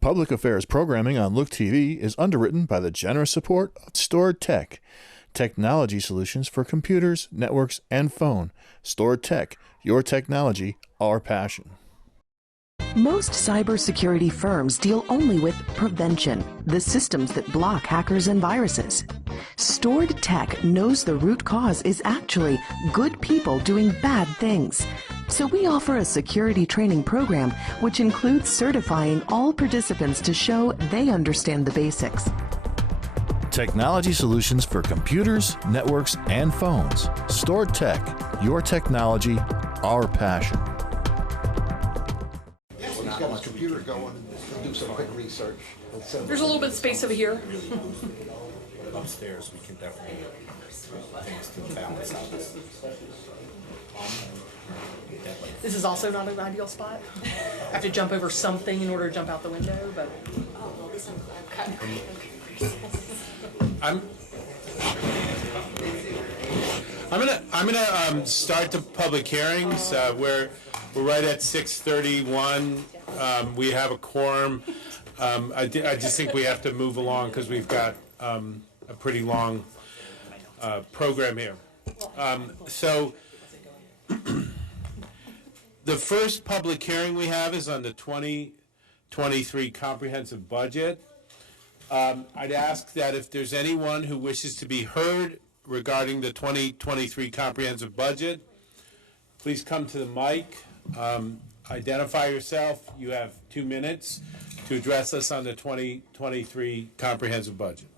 Public affairs programming on Look TV is underwritten by the generous support of Stored Tech, technology solutions for computers, networks, and phone. Stored Tech, your technology, our passion. Most cybersecurity firms deal only with prevention, the systems that block hackers and viruses. Stored Tech knows the root cause is actually good people doing bad things. So we offer a security training program which includes certifying all participants to show they understand the basics. Technology solutions for computers, networks, and phones. Stored Tech, your technology, our passion. He's got his computer going and do some quick research. There's a little bit of space over here. Upstairs, we can definitely things to balance out this. This is also not an ideal spot. I have to jump over something in order to jump out the window, but. I'm gonna start the public hearings. We're right at 6:31. We have a quorum. I just think we have to move along because we've got a pretty long program here. So the first public hearing we have is on the 2023 comprehensive budget. I'd ask that if there's anyone who wishes to be heard regarding the 2023 comprehensive budget, please come to the mic. Identify yourself. You have 2 minutes to address us on the 2023 comprehensive budget.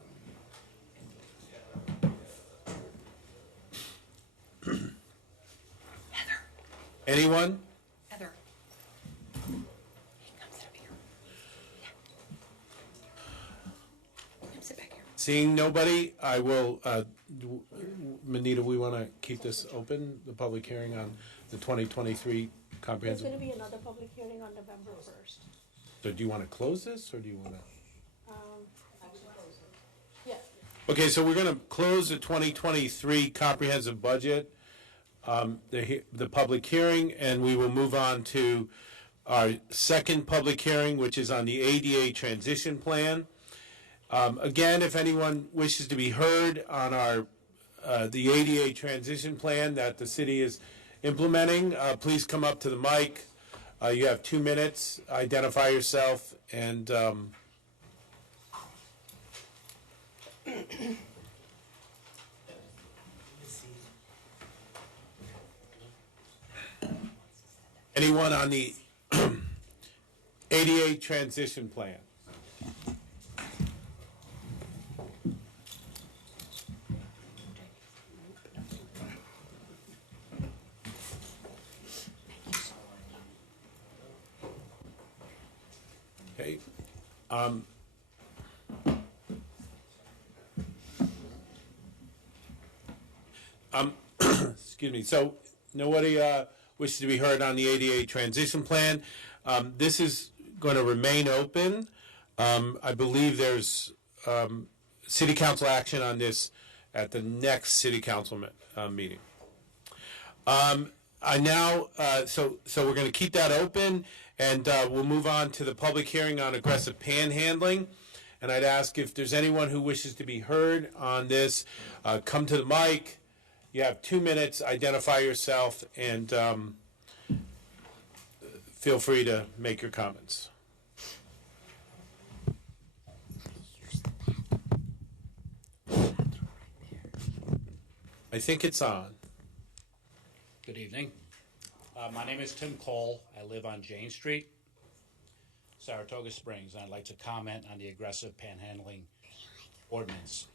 Heather. Anyone? Heather. He comes up here. Yeah. Come sit back here. Seeing nobody, I will, Manita, we want to keep this open, the public hearing on the 2023 There's comprehensive. going to be another public hearing on November 1st. So do you want to close this, or do you want to? Yeah. Okay, so we're going to close the 2023 comprehensive budget, the public hearing, and we will move on to our second public hearing, which is on the ADA transition plan. Again, if anyone wishes to be heard on our the ADA transition plan that the city is implementing, please come up to the mic. You have 2 minutes. Identify yourself and. Anyone on the ADA transition plan? Okay. Excuse me. So nobody wishes to be heard on the ADA transition plan. This is going to remain open. I believe there's city council action on this at the next city council meeting. I now, so we're going to keep that open, and we'll move on to the public hearing on aggressive panhandling. And I'd ask if there's anyone who wishes to be heard on this, come to the mic. You have 2 minutes. Identify yourself, and feel free to make your comments. I think it's on. Good evening. My name is Tim Cole. I live on Jane Street, Saratoga Springs, and I'd like to comment on the aggressive panhandling ordinance.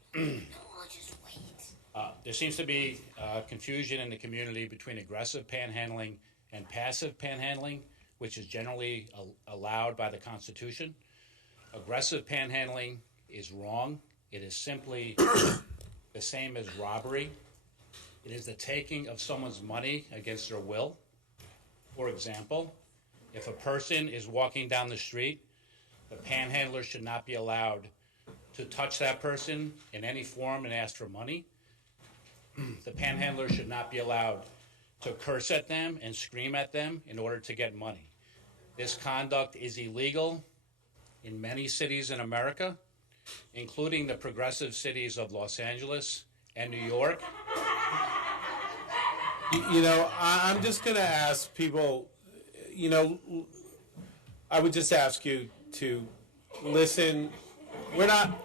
There seems to be confusion in the community between aggressive panhandling and passive panhandling, which is generally allowed by the Constitution. Aggressive panhandling is wrong. It is simply the same as robbery. It is the taking of someone's money against their will. For example, if a person is walking down the street, the panhandler should not be allowed to touch that person in any form and ask for money. The panhandler should not be allowed to curse at them and scream at them in order to get money. This conduct is illegal in many cities in America, including the progressive cities of Los Angeles and New York. You know, I'm just going to ask people, you know, I would just ask you to listen. We're not,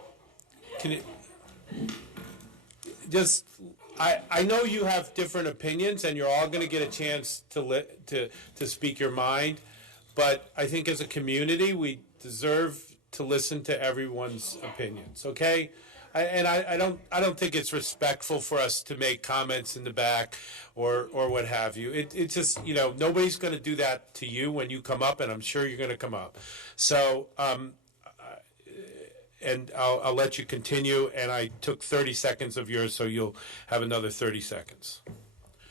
I know you have different opinions and you're all going to get a chance to speak your mind, but I think as a community we deserve to listen to everyone's opinions, okay? I don't think it's respectful for us to make comments in the back or what have you. It's just, you know, nobody's going to do that to you when you come up, and I'm sure you're going to come up. So, and I'll let you continue, and I took 30 seconds of yours, so you'll have another 30 seconds.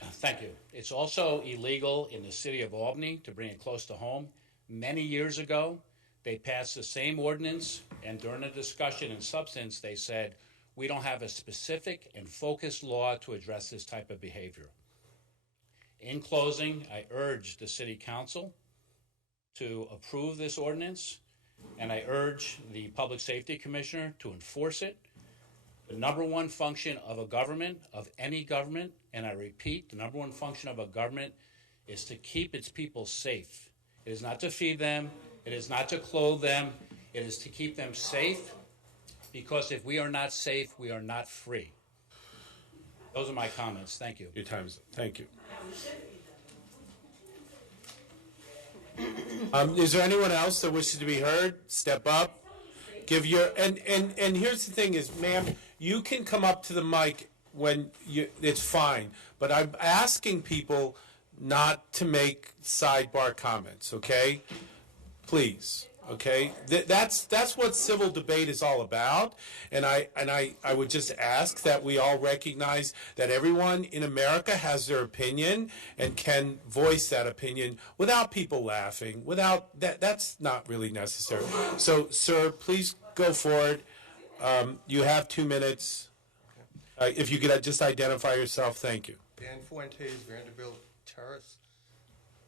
Thank you. It's also illegal in the city of Albany, to bring it close to home. Many years ago, they passed the same ordinance, and during a discussion in substance, they said, we don't have a specific and focused law to address this type of behavior. In closing, I urge the City Council to approve this ordinance, and I urge the Public Safety Commissioner to enforce it. The number one function of a government, of any government, and I repeat, the number one function of a government is to keep its people safe. It is not to feed them. It is not to clothe them. It is to keep them safe, because if we are not safe, we are not free. Those are my comments. Thank you. Your time's up. Thank you. Is there anyone else that wishes to be heard? Step up. Give your and here's the thing is, ma'am, you can come up to the mic when it's fine, but I'm asking people not to make sidebar comments, okay? Please, okay? That's what civil debate is all about, and I would just ask that we all recognize that everyone in America has their opinion and can voice that opinion without people laughing. Without that's not really necessary. So, sir, please go forward. You have 2 minutes. If you could just identify yourself, thank you. Dan Fuentes, Vanderbilt Terrace.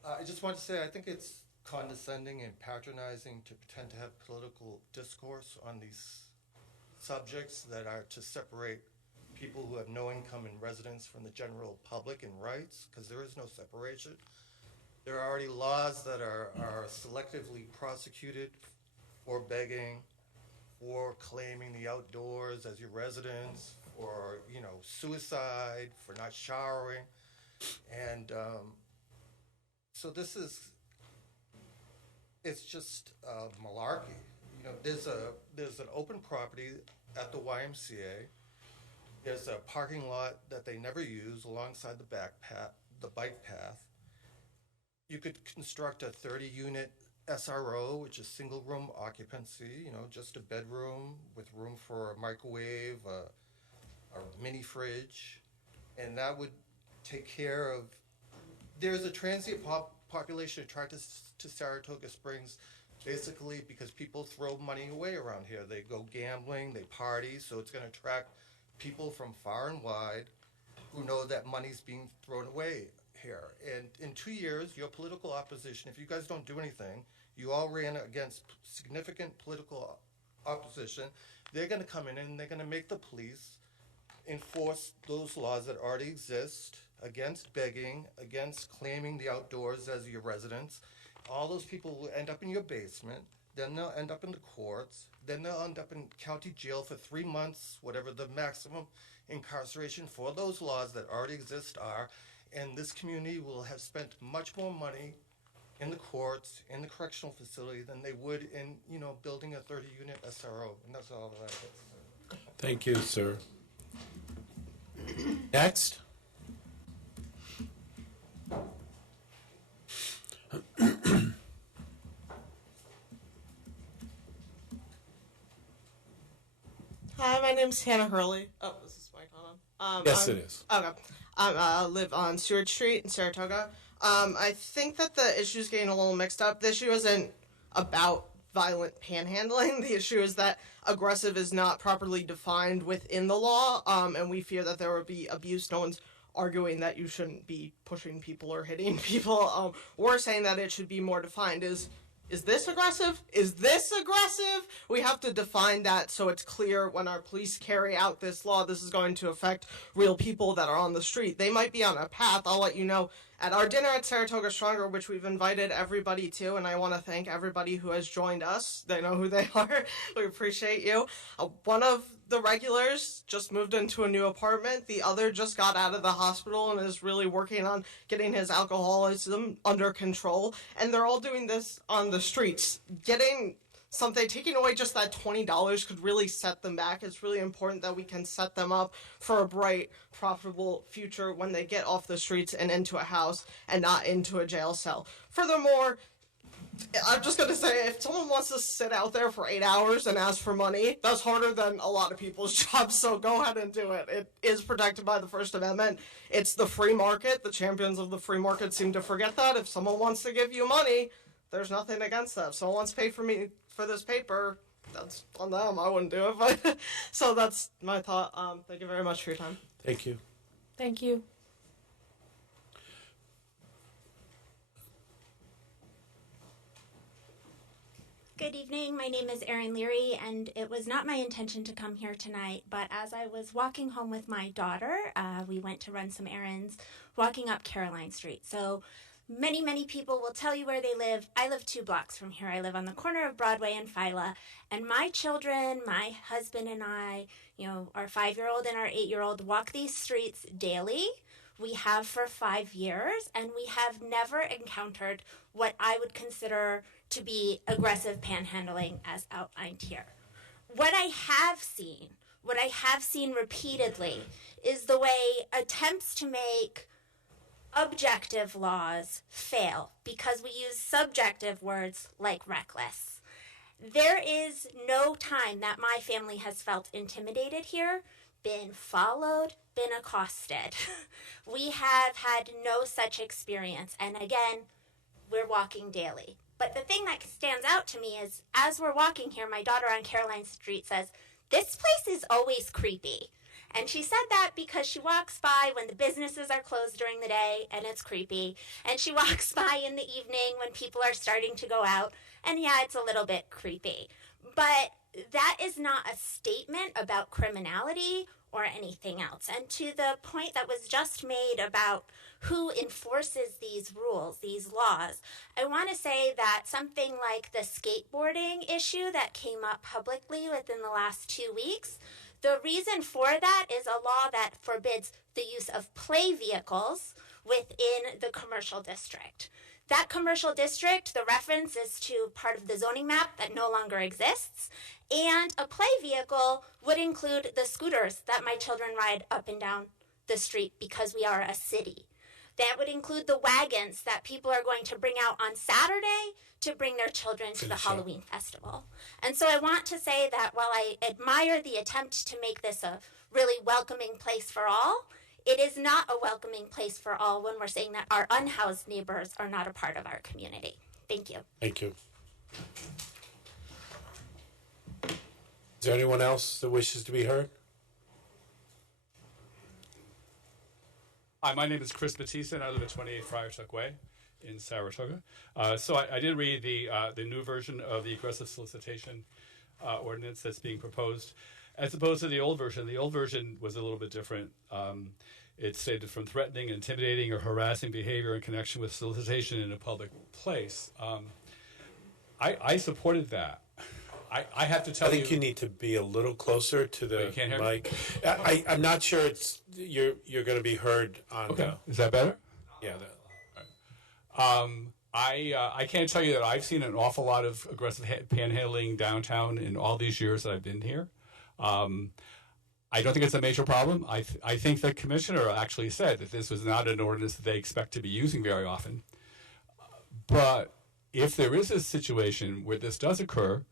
I just want to say I think it's condescending and patronizing to pretend to have political discourse on these subjects that are to separate people who have no income and residence from the general public and rights, because there is no separation. There are already laws that are selectively prosecuted for begging, for claiming the outdoors as your residence, for, you know, suicide, for not showering. And so this is, it's just malarkey. You know, there's an open property at the YMCA. There's a parking lot that they never use alongside the bike path. You could construct a 30-unit SRO, which is single room occupancy, you know, just a bedroom with room for a microwave, a mini fridge, and that would take care of, there's a transient population attracted to Saratoga Springs basically because people throw money away around here. They go gambling, they party, so it's going to attract people from far and wide who know that money's being thrown away here. And in 2 years, your political opposition, if you guys don't do anything, you all ran against significant political opposition, they're going to come in and they're going to make the police enforce those laws that already exist against begging, against claiming the outdoors as your residence. All those people will end up in your basement, then they'll end up in the courts, then they'll end up in county jail for 3 months, whatever the maximum incarceration for those laws that already exist are, and this community will have spent much more money in the courts, in the correctional facility, than they would in, you know, building a 30-unit SRO, and that's all that I have to say. Thank you, sir. Next. Hi, my name's Hannah Hurley. Oh, is this mic on? Yes, it is. Okay. I live on Stewart Street in Saratoga. I think that the issue's getting a little mixed up. The issue isn't about violent panhandling. The issue is that aggressive is not properly defined within the law, and we fear that there will be abuse. No one's arguing that you shouldn't be pushing people or hitting people. We're saying that it should be more defined. Is Is this aggressive? Is this aggressive? We have to define that so it's clear when our police carry out this law, this is going to affect real people that are on the street. They might be on a path. I'll let you know at our dinner at Saratoga Stronger, which we've invited everybody to, and I want to thank everybody who has joined us. They know who they are. We appreciate you. One of the regulars just moved into a new apartment. The other just got out of the hospital and is really working on getting his alcoholism under control. And they're all doing this on the streets. Taking away just that $20 could really set them back. It's really important that we can set them up for a bright, profitable future when they get off the streets and into a house and not into a jail cell. Furthermore, I'm just going to say, if someone wants to sit out there for 8 hours and ask for money, that's harder than a lot of people's jobs, so go ahead and do it. It is protected by the First Amendment. It's the free market. The champions of the free market seem to forget that. If someone wants to give you money, there's nothing against that. If someone wants to pay for me for this paper, that's on them. I wouldn't do it. But so that's my thought. Thank you very much for your time. Thank you. Thank you. Good evening. My name is Erin Leary, and it was not my intention to come here tonight, but as I was walking home with my daughter, we went to run some errands, walking up Caroline Street. So many people will tell you where they live. I live 2 blocks from here. I live on the corner of Broadway and Phyla, and my children, my husband and I, our 5-year-old and our 8-year-old walk these streets daily. We have for 5 years, and we have never encountered what I would consider to be aggressive panhandling as outlined here. What I have seen repeatedly is the way attempts to make objective laws fail because we use subjective words like reckless. There is no time that my family has felt intimidated here, been followed, been accosted. We have had no such experience, and again, we're walking daily. But the thing that stands out to me is, as we're walking here, my daughter on Caroline Street says, "This place is always creepy." And she said that because she walks by when the businesses are closed during the day, and it's creepy. And she walks by in the evening when people are starting to go out, and yeah, it's a little bit creepy. But that is not a statement about criminality or anything else. And to the point that was just made about who enforces these rules, these laws, I want to say that something like the skateboarding issue that came up publicly within the last 2 weeks, the reason for that is a law that forbids the use of play vehicles within the commercial district. That commercial district, the reference is to part of the zoning map that no longer exists, and a play vehicle would include the scooters that my children ride up and down the street because we are a city. That would include the wagons that people are going to bring out on Saturday to bring their children to the Halloween festival. And so I want to say that while I admire the attempt to make this a really welcoming place for all, it is not a welcoming place for all when we're saying that our unhoused neighbors are not a part of our community. Thank you. Thank you. Is there anyone else that wishes to be heard? Hi, my name is Chris Batista, and I live at 28 Friartuck Way in Saratoga. So I did read the new version of the aggressive solicitation ordinance that's being proposed, as opposed to the old version. The old version was a little bit different. It stated from threatening, intimidating, or harassing behavior in connection with solicitation in a public place. I supported that. I have to tell you. I think you need to be a little closer to the mic. I'm not sure you're going to be heard on. Okay, is that better? Yeah. I can't tell you that I've seen an awful lot of aggressive panhandling downtown in all these years that I've been here. I don't think it's a major problem. I think the commissioner actually said that this was not an ordinance that they expect to be using very often. But if there is a situation where this does occur,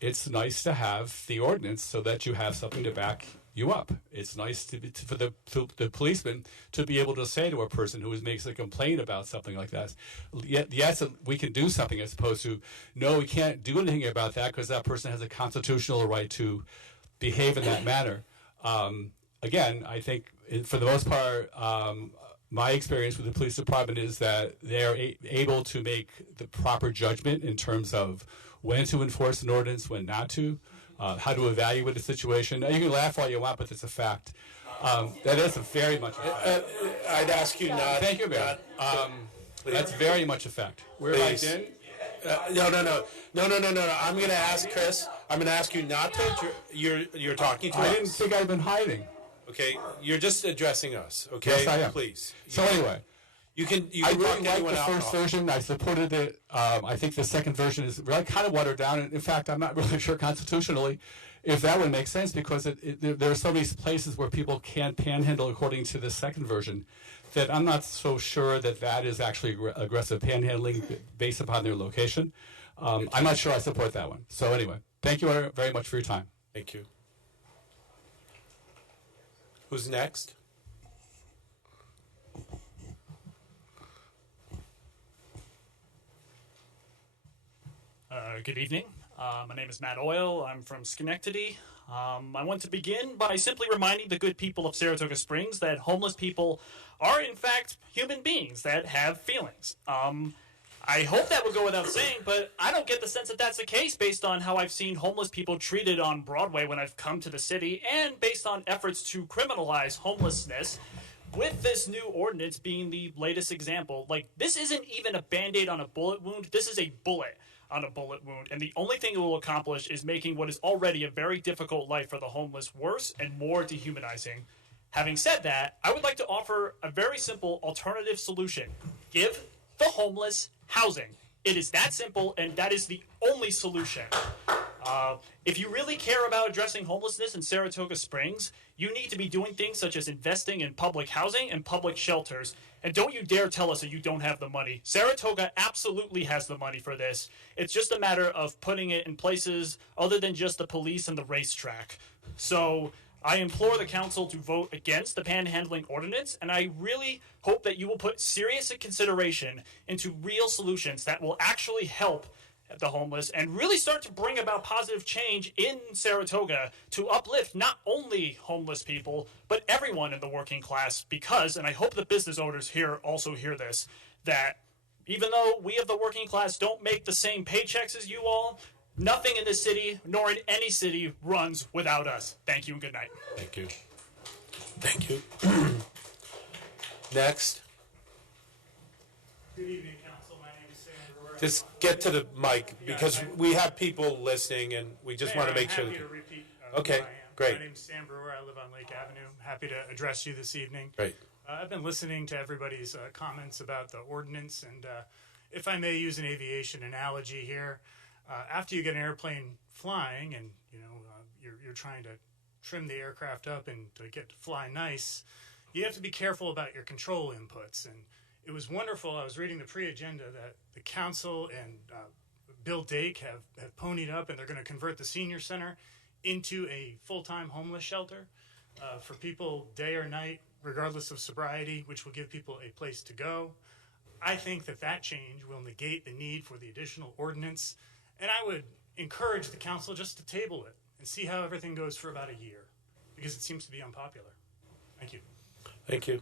it's nice to have the ordinance so that you have something to back you up. It's nice for the policeman to be able to say to a person who makes a complaint about something like that, yes, we can do something, as opposed to, no, we can't do anything about that because that person has a constitutional right to behave in that manner. Again, I think for the most part, my experience with the police department is that they're able to make the proper judgment in terms of when to enforce an ordinance, when not to, how to evaluate a situation. Now, you can laugh all you want, but it's a fact. That is very much a fact. I'd ask you not. Thank you, Mayor. That's very much a fact. We're right in. No. I'm going to ask Chris. I'm going to ask you not to. You're talking to us. I didn't think I'd been hiding. Okay, you're just addressing us. Okay, Yes, I am. Please. So anyway, you can I talk really to like anyone the else. first version. I supported it. I think the second version is really kind of watered down. And in fact, I'm not really sure constitutionally if that would make sense, because there are so many places where people can't panhandle according to the second version that I'm not so sure that that is actually aggressive panhandling based upon their location. I'm not sure I support that one. So anyway, thank you very much for your time. Thank you. Who's next? Good evening. My name is Matt Oil. I'm from Schenectady. I want to begin by simply reminding the good people of Saratoga Springs that homeless people are, in fact, human beings that have feelings. I hope that will go without saying, but I don't get the sense that that's the case based on how I've seen homeless people treated on Broadway when I've come to the city, and based on efforts to criminalize homelessness, with this new ordinance being the latest example. Like, this isn't even a Band-Aid on a bullet wound. This is a bullet on a bullet wound, and the only thing it will accomplish is making what is already a very difficult life for the homeless worse and more dehumanizing. Having said that, I would like to offer a very simple alternative solution. Give the homeless housing. It is that simple, and that is the only solution. If you really care about addressing homelessness in Saratoga Springs, you need to be doing things such as investing in public housing and public shelters. And don't you dare tell us that you don't have the money. Saratoga absolutely has the money for this. It's just a matter of putting it in places other than just the police and the racetrack. So I implore the council to vote against the panhandling ordinance, and I really hope that you will put serious consideration into real solutions that will actually help the homeless and really start to bring about positive change in Saratoga to uplift not only homeless people, but everyone in the working class, because, and I hope the business owners here also hear this, that even though we of the working class don't make the same paychecks as you all, nothing in this city, nor in any city, runs without us. Thank you and good night. Thank you. Thank you. Next. Good evening, Council. My name is Sam Brewer. Just get to the mic, because we have people listening, and we just want to make sure. I'm happy to repeat Okay, who I am. great. My name is Sam Brewer. I live on Lake Avenue. I'm happy to address you this evening. Great. I've been listening to everybody's comments about the ordinance, and if I may use an aviation analogy here, after you get an airplane flying, and you're trying to trim the aircraft up and to get to fly nice, you have to be careful about your control inputs. And it was wonderful. I was reading the pre-agenda that the council and Bill Dake have ponied up, and they're going to convert the senior center into a full-time homeless shelter for people day or night, regardless of sobriety, which will give people a place to go. I think that change will negate the need for the additional ordinance, and I would encourage the council just to table it and see how everything goes for about a year, because it seems to be unpopular. Thank you. Thank you.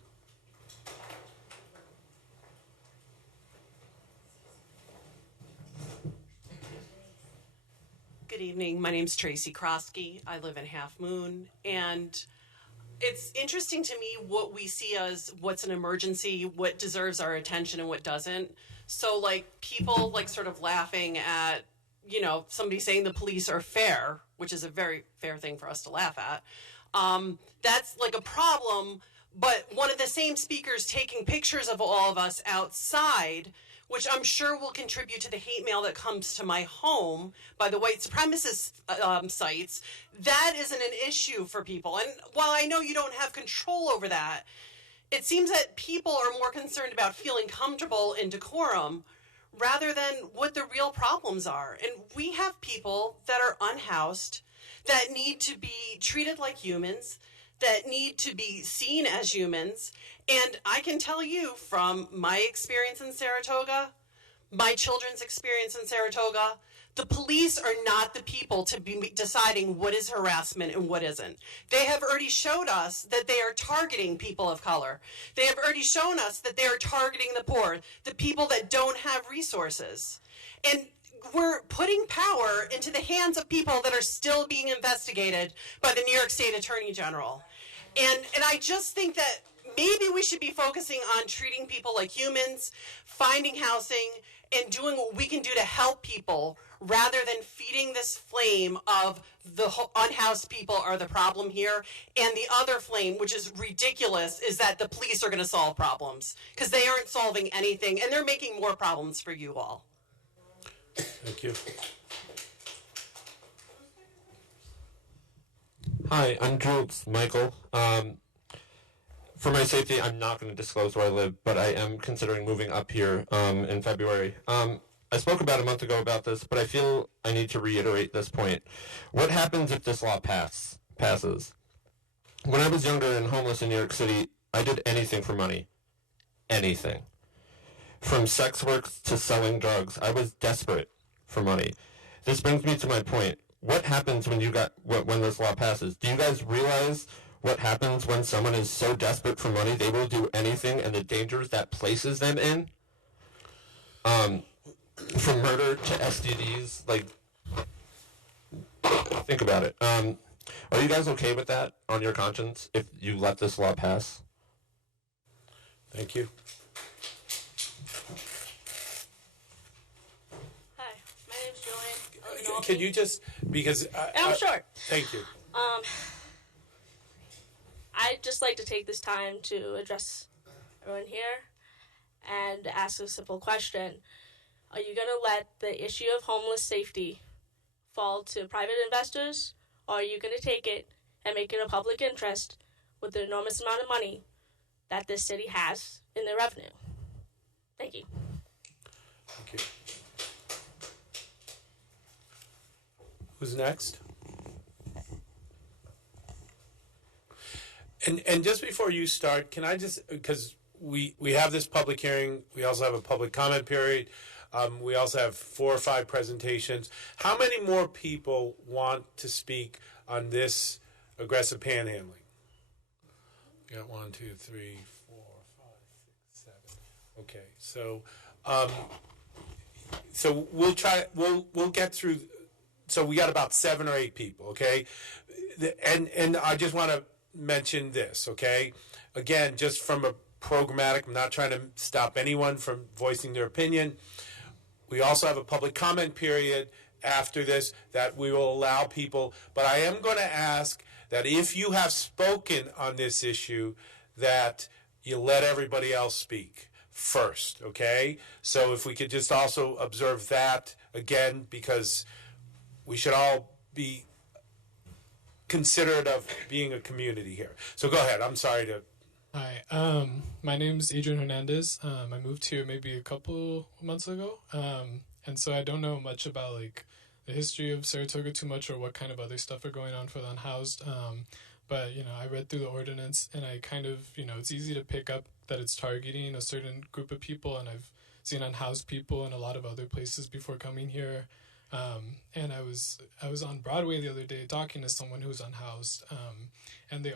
Good evening. My name's Tracy Krosky. I live in Half Moon, and it's interesting to me what we see as what's an emergency, what deserves our attention and what doesn't. So people sort of laughing at, somebody saying the police are fair, which is a very fair thing for us to laugh at. That's a problem, but one of the same speakers taking pictures of all of us outside, which I'm sure will contribute to the hate mail that comes to my home by the white supremacist sites, that isn't an issue for people. And while I know you don't have control over that, it seems that people are more concerned about feeling comfortable in decorum rather than what the real problems are. And we have people that are unhoused, that need to be treated like humans, that need to be seen as humans. And I can tell you from my experience in Saratoga, my children's experience in Saratoga, The police are not the people to be deciding what is harassment and what isn't. They have already showed us that they are targeting people of color. They have already shown us that they are targeting the poor, the people that don't have resources. And we're putting power into the hands of people that are still being investigated by the New York State Attorney General. And I just think that maybe we should be focusing on treating people like humans, finding housing, and doing what we can do to help people rather than feeding this flame of the unhoused people are the problem here. And the other flame, which is ridiculous, is that the police are going to solve problems because they aren't solving anything and they're making more problems for you all. Thank you. Hi, I'm Jules Michael. For my safety, I'm not going to disclose where I live, but I am considering moving up here in February. I spoke about a month ago about this, but I feel I need to reiterate this point. What happens if this law passes? When I was younger and homeless in New York City, I did anything for money. Anything. From sex work to selling drugs, I was desperate for money. This brings me to my point. What happens when when this law passes? Do you guys realize what happens when someone is so desperate for money they will do anything and the dangers that places them in? From murder to STDs, like, think about it. Are you guys okay with that on your conscience if you let this law pass? Thank you. Hi, my name's Joanne. Can you just, because... I'm short. Thank you. I'd just like to take this time to address everyone here and ask a simple question. Are you going to let the issue of homeless safety fall to private investors, or are you going to take it and make it a public interest with the enormous amount of money that this city has in their revenue? Thank you. Thank you. Who's next? And just before you start, can I just, because we have this public hearing, we also have a public comment period, we also have 4 or 5 presentations. How many more people want to speak on this aggressive panhandling? We got 1, 2, 3, 4, 5, 6, 7. Okay, so we'll try. We'll get through. So we got about 7 or 8 people. Okay, and I just want to mention this. Okay, again, just from a programmatic. I'm not trying to stop anyone from voicing their opinion. We also have a public comment period after this that we will allow people. But I am going to ask that if you have spoken on this issue, that you let everybody else speak first, okay? So if we could just also observe that again, because we should all be considerate of being a community here. So go ahead. I'm sorry to... Hi, my name's Adrian Hernandez. I moved here maybe a couple months ago, and so I don't know much about like the history of Saratoga too much or what kind of other stuff are going on for the unhoused. But I read through the ordinance and I kind of it's easy to pick up that it's targeting a certain group of people, and I've seen unhoused people in a lot of other places before coming here. And I was on Broadway the other day talking to someone who's unhoused, and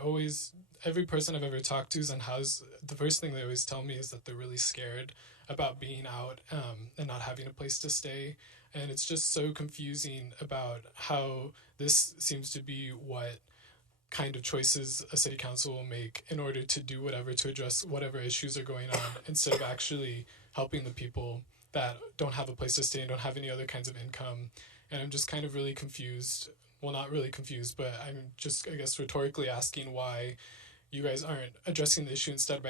every person I've ever talked to who's unhoused, the first thing they always tell me is that they're really scared about being out and not having a place to stay. And it's just so confusing about how this seems to be what kind of choices a city council will make in order to do whatever to address whatever issues are going on, instead of actually helping the people that don't have a place to stay and don't have any other kinds of income. And I'm just kind of really confused. Well, not really confused, but I'm just, I guess, rhetorically asking why you guys aren't addressing the issue instead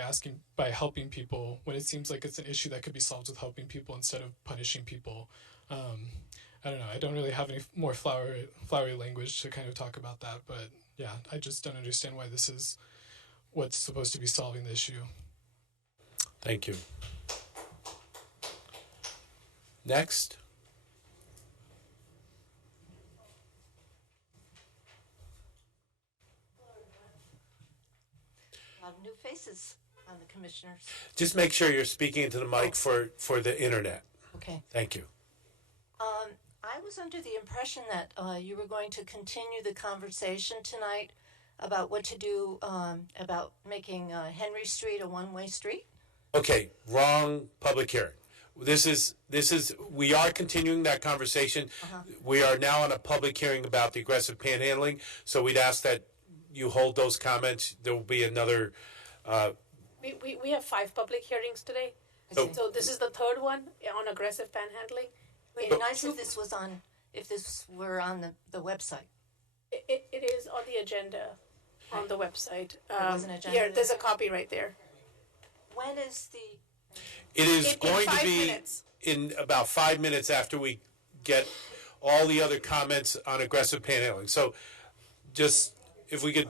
by helping people, when it seems like it's an issue that could be solved with helping people instead of punishing people. I don't know. I don't really have any more flowery language to kind of talk about that, but yeah, I just don't understand why this is what's supposed to be solving the issue. Thank you. Next. A lot of new faces on the commissioners. Just make sure you're speaking into the mic for the internet. Okay. Thank you. I I was under the impression that you were going to continue the conversation tonight about what to do about making Henry Street a one-way street. Okay, wrong public hearing. This is, we are continuing that conversation. We are now on a public hearing about the aggressive panhandling, so we'd ask that you hold those comments. There will be another, We have 5 public hearings today. So- So this is the third one on aggressive panhandling. It would be nice if this was on, if this were on the website. It is on the agenda on the website. was an agenda Here, there's a copy right there. When is the... it is In going to 5 be minutes. in about 5 minutes after we get all the other comments on aggressive panhandling. So just, if we could,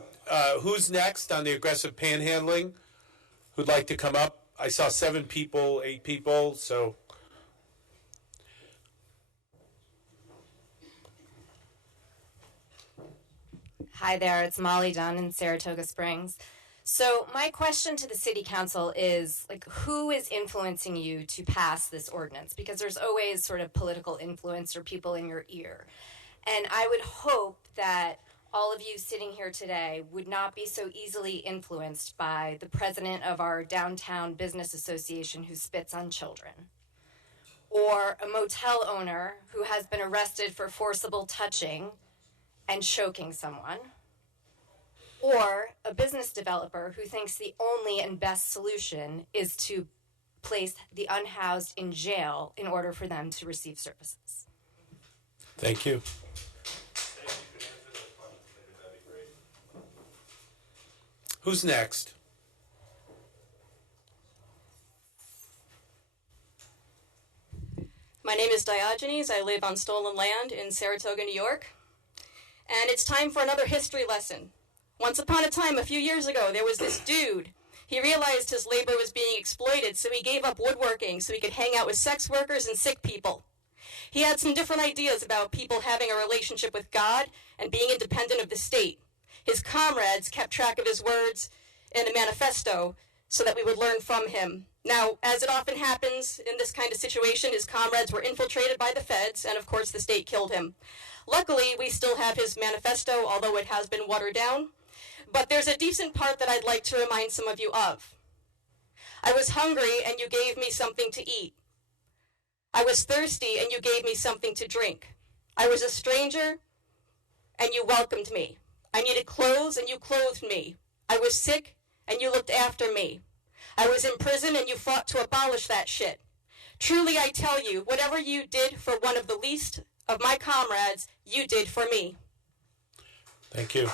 who's next on the aggressive panhandling? Who'd like to come up? I saw 7 people, 8 people, so. Hi there, it's Molly Dunn in Saratoga Springs. So my question to the city council is, like, who is influencing you to pass this ordinance? Because there's always sort of political influence or people in your ear. And I would hope that all of you sitting here today would not be so easily influenced by the president of our downtown business association who spits on children, or a motel owner who has been arrested for forcible touching and choking someone, or a business developer who thinks the only and best solution is to place the unhoused in jail in order for them to receive services. Thank you. Who's next? My name is Diogenes. I live on stolen land in Saratoga, New York. And it's time for another history lesson. Once upon a time, a few years ago, there was this dude. He realized his labor was being exploited, so he gave up woodworking so he could hang out with sex workers and sick people. He had some different ideas about people having a relationship with God and being independent of the state. His comrades kept track of his words in a manifesto so that we would learn from him. Now, as it often happens in this kind of situation, his comrades were infiltrated by the feds, and of course the state killed him. Luckily, we still have his manifesto, although it has been watered down. But there's a decent part that I'd like to remind some of you of. I was hungry, and you gave me something to eat. I was thirsty, and you gave me something to drink. I was a stranger, and you welcomed me. I needed clothes, and you clothed me. I was sick, and you looked after me. I was in prison, and you fought to abolish that shit. Truly, I tell you, whatever you did for one of the least of my comrades, you did for me. Thank you.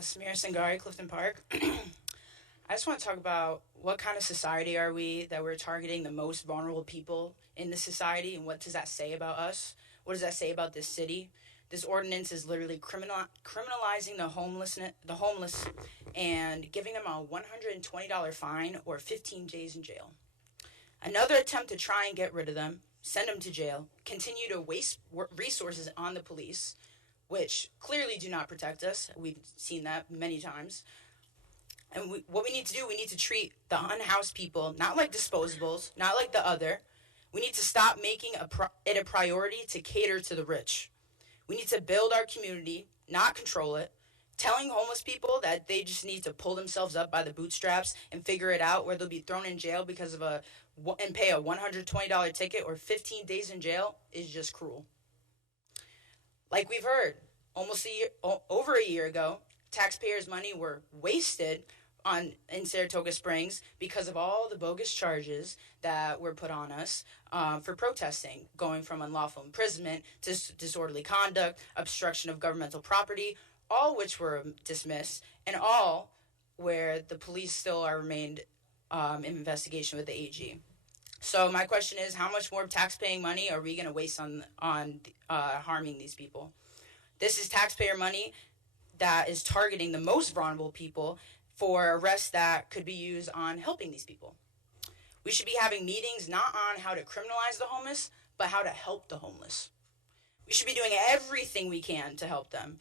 Samir Sangari, Clifton Park. I just want to talk about what kind of society are we that we're targeting the most vulnerable people in this society, and what does that say about us? What does that say about this city? This ordinance is literally criminalizing the homeless and giving them a $120 fine or 15 days in jail. Another attempt to try and get rid of them, send them to jail, continue to waste resources on the police, which clearly do not protect us. We've seen that many times. And what we need to do, we need to treat the unhoused people not like disposables, not like the other. We need to stop making it a priority to cater to the rich. We need to build our community, not control it. Telling homeless people that they just need to pull themselves up by the bootstraps and figure it out, where they'll be thrown in jail because of and pay a $120 ticket or 15 days in jail, is just cruel. Like we've heard, over a year ago, taxpayers' money were wasted in Saratoga Springs because of all the bogus charges that were put on us for protesting, going from unlawful imprisonment to disorderly conduct, obstruction of governmental property, all which were dismissed, and all where the police still remained in investigation with the AG. So my question is, how much more taxpaying money are we going to waste on harming these people? This is taxpayer money that is targeting the most vulnerable people for arrests that could be used on helping these people. We should be having meetings not on how to criminalize the homeless, but how to help the homeless. We should be doing everything we can to help them.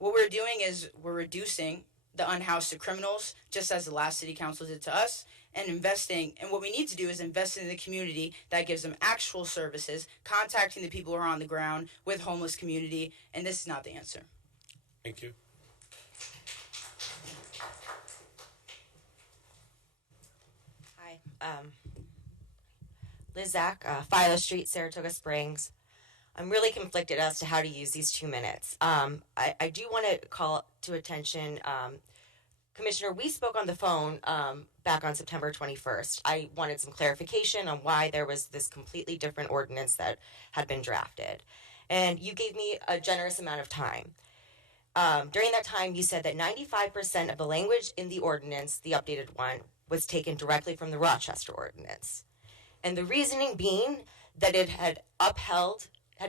What we're doing is we're reducing the unhoused to criminals, just as the last city council did to us, and investing. And what we need to do is invest in the community that gives them actual services, contacting the people who are on the ground with homeless community, and this is not the answer. Thank you. Hi, Liz Zach, Philo Street, Saratoga Springs. I'm really conflicted as to how to use these 2 minutes. I do want to call to attention, Commissioner, we spoke on the phone back on September 21st. I wanted some clarification on why there was this completely different ordinance that had been drafted. And you gave me a generous amount of time. During that time, you said that 95% of the language in the ordinance, the updated one, was taken directly from the Rochester ordinance. And the reasoning being that it had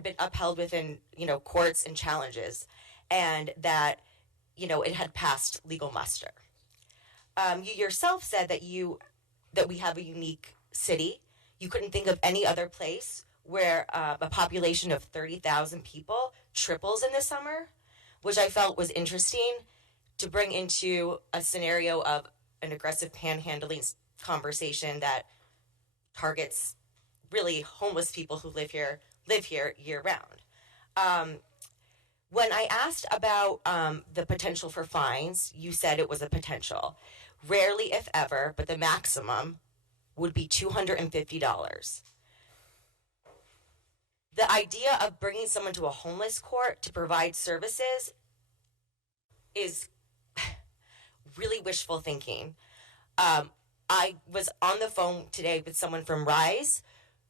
been upheld within, courts and challenges, and that, it had passed legal muster. You yourself said that we have a unique city. You couldn't think of any other place where a population of 30,000 people triples in the summer, which I felt was interesting to bring into a scenario of an aggressive panhandling conversation that targets really homeless people who live here year round. When I asked about the potential for fines, you said it was a potential. Rarely, if ever, but the maximum would be $250. The idea of bringing someone to a homeless court to provide services is really wishful thinking. I was on the phone today with someone from RISE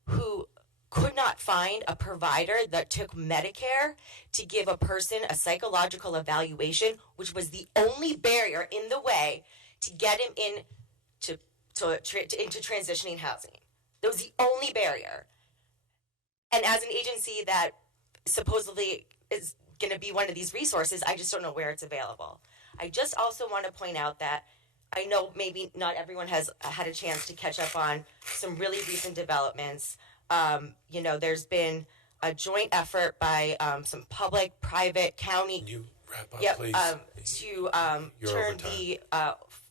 who could not find a provider that took Medicare to give a person a psychological evaluation, which was the only barrier in the way to get him into transitioning housing. That was the only barrier. And as an agency that supposedly is going to be one of these resources, I just don't know where it's available. I just also want to point out that I know maybe not everyone has had a chance to catch up on some really recent developments. There's been a joint effort by some public, private, county. Can you wrap up, please? To turn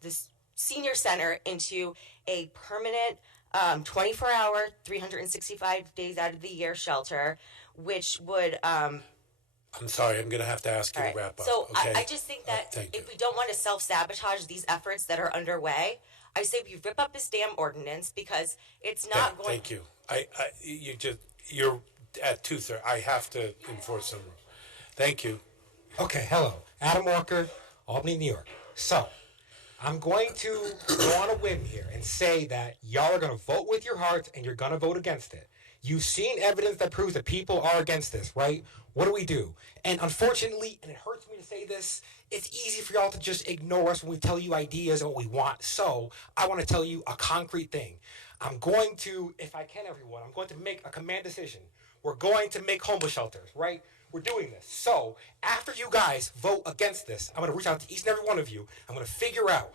this senior center into a permanent 24-hour, 365 days out of the year shelter, which would... I'm sorry, I'm going to have to ask you to wrap up. So okay? I just think that if we don't want to self-sabotage these efforts that are underway, I say we rip up this damn ordinance because it's not going... Thank you. You're at 2:30. I have to enforce some rules. Thank you. Okay, hello. Adam Walker, Albany, New York. So, I'm going to go on a whim here and say that y'all are going to vote with your hearts and you're going to vote against it. You've seen evidence that proves that people are against this, right? What do? And unfortunately, and it hurts me to say this, it's easy for y'all to just ignore us when we tell you ideas and what we want. So, I want to tell you a concrete thing. I'm going to, if I can, everyone, I'm going to make a command decision. We're going to make homeless shelters, right? We're doing this. So, after you guys vote against this, I'm going to reach out to each and every one of you. I'm going to figure out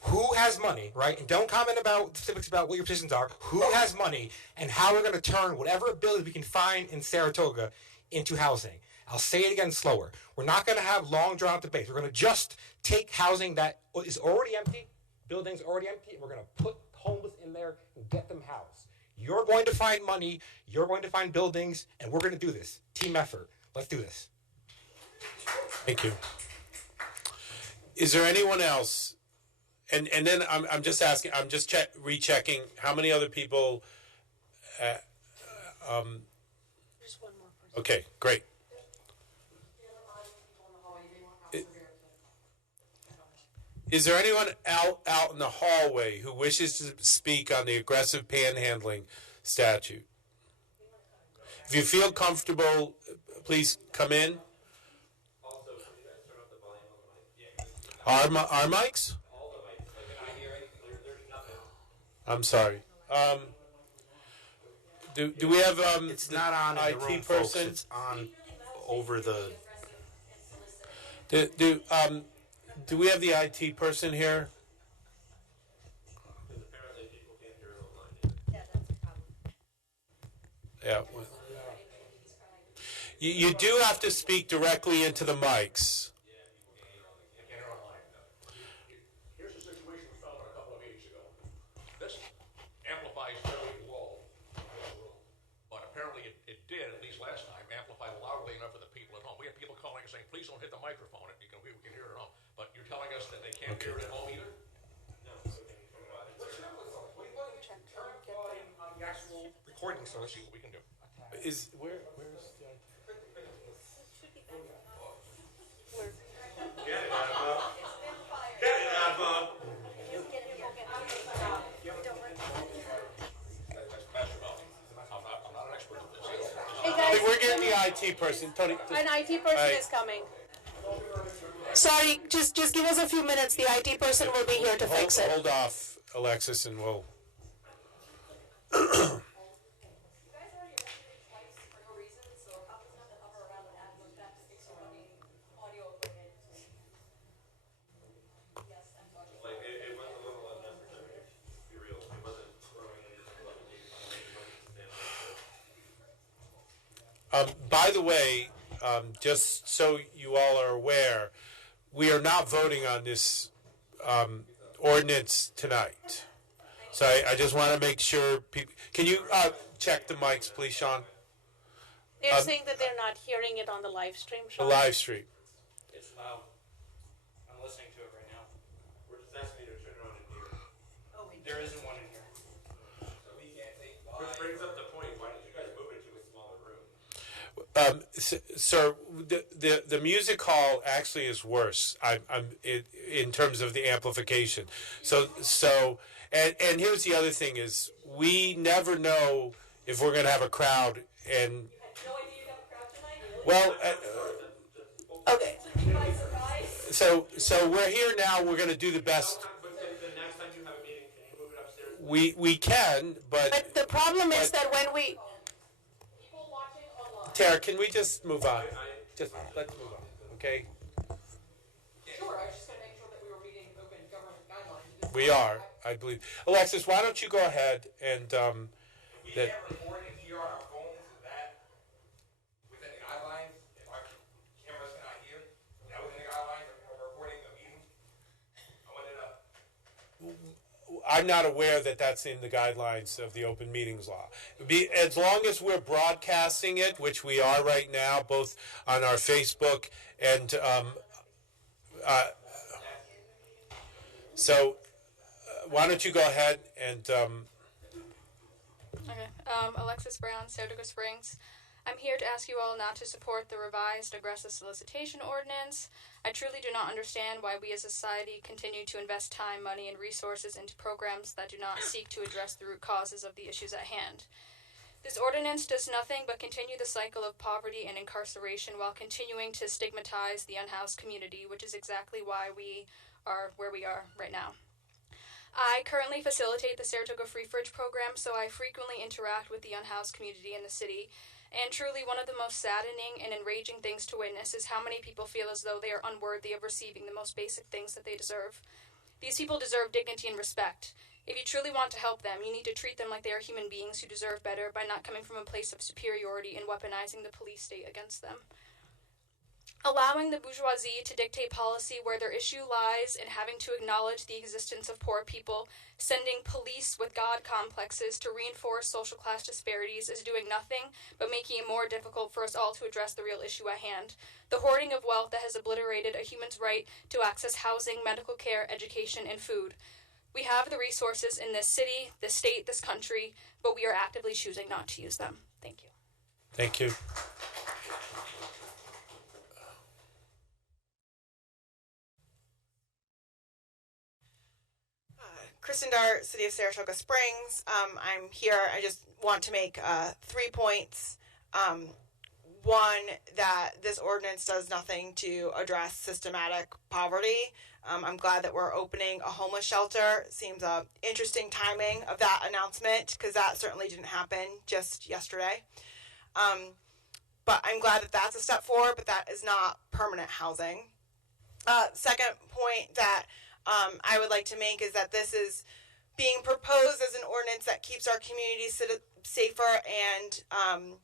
who has money, right? And don't comment about specifics about what your positions are. Who has money and how we're going to turn whatever ability we can find in Saratoga into housing. I'll say it again slower. We're not going to have long drawn-out debates. We're going to just take housing that is already empty, buildings already empty, and we're going to put homeless in there and get them housed. You're going to find money, you're going to find buildings, and we're going to do this. Team effort. Let's do this. Thank you. Is there anyone else? And then I'm just asking, I'm just rechecking how many other people. There's one more person. Okay, great. Is there anyone out in the hallway who wishes to speak on the aggressive panhandling statute? If you feel comfortable, please come in. Our mics? I'm sorry. Do we have it's not on in IT the room, person? folks. It's on over the... Do we have the IT person here? Yeah. You do have to speak directly into the mics. don't hit the microphone. We can hear it at home. But you're telling us that they can't hear it at home either? No. On the actual recording, so let's see what we can do. Is where's the Get it, Adma. Get it, Adma. Hey guys, we're getting the IT person. Tony. an IT person is coming. Sorry, just give us a few minutes. The IT person will be here to fix it. Hold off, Alexis, and we'll. By the way, just so you all are aware, we are not voting on this ordinance tonight. So I just want to make sure people. Can you check the mics, please, Sean? They're saying that they're not hearing it on the live stream. The live stream. It's loud. I'm listening to it right now. We're just asking you to turn it on in here. Oh, There isn't one in here. Which brings up the point. Why did you guys move it to a smaller room? Sir, the music hall actually is worse. In terms of the amplification. And here's the other thing is we never know if we're going to have a crowd and. Well. Okay. So we're here now. We're going to do the best. But the next time you have a meeting, can you move it upstairs? We can, But the problem is that when we. Tara, can we just move on? Just let's move on, okay? Sure, I was just going to make sure that we were meeting open government guidelines. We are, I believe. Alexis, why don't you go ahead and We can't record it here on our phones. Is that within the guidelines? If our cameras cannot hear, is that within the guidelines of recording the meeting? I wanted to. I'm not aware that that's in the guidelines of the open meetings law. As long as we're broadcasting it, which we are right now, both on our Facebook and why don't you go ahead and Okay. Alexis Brown, Saratoga Springs. I'm here to ask you all not to support the revised aggressive solicitation ordinance. I truly do not understand why we as a society continue to invest time, money, and resources into programs that do not seek to address the root causes of the issues at hand. This ordinance does nothing but continue the cycle of poverty and incarceration while continuing to stigmatize the unhoused community, which is exactly why we are where we are right now. I currently facilitate the Saratoga Free Fridge program, so I frequently interact with the unhoused community in the city. And truly, one of the most saddening and enraging things to witness is how many people feel as though they are unworthy of receiving the most basic things that they deserve. These people deserve dignity and respect. If you truly want to help them, you need to treat them like they are human beings who deserve better by not coming from a place of superiority and weaponizing the police state against them. Allowing the bourgeoisie to dictate policy where their issue lies and having to acknowledge the existence of poor people, sending police with God complexes to reinforce social class disparities is doing nothing but making it more difficult for us all to address the real issue at hand. The hoarding of wealth that has obliterated a human's right to access housing, medical care, education, and food. We have the resources in this city, this state, this country, but we are actively choosing not to use them. Thank you. thank you. Kristen Dart, City of Saratoga Springs. I'm here. I just want to make 3 points. One, that this ordinance does nothing to address systematic poverty. I'm glad that we're opening a homeless shelter. Seems interesting timing of that announcement because that certainly didn't happen just yesterday. But I'm glad that that's a step forward, but that is not permanent housing. Second point that I would like to make is that this is being proposed as an ordinance that keeps our community safer and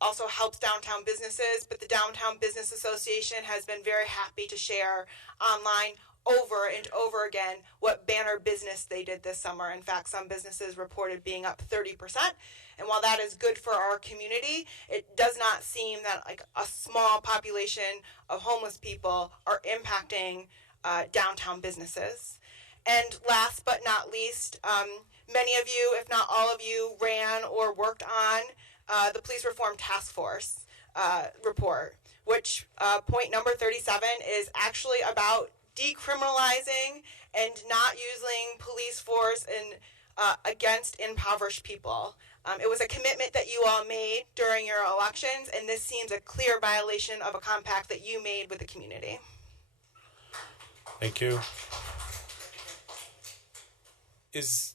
also helps downtown businesses, but the Downtown Business Association has been very happy to share online over and over again what banner business they did this summer. In fact, some businesses reported being up 30%. And while that is good for our community, it does not seem that like a small population of homeless people are impacting downtown businesses. And last but not least, many of you, if not all of you, ran or worked on the Police Reform Task Force report, which point number 37 is actually about decriminalizing and not using police force against impoverished people. It was a commitment that you all made during your elections, and this seems a clear violation of a compact that you made with the community. Thank you. Is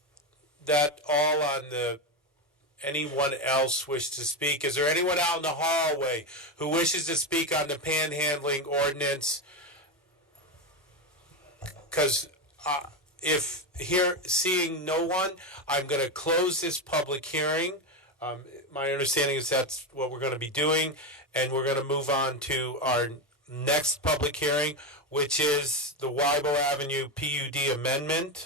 that all on the... Anyone else wish to speak? Is there anyone out in the hallway who wishes to speak on the panhandling ordinance? Because if here, seeing no one, I'm going to close this public hearing. My understanding is that's what we're going to be doing, and we're going to move on to our next public hearing, which is the Weibel Avenue PUD amendment.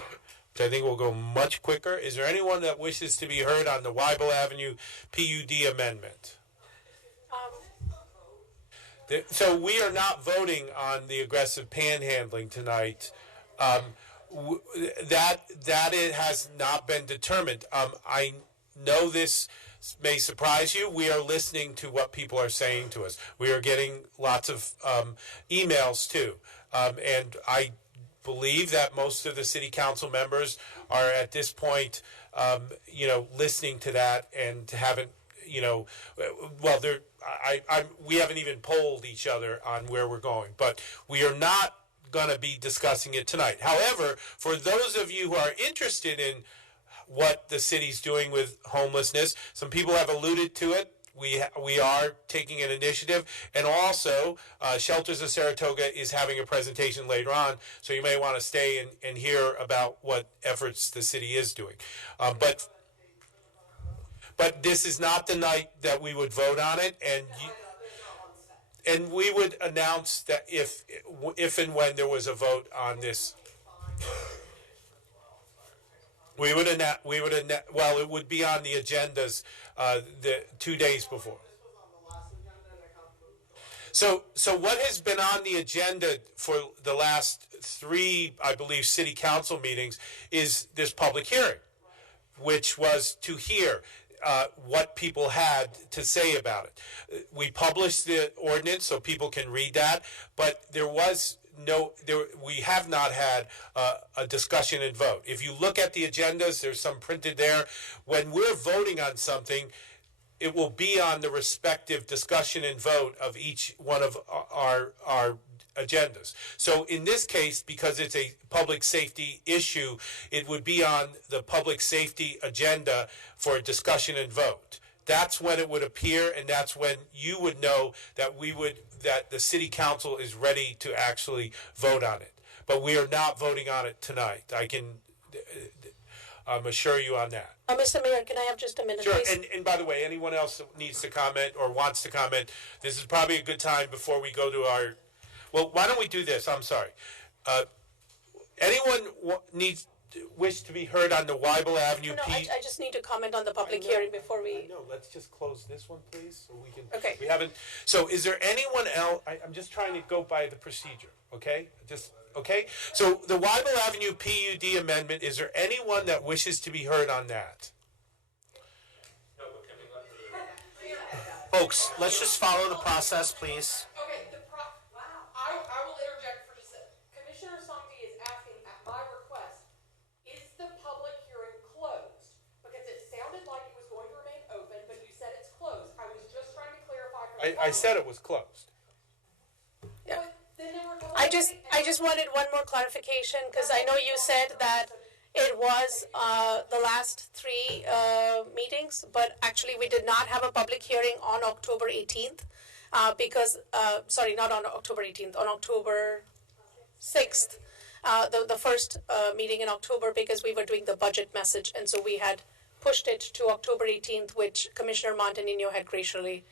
I think will go much quicker. Is there anyone that wishes to be heard on the Weibel Avenue PUD amendment? So we are not voting on the aggressive panhandling tonight. That it has not been determined. I know this may surprise you. We are listening to what people are saying to us. We are getting lots of emails too, and I believe that most of the city council members are at this point, listening to that and haven't, well, we haven't even polled each other on where we're going, but we are not going to be discussing it tonight. However, for those of you who are interested in what the city's doing with homelessness, some people have alluded to it. We are taking an initiative, and also Shelters of Saratoga is having a presentation later on, so you may want to stay and hear about what efforts the city is doing. But this is not the night that we would vote on it, and we would announce that if and when there was a vote on this. We would well, it would be on the agendas the 2 days before. So what has been on the agenda for the last 3, I believe, city council meetings is this public hearing, which was to hear what people had to say about it. We published the ordinance so people can read that, but we have not had a discussion and vote. If you look at the agendas, there's some printed there. When we're voting on something, it will be on the respective discussion and vote of each one of our agendas. So in this case, because it's a public safety issue, it would be on the public safety agenda for a discussion and vote. That's when it would appear, and that's when you would know that that the city council is ready to actually vote on it. But we are not voting on it tonight. I can assure you on that. Mr. Mayor, can I have just a minute, Sure, please? and by the way, anyone else that needs to comment or wants to comment, this is probably a good time before we go to our... Well, why don't we do this? I'm sorry. Anyone wish to be heard on the Weibel Avenue I just need to comment on the public hearing before we... No, let's just close this one, please, so we can... Okay. We haven't... So is there anyone else... I'm just trying to go by the procedure, okay? Okay? So the Weibel Avenue PUD amendment, is there anyone that wishes to be heard on that? Folks, let's just follow the process, please. Okay, I will interject for just a second. Commissioner Somke is asking, at my request, is the public hearing closed? Because it sounded like it was going to remain open, but you said it's closed. I was just trying to clarify for the I said it was closed. Yeah. I just wanted one more clarification, because I know you said that it was the last 3 meetings, but actually we did not have a public hearing on October 18th because, sorry, not on October 18th, on October 6th, the first meeting in October, because we were doing the budget message, and so we had pushed it to October 18th, which Commissioner Montanino had graciously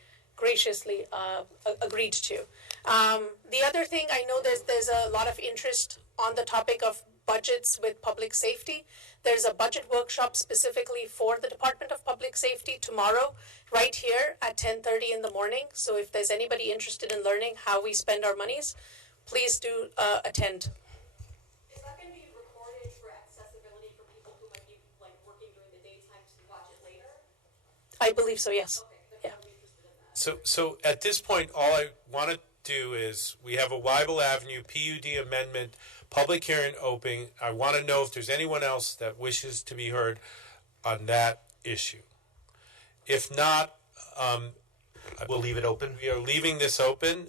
agreed to. The other thing, I know there's a lot of interest on the topic of budgets with public safety. There's a budget workshop specifically for the Department of Public Safety tomorrow, right here at 10:30 in the morning. So if there's anybody interested in learning how we spend our monies, please do attend. Is that going to be recorded for accessibility for people who might be like working during the daytime to watch it later? I believe so, yes. Okay, Yeah. So at this point, all I want to do is, we have a Weibel Avenue PUD amendment, public hearing open. I want to know if there's anyone else that wishes to be heard on that issue. If not, we'll leave it open. We are leaving this open,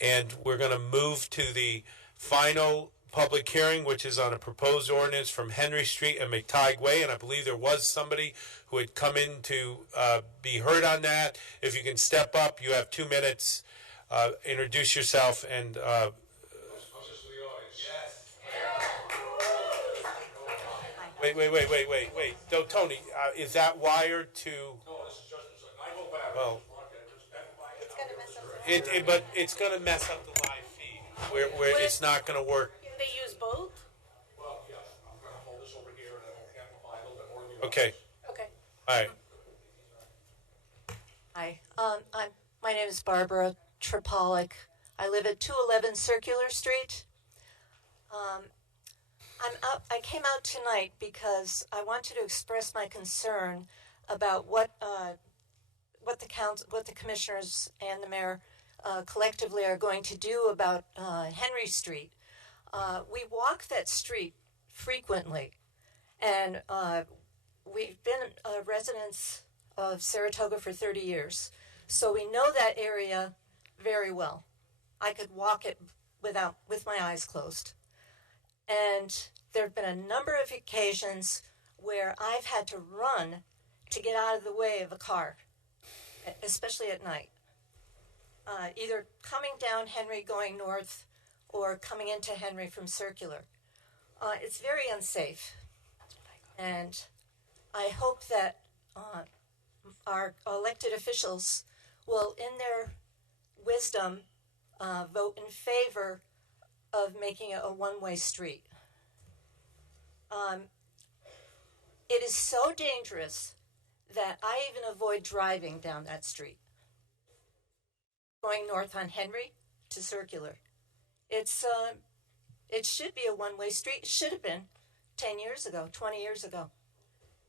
and we're going to move to the final public hearing, which is on a proposed ordinance from Henry Street and McTighe Way, and I believe there was somebody who had come in to be heard on that. If you can step up, you have 2 minutes. Introduce yourself and wait. No, Tony, is that wired to? No, this is just, I go back. Well, It's going to mess up but it's going to mess up the live feed, where it's not going to work. Can they use both? Well, yes, I'm going to hold this over here and it'll amplify a little bit more than you. Okay. Okay. All right. Hi, my name is Barbara Tripolek. I live at 211 Circular Street. I came out tonight because I wanted to express my concern about what the commissioners and the mayor collectively are going to do about Henry Street. We walk that street frequently, and we've been residents of Saratoga for 30 years, so we know that area very well. I could walk it with my eyes closed. And there have been a number of occasions where I've had to run to get out of the way of a car, especially at night. Either coming down Henry going north or coming into Henry from Circular. It's very unsafe. And I hope that our elected officials will, in their wisdom, vote in favor of making it a one-way street. It is so dangerous that I even avoid driving down that street. Going north on Henry to Circular. It should be a one-way street. It should have been 10 years ago, 20 years ago.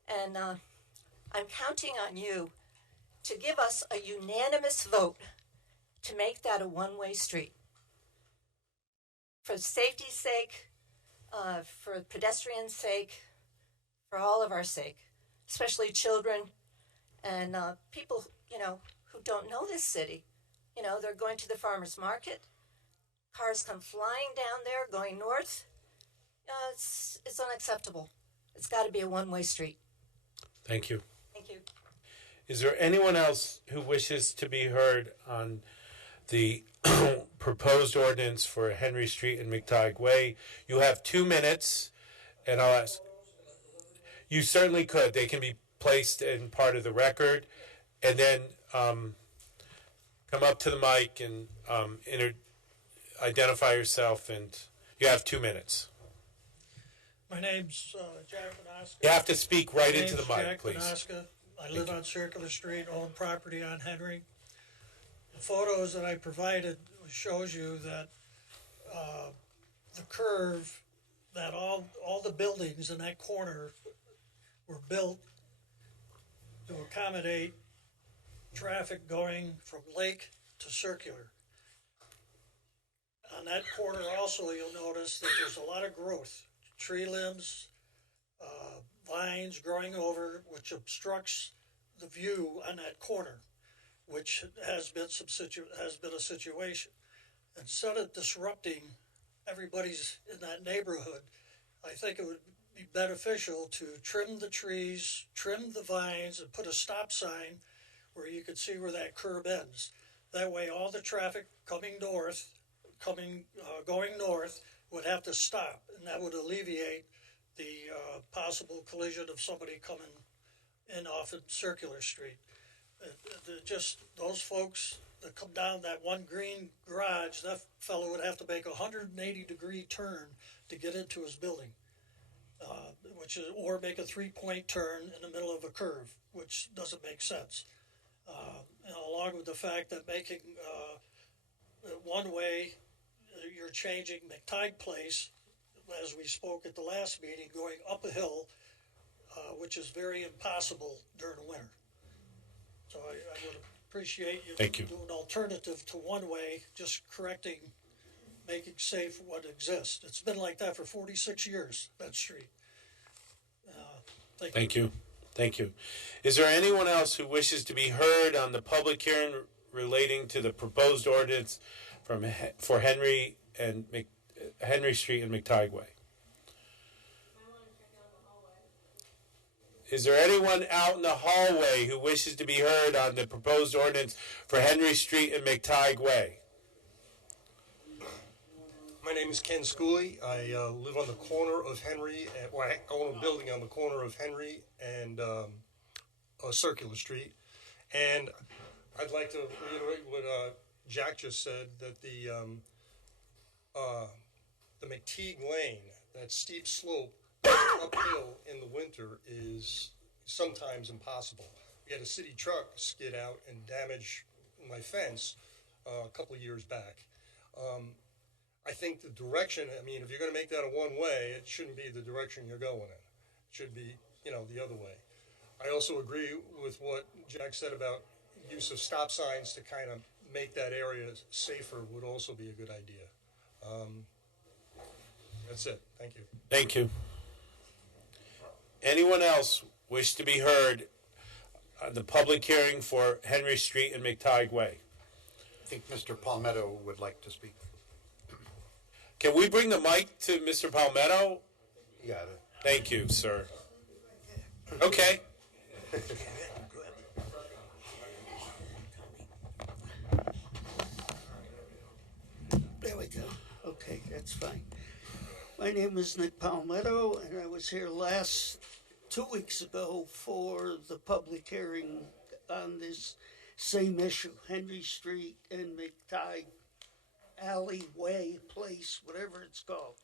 And I'm counting on you to give us a unanimous vote to make that a one-way street. For safety's sake, for pedestrians' sake, for all of our sake, especially children and people, who don't know this city. They're going to the farmer's market. Cars come flying down there, going north. It's unacceptable. It's got to be a one-way street. Thank you. Thank you. Is there anyone else who wishes to be heard on the proposed ordinance for Henry Street and McTighe Way? You have 2 minutes, and I'll ask. You certainly could. They can be placed in part of the record, and then come up to the mic and identify yourself, and you have 2 minutes. My name's Jack Manaska. You have to speak right My into the name's mic, Jack please. Manaska. I live on Circular Street, own property on Henry. The photos that I provided shows you that the curve, that all the buildings in that corner were built to accommodate traffic going from Lake to Circular. On that corner also, you'll notice that there's a lot of growth, tree limbs, vines growing over, which obstructs the view on that corner, which has been a situation. Instead of disrupting everybody's in that neighborhood, I think it would be beneficial to trim the trees, trim the vines, and put a stop sign where you could see where that curb ends. That way, all the traffic going north, would have to stop, and that would alleviate the possible collision of somebody coming in off of Circular Street. Just those folks to come down that one green garage, that fellow would have to make a 180-degree turn to get into his building, or make a 3-point turn in the middle of a curve, which doesn't make sense. And along with the fact that making one way, you're changing McTighe Place, as we spoke at the last meeting, going up a hill, which is very impossible during the winter. So I would appreciate you do an alternative to one way, just correcting, making safe what exists. It's been like that for 46 years, that street. Thank you. Thank you. Is there anyone else who wishes to be heard on the public hearing relating to the proposed ordinance for Henry Street and McTighe Way? Is there anyone out in the hallway who wishes to be heard on the proposed ordinance for Henry Street and McTighe Way? My name is Ken Schooley. I live on the corner of Henry, I own a building on the corner of Henry and Circular Street. And I'd like to reiterate what Jack just said, that the McTighe Lane, that steep slope uphill in the winter, is sometimes impossible. We had a city truck skid out and damage my fence a couple of years back. I think the direction, I mean, if you're going to make that a one-way, it shouldn't be the direction you're going in. It should be, the other way. I also agree with what Jack said about use of stop signs to kind of make that area safer would also be a good idea. That's it. Thank you. Thank you. Anyone else wish to be heard on the public hearing for Henry Street and McTighe Way? I think Mr. Palmetto would like to speak. Can we bring the mic to Mr. Palmetto? You got it. Thank you, sir. Okay. There we go. Okay, that's fine. My name is Nick Palmetto, and I was here 2 weeks ago for the public hearing on this same issue, Henry Street and McTighe Alleyway Place, whatever it's called.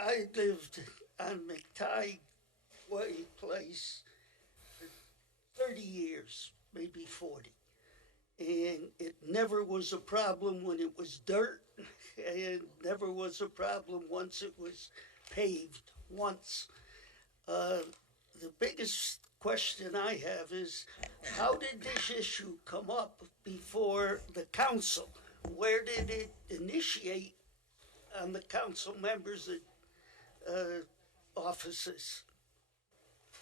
I lived on McTighe Way Place for 30 years, maybe 40. And it never was a problem when it was dirt, and never was a problem once it was paved once. The biggest question I have is, how did this issue come up before the council? Where did it initiate on the council members' offices?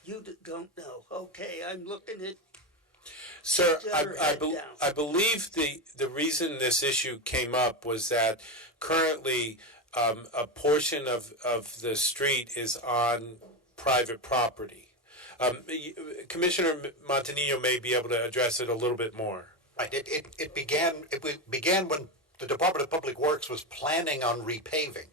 You don't know. Okay, I'm looking at. Sir, I believe the reason this issue came up was that currently a portion of the street is on private property. Commissioner Montanino may be able to address it a little bit more. Right. It began when the Department of Public Works was planning on repaving,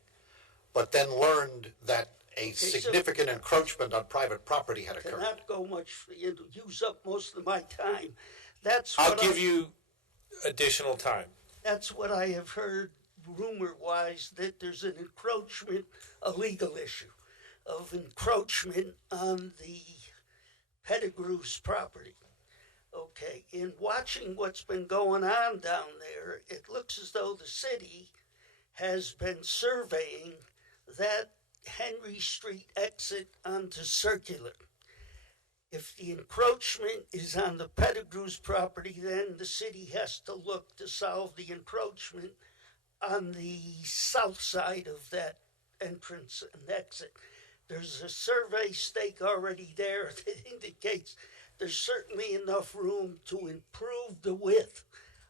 but then learned that a significant encroachment on private property had occurred. Cannot go much, use up most of my time. I'll give you additional time. That's what I have heard rumor-wise, that there's an encroachment, a legal issue of encroachment on the Pettigrew's property. Okay, in watching what's been going on down there, it looks as though the city has been surveying that Henry Street exit onto Circular. If the encroachment is on the Pettigrew's property, then the city has to look to solve the encroachment on the south side of that entrance and exit. There's a survey stake already there that indicates there's certainly enough room to improve the width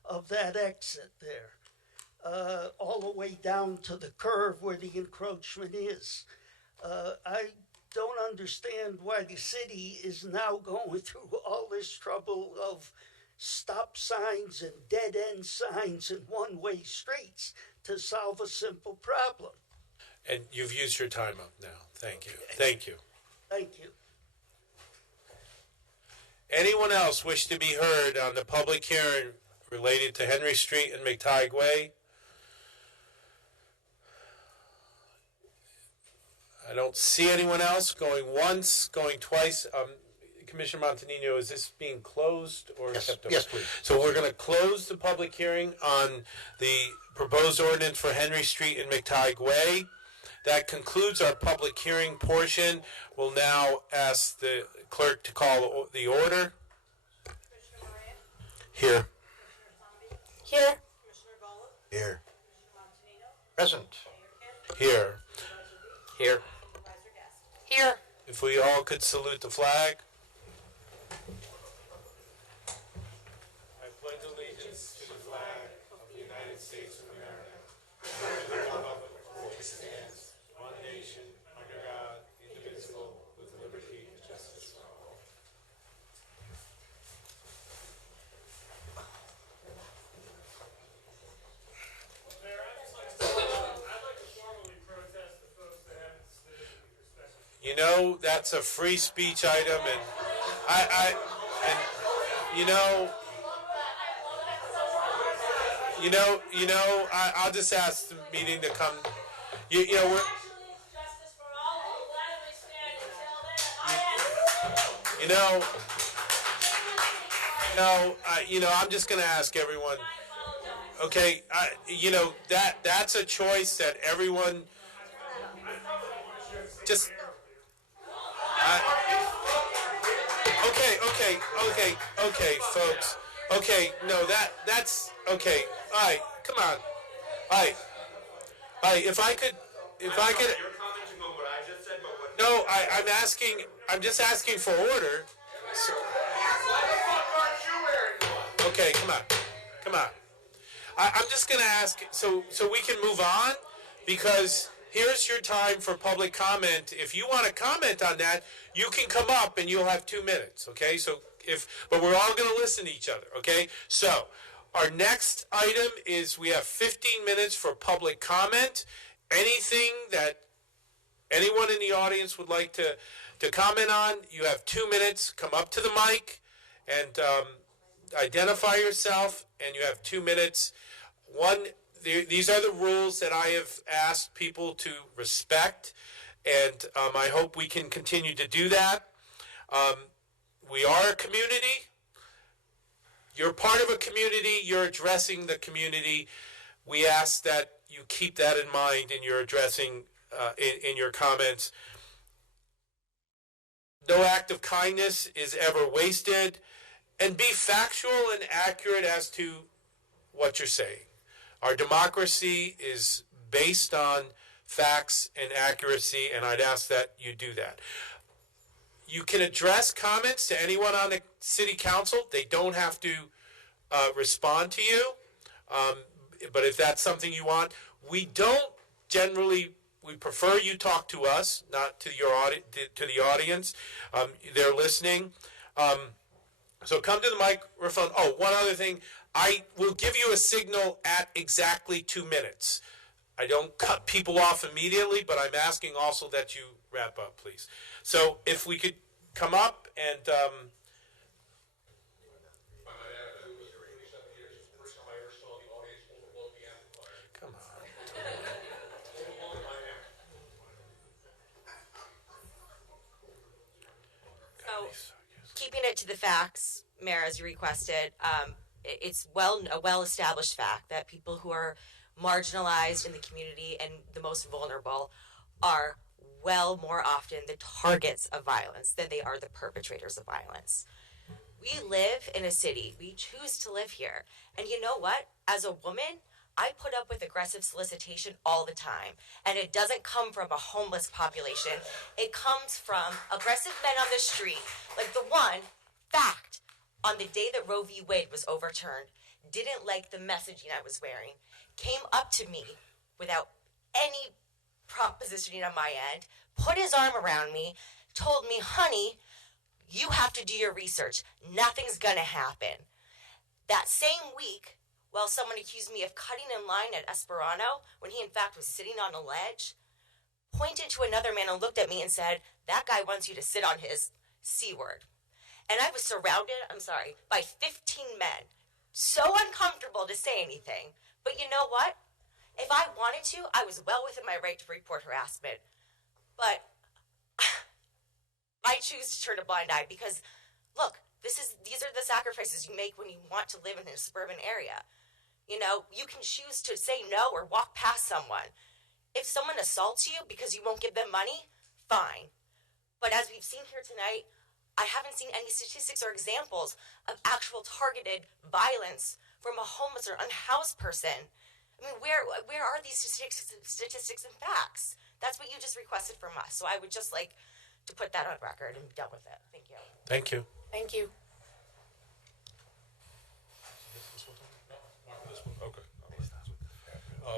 of that exit there, all the way down to the curve where the encroachment is. I don't understand why the city is now going through all this trouble of stop signs and dead-end signs and one-way streets to solve a simple problem. And you've used your time up now. Thank you. Thank you. Thank you. Anyone else wish to be heard on the public hearing related to Henry Street and McTighe Way? I don't see anyone else going once, going twice. Commissioner Montanino, is this being closed or Yes, kept open? yes, please. So we're going to close the public hearing on the proposed ordinance for Henry Street and McTighe Way. That concludes our public hearing portion. We'll now ask the clerk to call the order. Here. Here. Here. Present. Here. Here. Here. If we all could salute the flag. I pledge allegiance to the flag of the United States of America, and to the republic for which it stands, one nation, under God, indivisible, with liberty and justice for all. You know, that's a free speech item, and I'll just ask the meeting to come. I'm just going to ask everyone. Okay, that's a choice that everyone just. Okay, folks. Okay, no, that's okay. All right, come on. All right. If I could. You're commenting on what I just said, but what? No, I'm just asking for order. Okay, come on. I'm just gonna ask so we can move on, because here's your time for public comment. If you want to comment on that, you can come up and you'll have 2 minutes, okay? But we're all going to listen to each other, okay? So, our next item is we have 15 minutes for public comment. Anything that anyone in the audience would like to comment on, you have 2 minutes. Come up to the mic and identify yourself, and you have 2 minutes. These are the rules that I have asked people to respect, and I hope we can continue to do that. We are a community. You're part of a community. You're addressing the community. We ask that you keep that in mind in your addressing, in your comments. No act of kindness is ever wasted, and be factual and accurate as to what you're saying. Our democracy is based on facts and accuracy, and I'd ask that you do that. You can address comments to anyone on the city council. They don't have to respond to you, but if that's something you want, we prefer you talk to us, not to the audience. They're listening. So come to the microphone. Oh, one other thing. I will give you a signal at exactly 2 minutes. I don't cut people off immediately, but I'm asking also that you wrap up, please. So if we could come up and... Come on. So, keeping it to the facts, Mayor, as you requested, it's a well-established fact that people who are marginalized in the community and the most vulnerable are more often the targets of violence than they are the perpetrators of violence. We live in a city. We choose to live here. And you know what? As a woman, I put up with aggressive solicitation all the time. And it doesn't come from a homeless population. It comes from aggressive men on the street, like the one, fact, on the day that Roe v. Wade was overturned, didn't like the messaging I was wearing, came up to me without any propositioning on my end, put his arm around me, told me, honey, you have to do your research. Nothing's gonna happen. That same week, while someone accused me of cutting in line at Esperanto, when he in fact was sitting on a ledge, pointed to another man and looked at me and said, that guy wants you to sit on his C word. and I was surrounded, I'm sorry, by 15 men. So uncomfortable to say anything. But you know what? If I wanted to, I was well within my right to report harassment. But I choose to turn a blind eye because, look, these are the sacrifices you make when you want to live in a suburban area. You know, you can choose to say no or walk past someone. If someone assaults you because you won't give them money, fine. But as we've seen here tonight, I haven't seen any statistics or examples of actual targeted violence from a homeless or unhoused person. I mean, where are these statistics and facts? That's what you just requested from us. So I would just like to put that on record and be done with it. Thank you. Thank you. Thank you.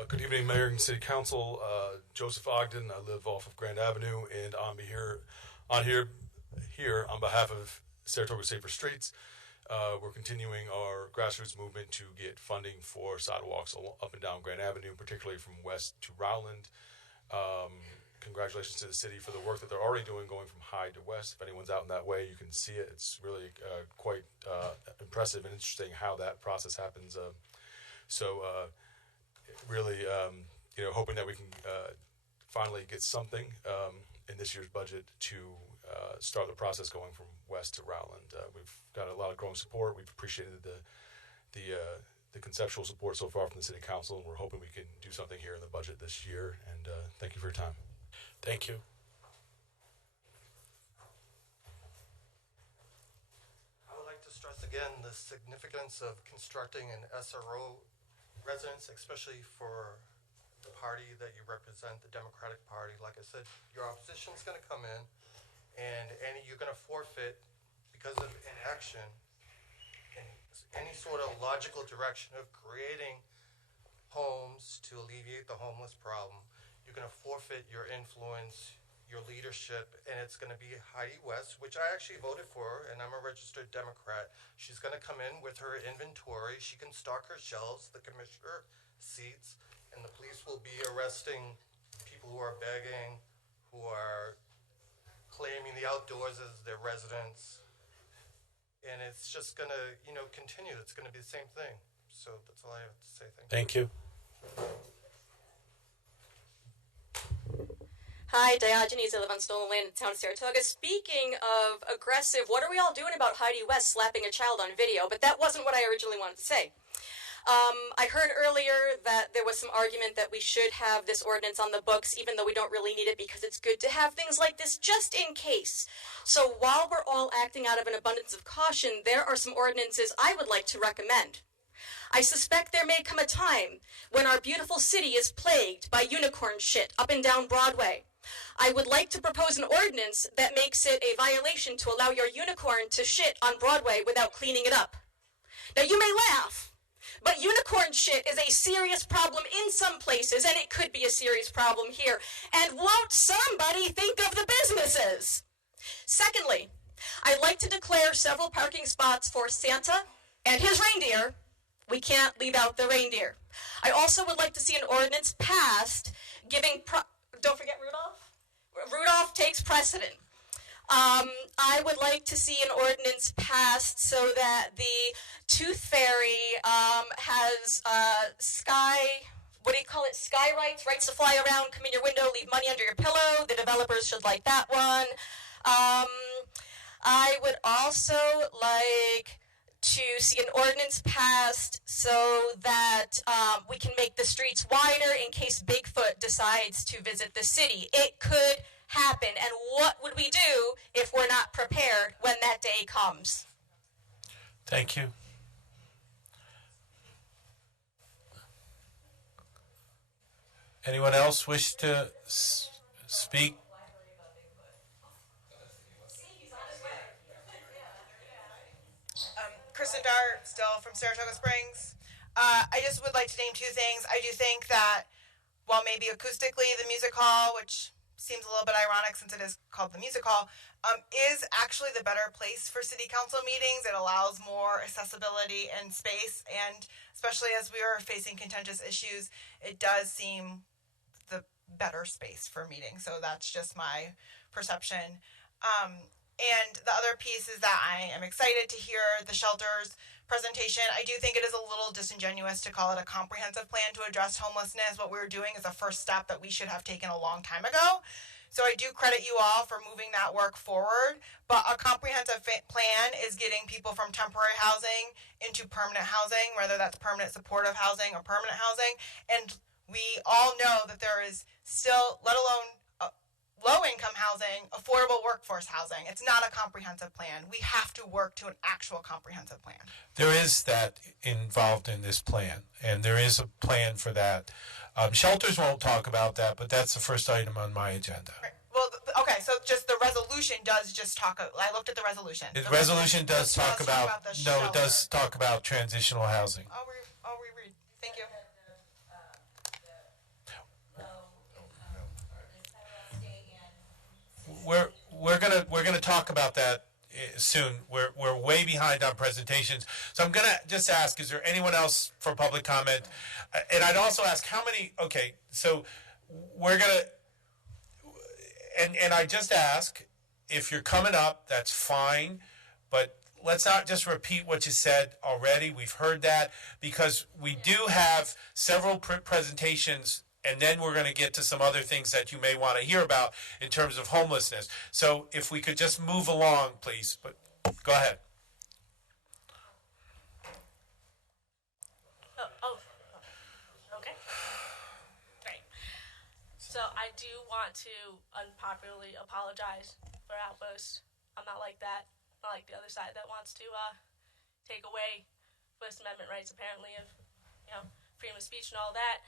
Good evening, Mayor and City Council. Joseph Ogden. I live off of Grand Avenue, and I'm here on behalf of Saratoga Safer Streets. We're continuing our grassroots movement to get funding for sidewalks up and down Grand Avenue, particularly from west to Rowland. Congratulations to the city for the work that they're already doing going from Hyde to west. If anyone's out in that way, you can see it. It's really quite impressive and interesting how that process happens. Really, hoping that we can finally get something in this year's budget to start the process going from west to Rowland. We've got a lot of growing support. We've appreciated the conceptual support so far from the City Council, and we're hoping we can do something here in the budget this year. And thank you for your time. Thank you. I would like to stress again the significance of constructing an SRO residence, especially for the party that you represent, the Democratic Party. Like I said, your opposition is going to come in, and you're going to forfeit because of inaction in any sort of logical direction of creating homes to alleviate the homeless problem. You're going to forfeit your influence, your leadership, and it's going to be Heidi West, which I actually voted for, and I'm a registered Democrat. She's going to come in with her inventory. She can stock her shelves, the commissioner seats, and the police will be arresting people who are begging, who are claiming the outdoors as their residence. And it's just going to, continue. It's going to be the same thing. So that's all I have to say. Thank you. Hi, Diogenes. I live on stolen land in the town of Saratoga. Speaking of aggressive, what are we all doing about Heidi West slapping a child on video? But that wasn't what I originally wanted to say. I heard earlier that there was some argument that we should have this ordinance on the books, even though we don't really need it, because it's good to have things like this just in case. So while we're all acting out of an abundance of caution, there are some ordinances I would like to recommend. I suspect there may come a time when our beautiful city is plagued by unicorn shit up and down Broadway. I would like to propose an ordinance that makes it a violation to allow your unicorn to shit on Broadway without cleaning it up. Now you may laugh, but unicorn shit is a serious problem in some places, and it could be a serious problem here. And won't somebody think of the businesses? Secondly, I'd like to declare several parking spots for Santa and his reindeer. We can't leave out the reindeer. I also would like to see an ordinance passed giving don't forget Rudolph. Rudolph takes precedent. I would like to see an ordinance passed so that the Tooth Fairy has sky rights to fly around, come in your window, leave money under your pillow. The developers should like that one. I would also like to see an ordinance passed so that we can make the streets wider in case Bigfoot decides to visit the city. It could happen, and what would we do if we're not prepared when that day comes? Thank you. Anyone else wish to speak? Kristen Dart, still from Saratoga Springs. I just would like to name two things. I do think that while maybe acoustically the music hall, which seems a little bit ironic since it is called the music hall, is actually the better place for city council meetings. It allows more accessibility and space, and especially as we are facing contentious issues, it does seem the better space for meetings. So that's just my perception. And the other piece is that I am excited to hear the shelter's presentation. I do think it is a little disingenuous to call it a comprehensive plan to address homelessness. What we're doing is a first step that we should have taken a long time ago. So I do credit you all for moving that work forward, but a comprehensive plan is getting people from temporary housing into permanent housing, whether that's permanent supportive housing or permanent housing. And we all know that there is still, let alone low-income housing, affordable workforce housing. It's not a comprehensive plan. We have to work to an actual comprehensive plan. There is that involved in this plan, and there is a plan for that. Shelters won't talk about that, but that's the first item on my agenda. Right. Well, okay, so just the resolution does just talk, I looked at the resolution. The resolution does talk about, the no, shelter. it does talk about transitional housing. I'll reread. Thank you. We're gonna talk about that soon. We're way behind on presentations, so I'm gonna just ask: is there anyone else for public comment? And I'd also ask how many. Okay, so we're gonna, and I just ask if you're coming up, that's fine, but let's not just repeat what you said already. We've heard that because we do have several presentations. And then we're going to get to some other things that you may want to hear about in terms of homelessness. So if we could just move along, please. But go ahead. Okay. Great. So I do want to unpopularly apologize for Outpost. I'm not like that. I'm not like the other side that wants to take away First Amendment rights, apparently, of freedom of speech and all that.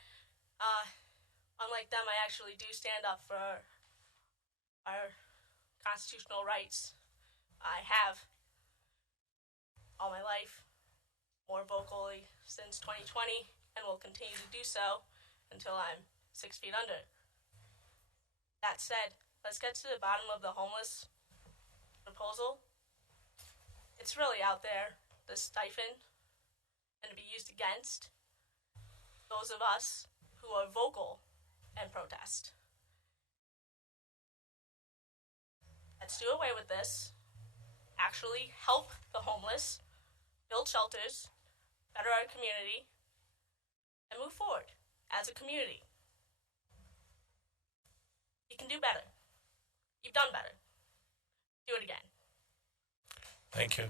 Unlike them, I actually do stand up for our constitutional rights. I have all my life, more vocally since 2020, and will continue to do so until I'm 6 feet under. That said, let's get to the bottom of the homeless proposal. It's really out there, the stipend, and to be used against those of us who are vocal and protest. Let's do away with this, actually help the homeless, build shelters, better our community, and move forward as a community. You can do better. You've done better. Do it again. Thank you.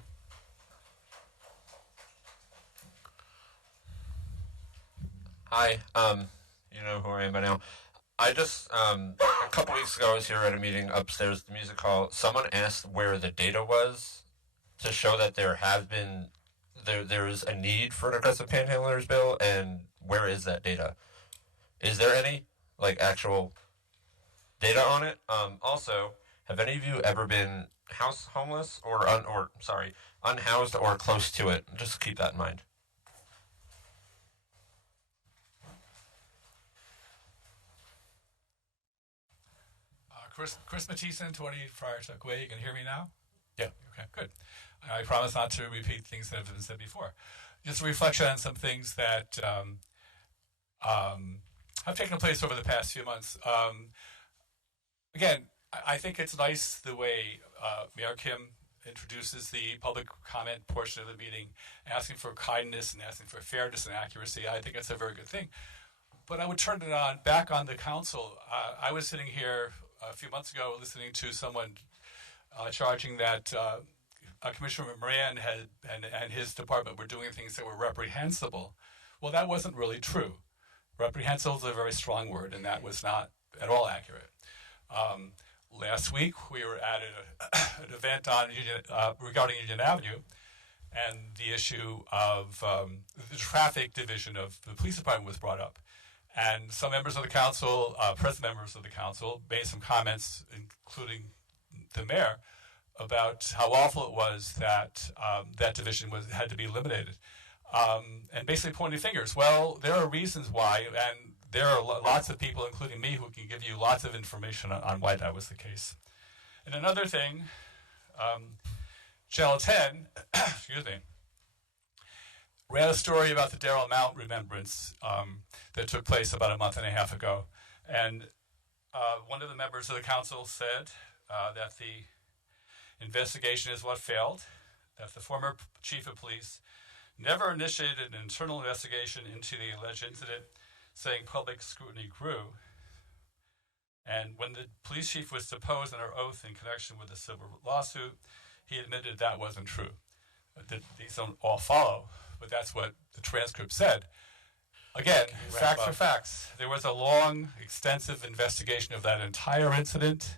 Hi, you know who I am by now. I just, a couple weeks ago I was here at a meeting upstairs at the music hall. Someone asked where the data was to show that there is a need for an aggressive panhandlers bill, and where is that data? Is there any, actual data on it? Also, have any of you ever been homeless or unhoused or close to it? Just keep that in mind. Chris Mathisen, 20 Friar Tuck Way. You can hear me now? Yeah. Okay, good. I promise not to repeat things that have been said before. Just a reflection on some things that have taken place over the past few months. Again, I think it's nice the way Mayor Kim introduces the public comment portion of the meeting, asking for kindness and asking for fairness and accuracy. I think it's a very good thing. But I would turn it back on the council. I was sitting here a few months ago listening to someone charging that Commissioner Moran and his department were doing things that were reprehensible. Well, that wasn't really true. Reprehensible is a very strong word, and that was not at all accurate. Last week, we were at an event on regarding Union Avenue, and the issue of the traffic division of the police department was brought up. And some members of the council, present members of the council, made some comments, including the mayor, about how awful it was that that division had to be eliminated, and basically pointing fingers. Well, there are reasons why, and there are lots of people, including me, who can give you lots of information on why that was the case. And another thing, Channel 10, excuse me, ran a story about the Darrell Mount remembrance that took place about a month and a half ago. And one of the members of the council said that investigation is what failed, that the former chief of police never initiated an internal investigation into the alleged incident, saying public scrutiny grew. And when the police chief was deposed under oath in connection with the civil lawsuit, he admitted that wasn't true. These don't all follow, but that's what the transcript said. Again, facts are facts. There was a long, extensive investigation of that entire incident.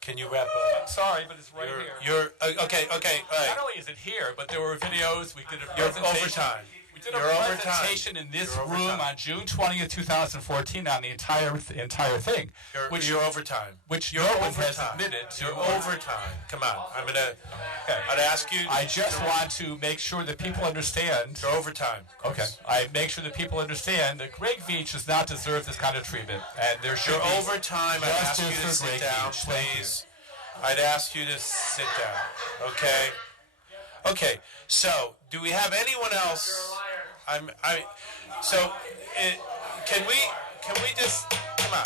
Can you wrap up? I'm sorry, but it's right here. Okay, all right. Not only is it here, but there were videos. We did a You're presentation. overtime. We did a presentation in this room on June 20th, 2014 on the entire thing. You're overtime. Which you're no one overtime. has admitted to. You're overtime. Come on. I'd ask you. I just want to make sure that people understand. You're overtime. Okay. I make sure that people understand that Greg Veach does not deserve this kind of treatment, and there should be overtime. I'd ask you to sit down, please. I'd ask you to sit down. Okay. Okay. So, do we have anyone else? Can we just come on.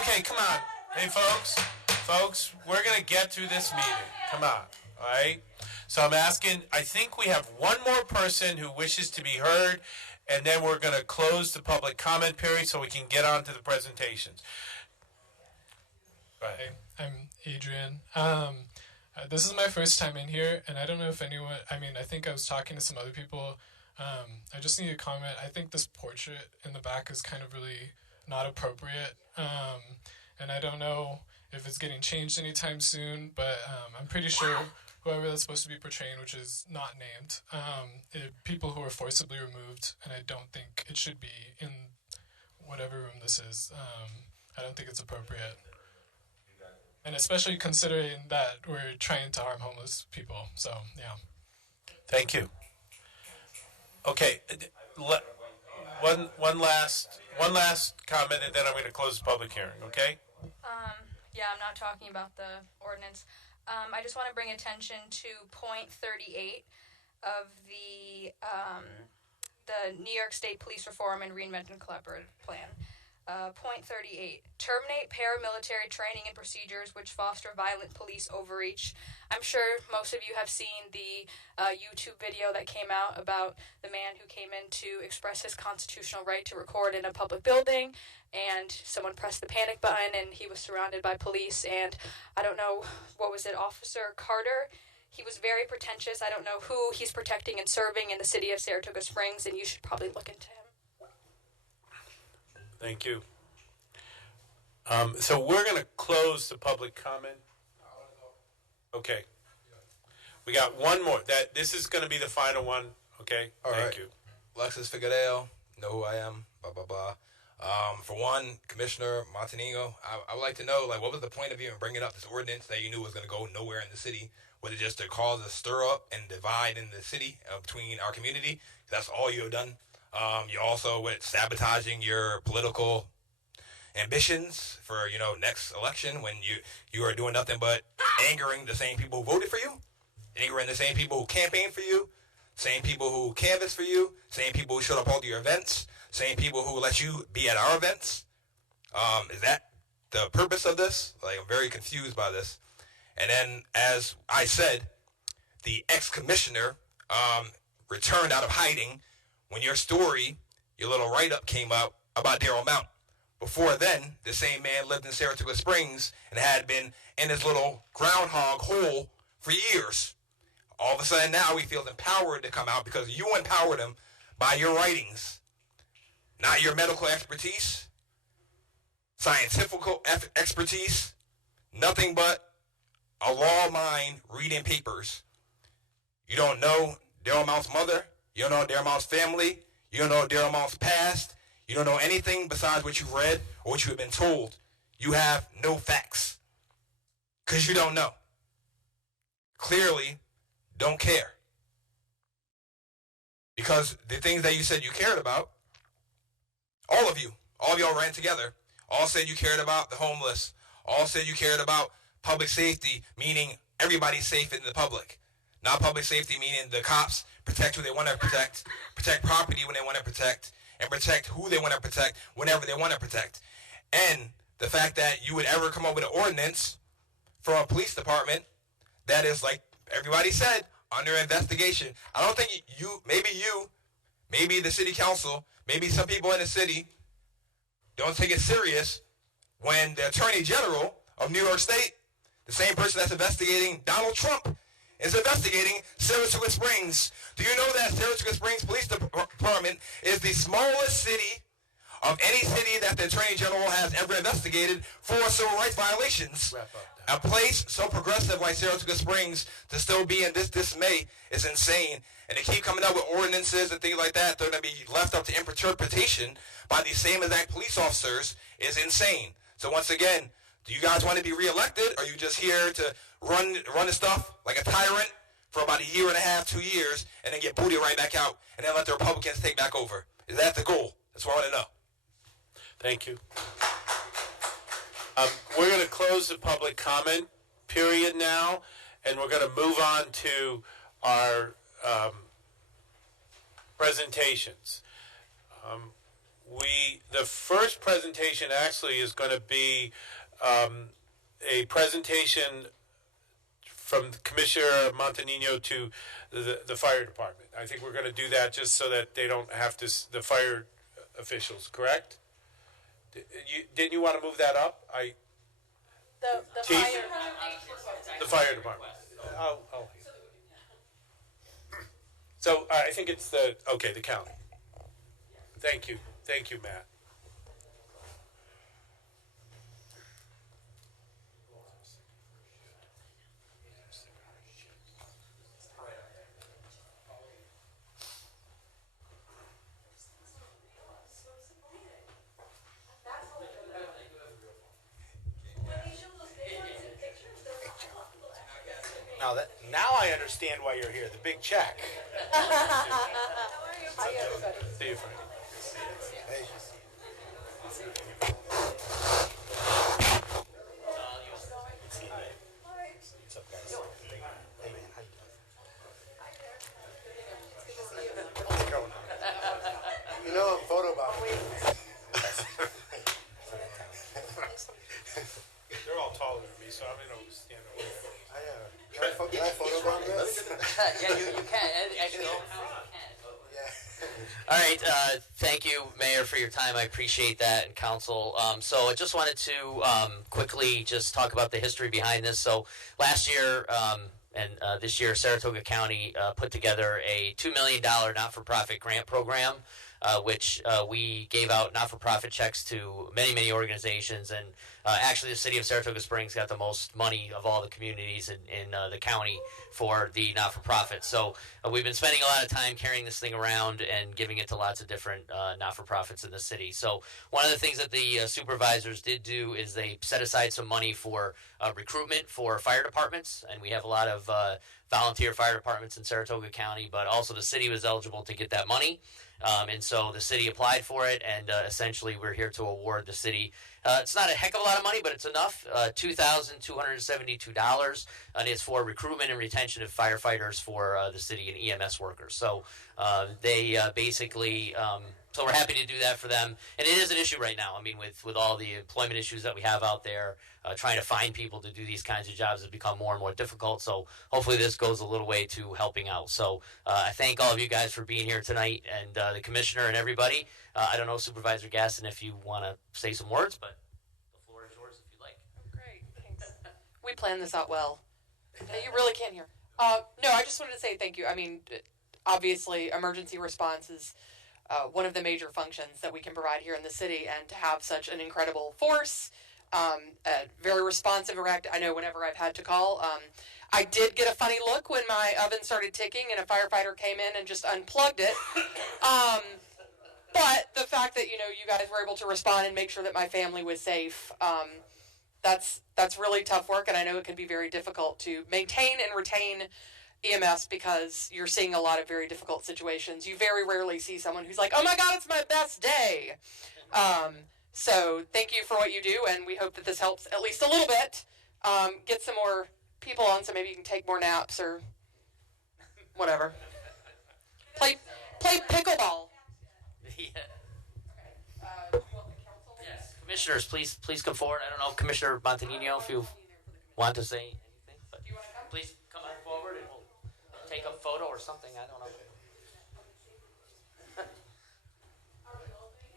Okay, come on. Hey, folks, we're gonna get through this meeting. Come on, all right? So I'm asking, I think we have one more person who wishes to be heard, and then we're gonna close the public comment period so we can get on to the presentations. Hi, I'm Adrian. This is my first time in here, and I don't know if anyone, I think I was talking to some other people. I just need to comment. I think this portrait in the back is kind of really not appropriate, and I don't know if it's getting changed anytime soon, but I'm pretty sure whoever that's supposed to be portraying, which is not named, people who are forcibly removed, and I don't think it should be in whatever room this is. I don't think it's appropriate. And especially considering that we're trying to harm homeless people. So, yeah. Thank you. Okay, one last comment, and then I'm going to close the public hearing, okay? Yeah, I'm not talking about the ordinance. I just want to bring attention to point 38 of the New York State Police Reform and Reinvention Collaborative Plan. Point 38, terminate paramilitary training and procedures which foster violent police overreach. I'm sure most of you have seen the YouTube video that came out about the man who came in to express his constitutional right to record in a public building, and someone pressed the panic button and he was surrounded by police, and I don't know, what was it, Officer Carter? He was very pretentious. I don't know who he's protecting and serving in the city of Saratoga Springs, and you should probably look into him. Thank you. So we're going to close the public comment. Okay. We got one more. This is going to be the final one. Okay. Thank you. Alexis Figueiredo, know who I am. Blah blah blah. For one, Commissioner Montenegro, I would like to know, what was the point of even bringing up this ordinance that you knew was going to go nowhere in the city? Was it just to cause a stir up and divide in the city between our community? That's all you have done. You also with sabotaging your political ambitions for next election when you are doing nothing but angering the same people who voted for you, angering the same people who campaigned for you, same people who canvassed for you, same people who showed up all to your events, same people who let you be at our events. Is that the purpose of this? I'm very confused by this. And then, as I said, the ex-commissioner returned out of hiding when your story, your little write-up came out about Darryl Mountain. Before then, the same man lived in Saratoga Springs and had been in his little groundhog hole for years. All of a sudden now he feels empowered to come out because you empowered him by your writings, not your medical expertise, scientific expertise, nothing but a law mind reading papers. You don't know Darryl Mountain's mother. You don't know Darryl Mountain's family. You don't know Darryl Mountain's past. You don't know anything besides what you've read or what you have been told. You have no facts because you don't know. Clearly, don't care. Because the things that you said you cared about, all of y'all ran together, all said you cared about the homeless, all said you cared about public safety, meaning everybody's safe in the public. Not public safety, meaning the cops protect who they want to protect property when they want to protect, and protect who they want to protect whenever they want to protect. And the fact that you would ever come up with an ordinance for a police department that is, like everybody said, under investigation. I don't think you, maybe the city council, maybe some people in the city don't take it serious when the Attorney General of New York State, the same person that's investigating Donald Trump, is investigating Saratoga Springs. Do you know that Saratoga Springs Police Department is the smallest city of any city that the Attorney General has ever investigated for civil rights violations? A place so progressive like Saratoga Springs to still be in this dismay is insane. And they keep coming up with ordinances and things like that. They're going to be left up to interpretation by these same exact police officers is insane. So once again, do you guys want to be reelected? Or are you just here to run the stuff like a tyrant for about a year and a half, 2 years, and then get booted right back out and then let the Republicans take back over? Is that the goal? That's what I want to know. Thank you. We're going to close the public comment period now, and we're going to move on to our presentations. The first presentation actually is going to be a presentation from Commissioner Montanino to the fire department. I think we're going to do that just so that they don't have to, the fire officials, correct? Didn't you want to move that up? The fire department. So I think it's the county. Thank you, Matt. Now I understand why you're here. The big check. Hi, everybody. See you, Frank. Hey. What's up, guys? Hey, man. How you doing? How's it going? You know I'm photobombing. They're all taller than me, so I'm going to stand over there. Can I photobomb this? Yeah, you can. Actually, all right, thank you, Mayor, for your time. I appreciate that, and Council. So I just wanted to quickly just talk about the history behind this. So last year and this year, Saratoga County put together a $2 million not-for-profit grant program, which we gave out not-for-profit checks to many, many organizations. And actually, the city of Saratoga Springs got the most money of all the communities in the county for the not-for-profit. So we've been spending a lot of time carrying this thing around and giving it to lots of different not-for-profits in the city. So one of the things that the supervisors did do is they set aside some money for recruitment for fire departments, and we have a lot of volunteer fire departments in Saratoga County, but also the city was eligible to get that money. And so the city applied for it, and essentially we're here to award the city. It's not a heck of a lot of money, but it's enough, $2,272, and it's for recruitment and retention of firefighters for the city and EMS workers. So they basically, so we're happy to do that for them. And it is an issue right now. I mean, with all the employment issues that we have out there, trying to find people to do these kinds of jobs has become more and more difficult. So hopefully this goes a little way to helping out. So I thank all of you guys for being here tonight, and the commissioner and everybody. I don't know, Supervisor Gaston, if you want to say some words, but the floor is yours if you'd like. Great, thanks. We planned this out well. You really can't hear. No, I just wanted to say thank you. I mean, obviously, emergency response is one of the major functions that we can provide here in the city, and to have such an incredible force, very responsive, erect. I know whenever I've had to call, I did get a funny look when my oven started ticking and a firefighter came in and just unplugged it. But the fact that, you guys were able to respond and make sure that my family was safe, that's really tough work, and I know it can be very difficult to maintain and retain EMS because you're seeing a lot of very difficult situations. You very rarely see someone who's like, oh my God, it's my best day. So thank you for what you do, and we hope that this helps at least a little bit. Get some more people on so maybe you can take more naps or whatever. Play pickleball. Yeah. commissioners, please come forward. I don't know, Commissioner Montanino, if you want to say anything, but please come on forward and we'll take a photo or something. I don't know.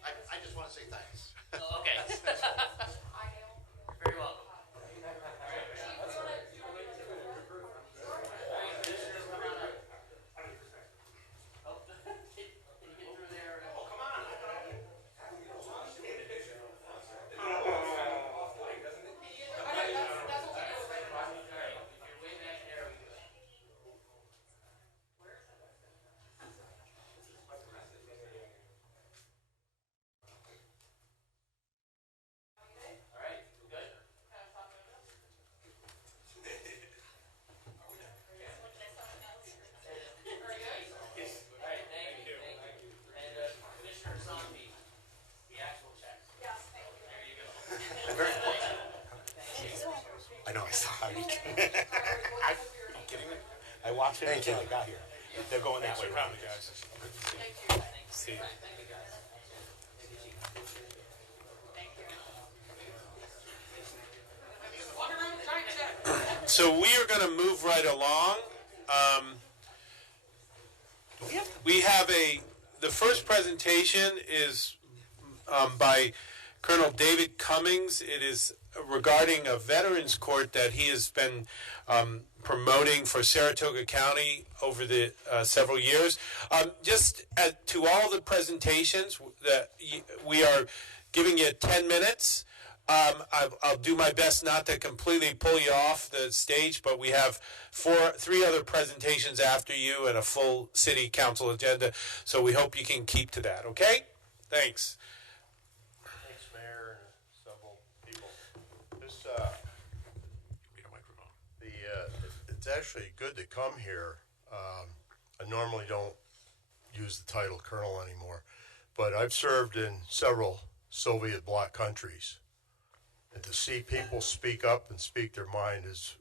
I just want to say thanks. Oh, okay. Very welcome. I know, I saw how you can. Are you kidding me? I watched it until I got here. They're going that way around, guys. See you. So we are going to move right along. We have the first presentation is by Colonel David Cummings. It is regarding a veterans court that he has been promoting for Saratoga County over the several years. To all the presentations, that we are giving you 10 minutes. I'll do my best not to completely pull you off the stage, but we have three other presentations after you and a full city council agenda, so we hope you can keep to that, okay? Thanks. Thanks, Mayor, and several people. It's actually good to come here. I normally don't use the title colonel anymore, but I've served in several Soviet bloc countries. And to see people speak up and speak their mind it's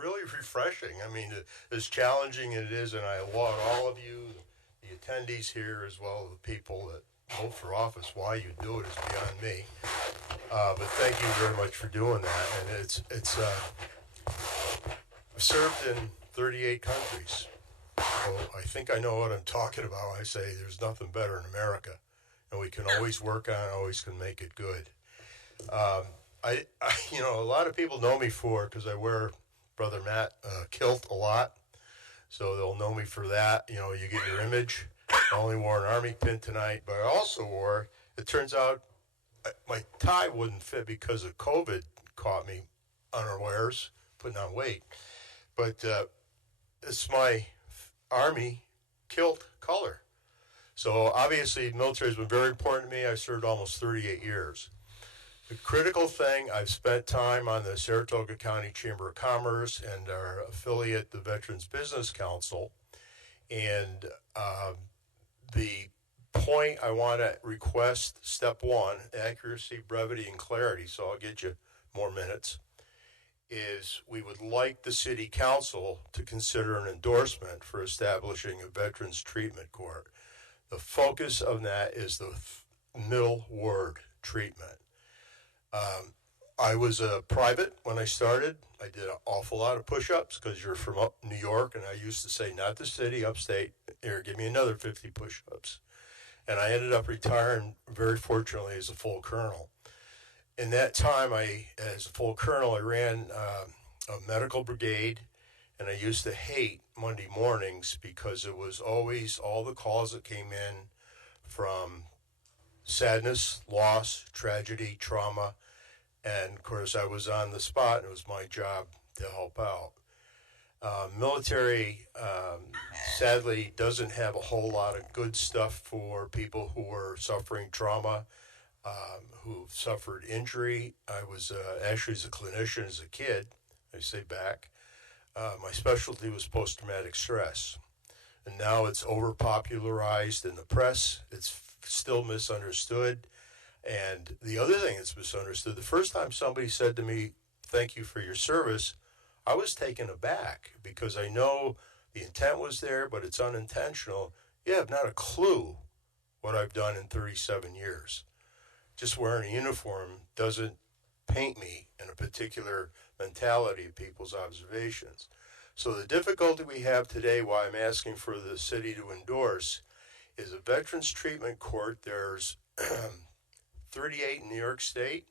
really refreshing. I mean, as challenging as it is, and I applaud all of you, the attendees here, as well as the people that vote for office. Why you do it is beyond me. But thank you very much for doing that. And I've served in 38 countries. So I think I know what I'm talking about. I say there's nothing better in America, and we can always work on it, always can make it good. A lot of people know me because I wear Brother Matt kilt a lot, so they'll know me for that. You get your image. I only wore an army pin tonight, but I also wore, it turns out, my tie wouldn't fit because of COVID caught me unawares, putting on weight. But it's my army kilt color. So obviously, the military has been very important to me. I served almost 38 years. The critical thing, I've spent time on the Saratoga County Chamber of Commerce and our affiliate, the Veterans Business Council. And the point I want to request, step one, accuracy, brevity, and clarity, so I'll get you more minutes, is we would like the City Council to consider an endorsement for establishing a Veterans Treatment Court. The focus of that is the middle word, treatment. I was a private when I started. I did an awful lot of push-ups because you're from up New York, and I used to say, not the city, upstate, here, give me another 50 push-ups. And I ended up retiring, very fortunately, as a full colonel. In that time, as a full colonel, I ran a medical brigade, and I used to hate Monday mornings because it was always all the calls that came in from sadness, loss, tragedy, trauma, and of course I was on the spot, and it was my job to help out. Military, sadly, doesn't have a whole lot of good stuff for people who are suffering trauma, who've suffered injury. I was actually, as a clinician, as a kid, I say back, my specialty was post-traumatic stress. And now it's over-popularized in the press. It's still misunderstood. And the other thing that's misunderstood, the first time somebody said to me, thank you for your service, I was taken aback because I know the intent was there, but it's unintentional. You have not a clue what I've done in 37 years. just wearing a uniform doesn't paint me in a particular mentality of people's observations. So the difficulty we have today, why I'm asking for the city to endorse, is a Veterans Treatment Court. There's 38 in New York State.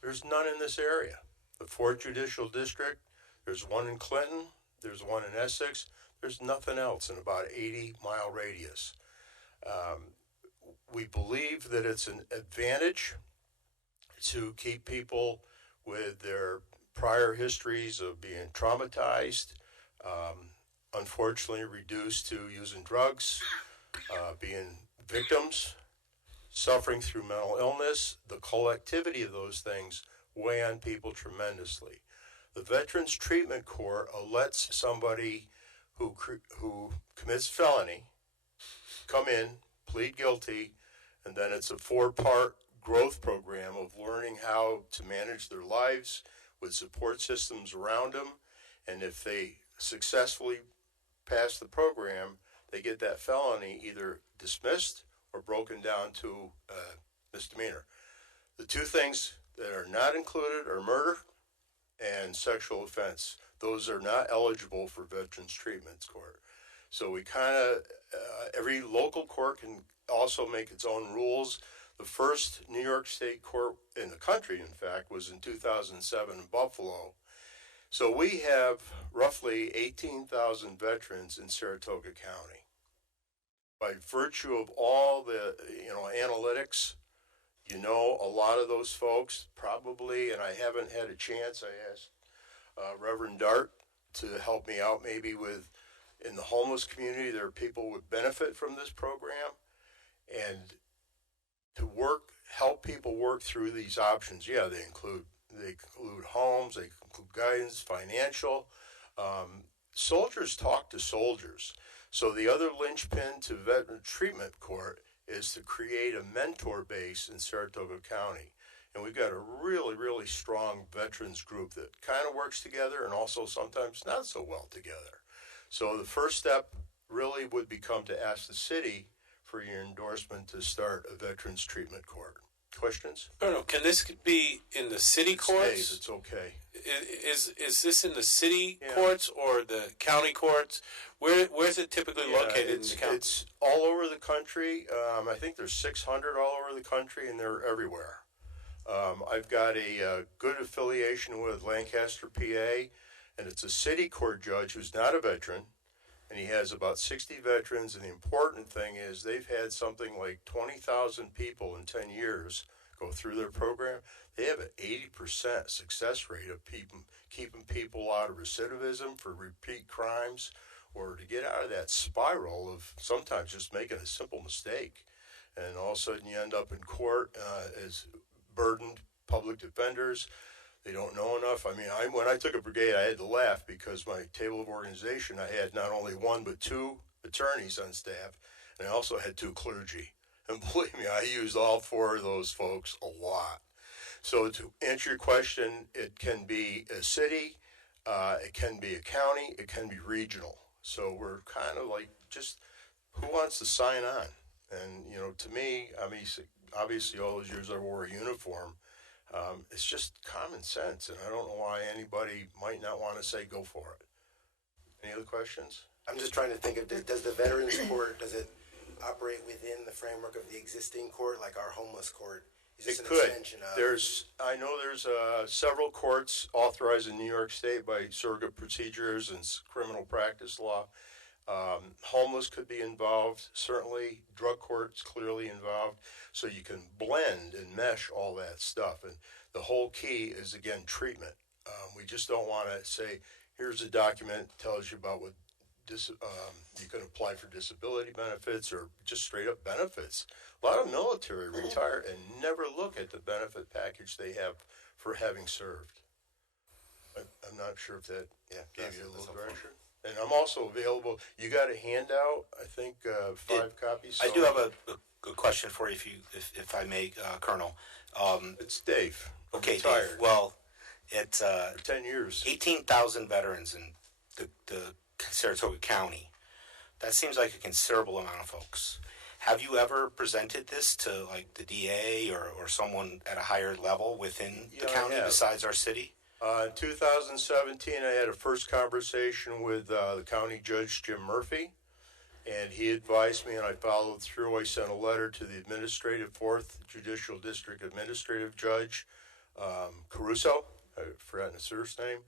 There's none in this area. The 4th Judicial District, there's one in Clinton, there's one in Essex, there's nothing else in about 80-mile radius. We believe that it's an advantage to keep people with their prior histories of being traumatized, unfortunately reduced to using drugs, being victims, suffering through mental illness. The collectivity of those things weigh on people tremendously. The Veterans Treatment Court lets somebody who commits felony come in, plead guilty, and then it's a 4-part growth program of learning how to manage their lives with support systems around them. And if they successfully pass the program, they get that felony either dismissed or broken down to misdemeanor. The two things that are not included are murder and sexual offense. Those are not eligible for Veterans Treatment Court. So we kind of, every local court can also make its own rules. The first New York State court in the country, in fact, was in 2007 in Buffalo. So we have roughly 18,000 veterans in Saratoga County. By virtue of all the, analytics, a lot of those folks probably, and I haven't had a chance, I asked Reverend Dart to help me out maybe with, in the homeless community, there are people who would benefit from this program, and to help people work through these options. Yeah, they include homes, they include guidance, financial. Soldiers talk to soldiers. So the other linchpin to Veteran Treatment Court is to create a mentor base in Saratoga County. And we've got a really, really strong veterans group that kind of works together and also sometimes not so well together. So the first step really would become to ask the city for your endorsement to start a Veterans Treatment Court. Questions? No. Can this be in the city courts? It's okay. Is this in the city courts or the county courts? Where's it typically located in the county? It's all over the country. I think there's 600 all over the country, and they're everywhere. I've got a good affiliation with Lancaster, PA, and it's a city court judge who's not a veteran, and he has about 60 veterans, and the important thing is they've had something like 20,000 people in 10 years go through their program. They have an 80% success rate of keeping people out of recidivism for repeat crimes or to get out of that spiral of sometimes just making a simple mistake. And all of a sudden you end up in court as burdened public defenders. They don't know enough. I mean, when I took a brigade, I had to laugh because my table of organization, I had not only one but two attorneys on staff, and I also had two clergy. And believe me, I used all four of those folks a lot. So to answer your question, it can be a city, it can be a county, it can be regional. So we're kind of like just who wants to sign on? And, to me, I mean, obviously all those years I wore a uniform. It's just common sense, and I don't know why anybody might not want to say go for it. Any other questions? I'm just trying to think of, does the Veterans Court, does it operate within the framework of the existing court, like our homeless court? Is this It an could. extension of? I know there's several courts authorized in New York State by surrogate procedures and criminal practice law. Homeless could be involved, certainly. Drug court's clearly involved. So you can blend and mesh all that stuff. And the whole key is, again, treatment. We just don't want to say, here's a document that tells you about what you can apply for disability benefits or just straight up benefits. A lot of military retire and never look at the benefit package they have for having served. I'm not sure if that gave you a little direction. And I'm also available. You got a handout, I think, 5 copies. I do have a question for you, if I may, Colonel. It's Dave. Okay, Dave. Well, it's for 10 years. 18,000 veterans in the Saratoga County. That seems like a considerable amount of folks. Have you ever presented this to like the DA or someone at a higher level within the county besides our city? In 2017, I had a first conversation with the county judge, Jim Murphy, and he advised me, and I followed through. I sent a letter to the 4th Judicial District Administrative Judge, Caruso, I've forgotten his first name,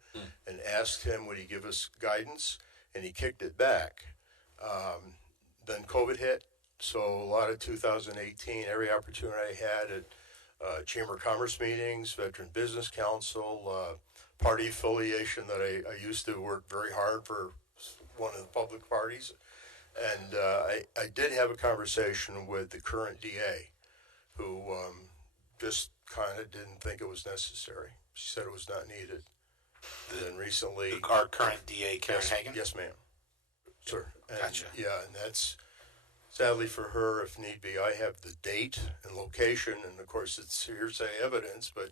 and asked him would he give us guidance, and he kicked it back. Then COVID hit, so a lot of 2018, every opportunity I had at Chamber of Commerce meetings, Veteran Business Council, party affiliation that I used to work very hard for one of the public parties. And I did have a conversation with the current DA who just kind of didn't think it was necessary. She said it was not needed. Then recently... Our current DA, Karen Hagan? Yes, ma'am. Sir. And, Gotcha. Yeah, and that's... Sadly for her, if need be, I have the date and location, and of course it's hearsay evidence, but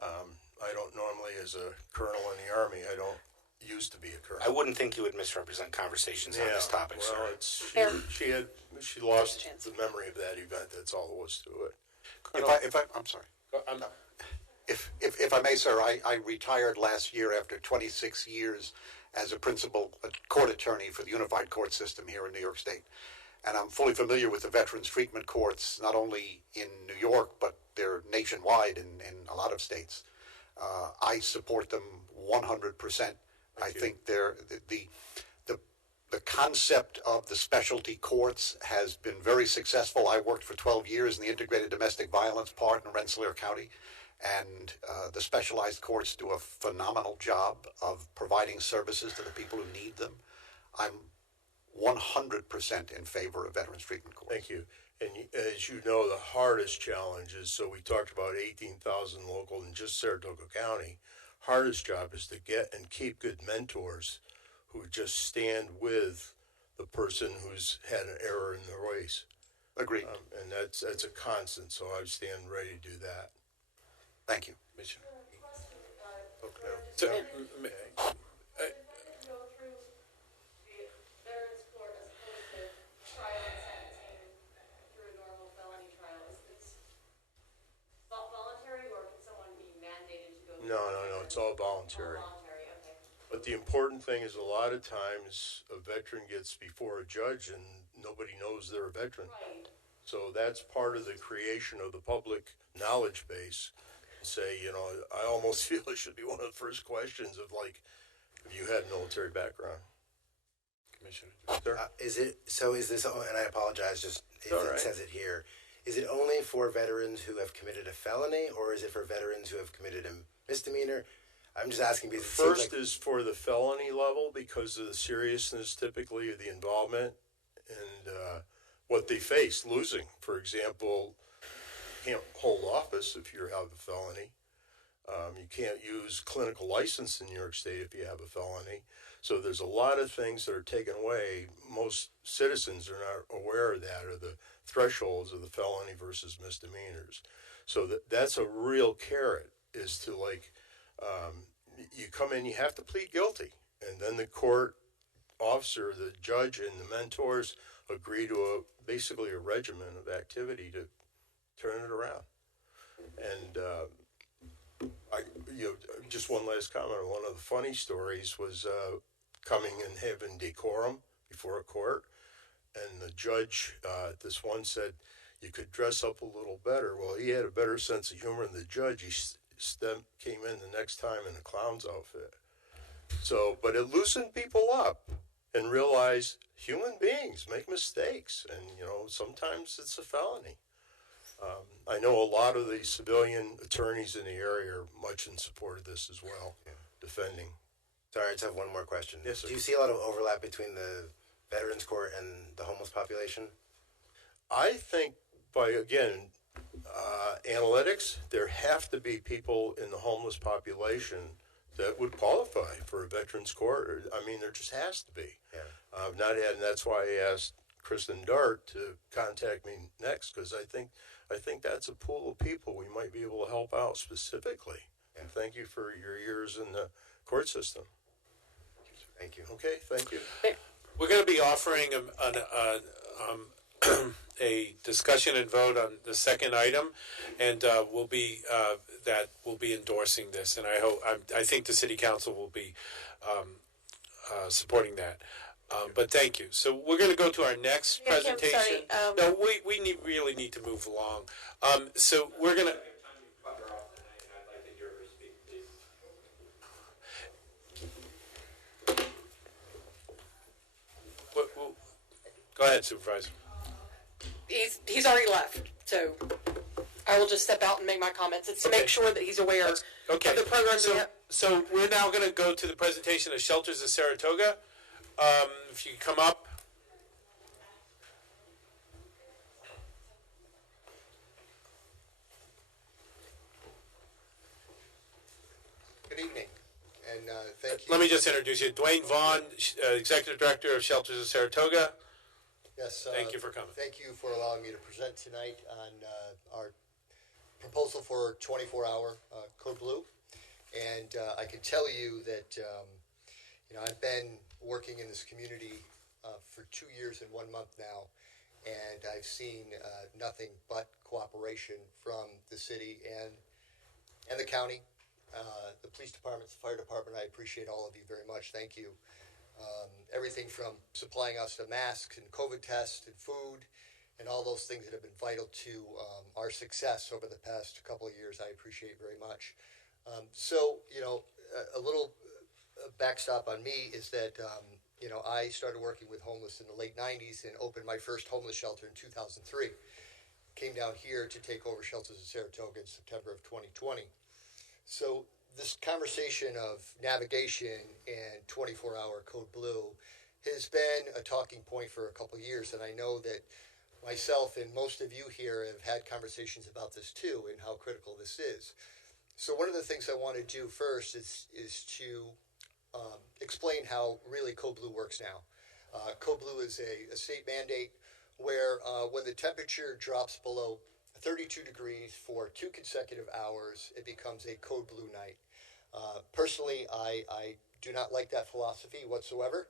I don't normally, as a colonel in the Army, I don't used to be a colonel. I wouldn't think you would misrepresent conversations on this topic, well, sir. She lost the memory of that event. That's all there was to it. I'm sorry. If I may, sir, I retired last year after 26 years as a principal court attorney for the Unified Court System here in New York State. And I'm fully familiar with the veterans treatment courts, not only in New York, but they're nationwide in a lot of states. I support them 100%. I think they're the concept of the specialty courts has been very successful. I worked for 12 years in the integrated domestic violence part in Rensselaer County, and the specialized courts do a phenomenal job of providing services to the people who need them. I'm 100% in favor of veterans treatment courts. Thank you. And as you know, the hardest challenge is, so we talked about 18,000 local in just Saratoga County. Hardest job is to get and keep good mentors who just stand with the person who's had an error in their ways. Agreed. And that's a constant, so I stand ready to do that. Thank you. Okay. No, it's all voluntary. But the important thing is a lot of times a veteran gets before a judge and nobody knows they're a veteran. Right. So that's part of the creation of the public knowledge base. Say, I almost feel it should be one of the first questions of like, have you had military background? Commissioner. Is this, and I apologize, just if it says it here, is it only for veterans who have committed a felony, or is it for veterans who have committed a misdemeanor? I'm just asking because First is for the felony level because of the seriousness typically of the involvement and what they face, losing. For example, you can't hold office if you have a felony. You can't use clinical license in New York State if you have a felony. So there's a lot of things that are taken away. Most citizens are not aware of that, or the thresholds of the felony versus misdemeanors. So that's a real carrot, is to you come in, you have to plead guilty. And then the court officer, the judge, and the mentors agree to basically a regimen of activity to turn it around. And just one last comment. One of the funny stories was coming and having decorum before a court, and the judge at this one said, you could dress up a little better. Well, he had a better sense of humor than the judge. He came in the next time in a clown's outfit. So, but it loosened people up and realized human beings make mistakes, and sometimes it's a felony. I know a lot of the civilian attorneys in the area are much in support of this as well, defending. Sorry, I just have one more question. Yes, sir. Do you see a lot of overlap between the Veterans Court and the homeless population? I think by, again, analytics, there have to be people in the homeless population that would qualify for a Veterans Court. I mean, there just has to be. Yeah. And that's why I asked Kristen Dart to contact me next, because I think that's a pool of people we might be able to help out specifically. Yeah. And thank you for your years in the court system. Thank you. Okay, thank you. We're going to be offering a discussion and vote on the second item, and we'll be endorsing this. And I think the city council will be supporting that. But thank you. So we're going to go to our next presentation. No, we really need to move along. So we're going to. Go ahead, Supervisor. He's already left, so I will just step out and make my comments. It's to make sure that he's aware of the programs. So we're now going to go to the presentation of Shelters of Saratoga. If you come up. Good evening, and thank you. Let me just introduce you. Dwayne Vaughn, Executive Director of Shelters of Saratoga. Yes. Thank you for coming. Thank you for allowing me to present tonight on our proposal for 24-hour Code Blue. And I can tell you that I've been working in this community for 2 years and 1 month now, and I've seen nothing but cooperation from the city and the county, the police departments, the fire department. I appreciate all of you very much. Thank you. Everything from supplying us the masks and COVID tests and food and all those things that have been vital to our success over the past couple of years, I appreciate very much. A little backstop on me is that, I started working with homeless in the late 90s and opened my first homeless shelter in 2003. Came down here to take over Shelters of Saratoga in September of 2020. So this conversation of navigation and 24-hour Code Blue has been a talking point for a couple of years, and I know that myself and most of you here have had conversations about this too and how critical this is. So one of the things I want to do first is to explain how really Code Blue works now. Code Blue is a state mandate where when the temperature drops below 32 degrees for 2 consecutive hours, it becomes a Code Blue night. Personally, I do not like that philosophy whatsoever.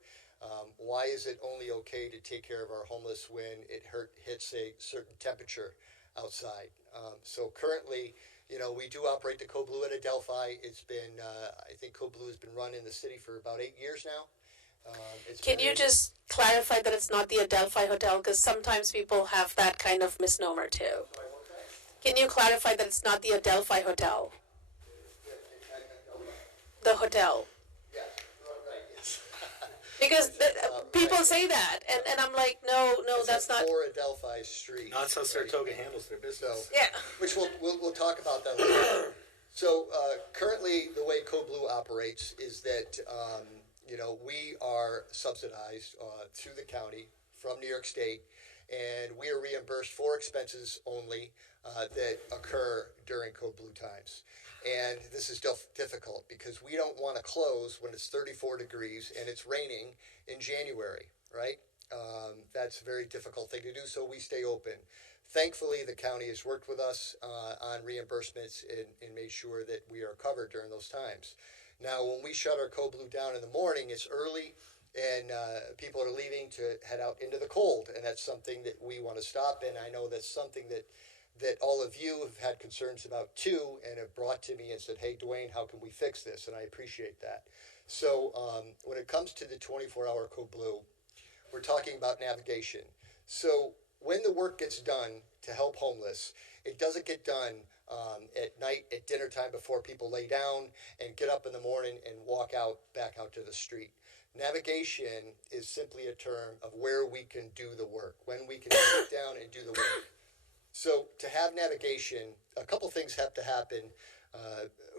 Why is it only okay to take care of our homeless when it hits a certain temperature outside? So currently, we do operate the Code Blue at Adelphi. It's been, I think Code Blue has been run in the city for about 8 years now. Can you just clarify that it's not the Adelphi Hotel? Because sometimes people have that kind of misnomer too. Can you clarify that it's not the Adelphi Hotel? The hotel. Because people say that, and I'm like, no, that's not. 4 Adelphi Street. Not how Saratoga handles their business. So, which we'll talk about that later. So currently, the way Code Blue operates is that we are subsidized through the county from New York State, and we are reimbursed for expenses only that occur during Code Blue times. And this is difficult because we don't want to close when it's 34 degrees and it's raining in January, right? That's a very difficult thing to do, so we stay open. Thankfully, the county has worked with us on reimbursements and made sure that we are covered during those times. Now, when we shut our Code Blue down in the morning, it's early and people are leaving to head out into the cold, and that's something that we want to stop, and I know that's something that all of you have had concerns about too and have brought to me and said, hey, Dwayne, how can we fix this? And I appreciate that. So when it comes to the 24-hour Code Blue, we're talking about navigation. So when the work gets done to help homeless, it doesn't get done at night, at dinner time before people lay down and get up in the morning and walk back out to the street. Navigation is simply a term of where we can do the work, when we can sit down and do the work. So to have navigation, a couple things have to happen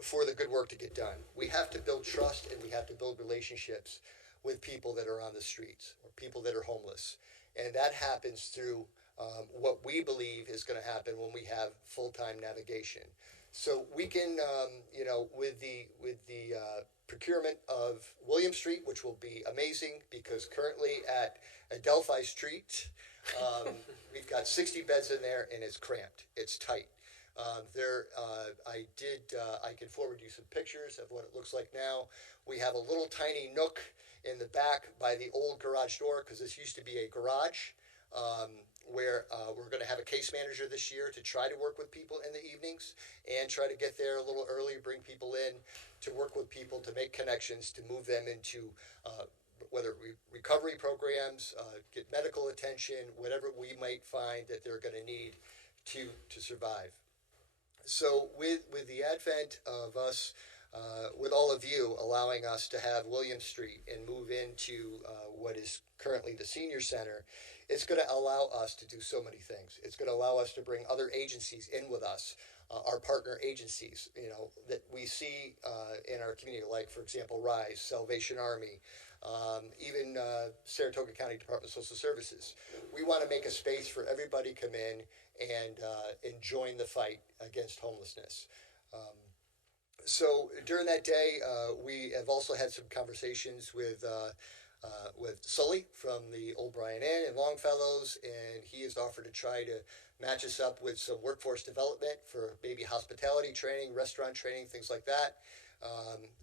for the good work to get done. We have to build trust and we have to build relationships with people that are on the streets or people that are homeless. And that happens through what we believe is going to happen when we have full-time navigation. So we can, with the procurement of William Street, which will be amazing because currently at Adelphi Street, we've got 60 beds in there and it's cramped. It's tight. I can forward you some pictures of what it looks like now. We have a little tiny nook in the back by the old garage door because this used to be a garage. where we're going to have a case manager this year to try to work with people in the evenings and try to get there a little early, bring people in to work with people, to make connections, to move them into whether recovery programs, get medical attention, whatever we might find that they're going to need to survive. So with the advent of us, with all of you allowing us to have William Street and move into what is currently the senior center, it's going to allow us to do so many things. It's going to allow us to bring other agencies in with us, our partner agencies, that we see in our community, like, for example, RISE, Salvation Army, even Saratoga County Department of Social Services. We want to make a space for everybody to come in and join the fight against homelessness. So during that day, we have also had some conversations with Sully from the Old Bryan Inn and Longfellows, and he has offered to try to match us up with some workforce development for maybe hospitality training, restaurant training, things like that.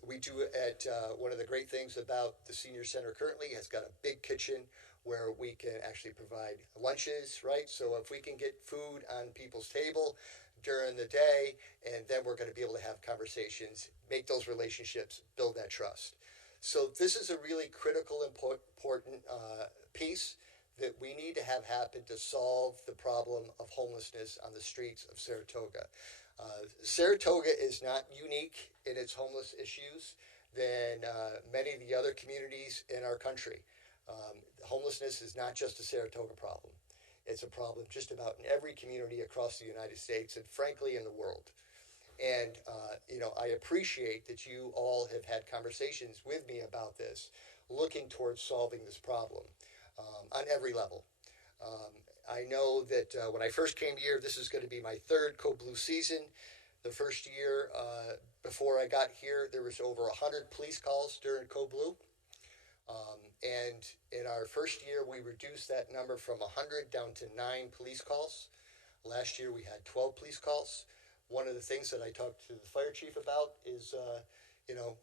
We do at one of the great things about the senior center currently has got a big kitchen where we can actually provide lunches, right? So if we can get food on people's table during the day, and then we're going to be able to have conversations, make those relationships, build that trust. So this is a really critical, important piece that we need to have happen to solve the problem of homelessness on the streets of Saratoga. Saratoga is not unique in its homeless issues than many of the other communities in our country. Homelessness is not just a Saratoga problem. It's a problem just about in every community across the United States and frankly in the world. And, I appreciate that you all have had conversations with me about this, looking towards solving this problem on every level. I know that when I first came here, this is going to be my third Code Blue season. The first year before I got here, there was over 100 police calls during Code Blue. And in our first year, we reduced that number from 100 down to 9 police calls. Last year, we had 12 police calls. One of the things that I talked to the fire chief about is,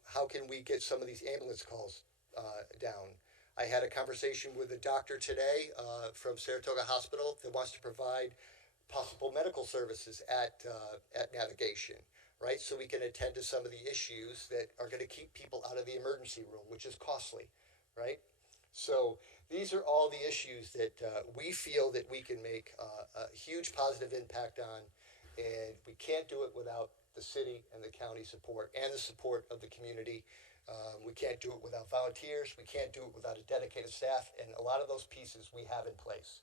how can we get some of these ambulance calls down? I had a conversation with a doctor today from Saratoga Hospital that wants to provide possible medical services at Navigation, right? So we can attend to some of the issues that are going to keep people out of the emergency room, which is costly, right? So these are all the issues that we feel that we can make a huge positive impact on, and we can't do it without the city and the county support and the support of the community. We can't do it without volunteers. We can't do it without a dedicated staff, and a lot of those pieces we have in place.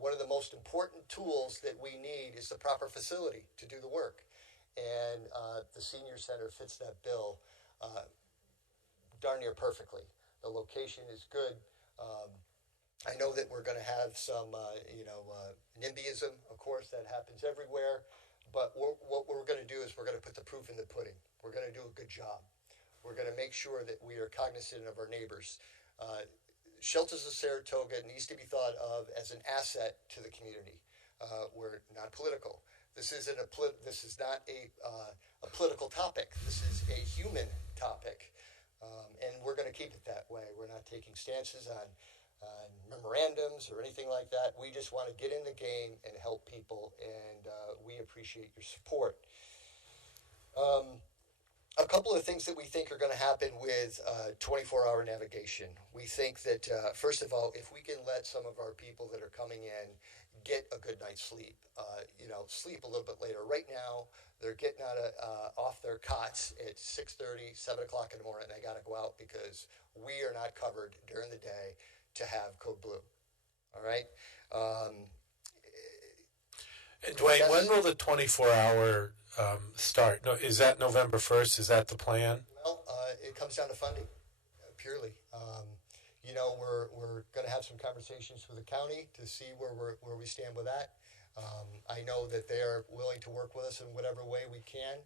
One of the most important tools that we need is the proper facility to do the work, and the senior center fits that bill darn near perfectly. The location is good. I know that we're going to have some, NIMBYism, of course, that happens everywhere. But what we're going to do is we're going to put the proof in the pudding. We're going to do a good job. We're going to make sure that we are cognizant of our neighbors. Shelters of Saratoga needs to be thought of as an asset to the community. We're not political. This is not a political topic. This is a human topic. And we're going to keep it that way. We're not taking stances on memorandums or anything like that. We just want to get in the game and help people, and we appreciate your support. A couple of things that we think are going to happen with 24-hour navigation. We think that, first of all, if we can let some of our people that are coming in get a good night's sleep, sleep a little bit later. Right now, they're getting off their cots at 6:30, 7 o'clock in the morning, and they got to go out because we are not covered during the day to have Code Blue. All right? And Dwayne, when will the 24-hour start? No, is that November 1st? Is that the plan? Well, it comes down to funding, purely. We're going to have some conversations with the county to see where we stand with that. I know that they are willing to work with us in whatever way we can,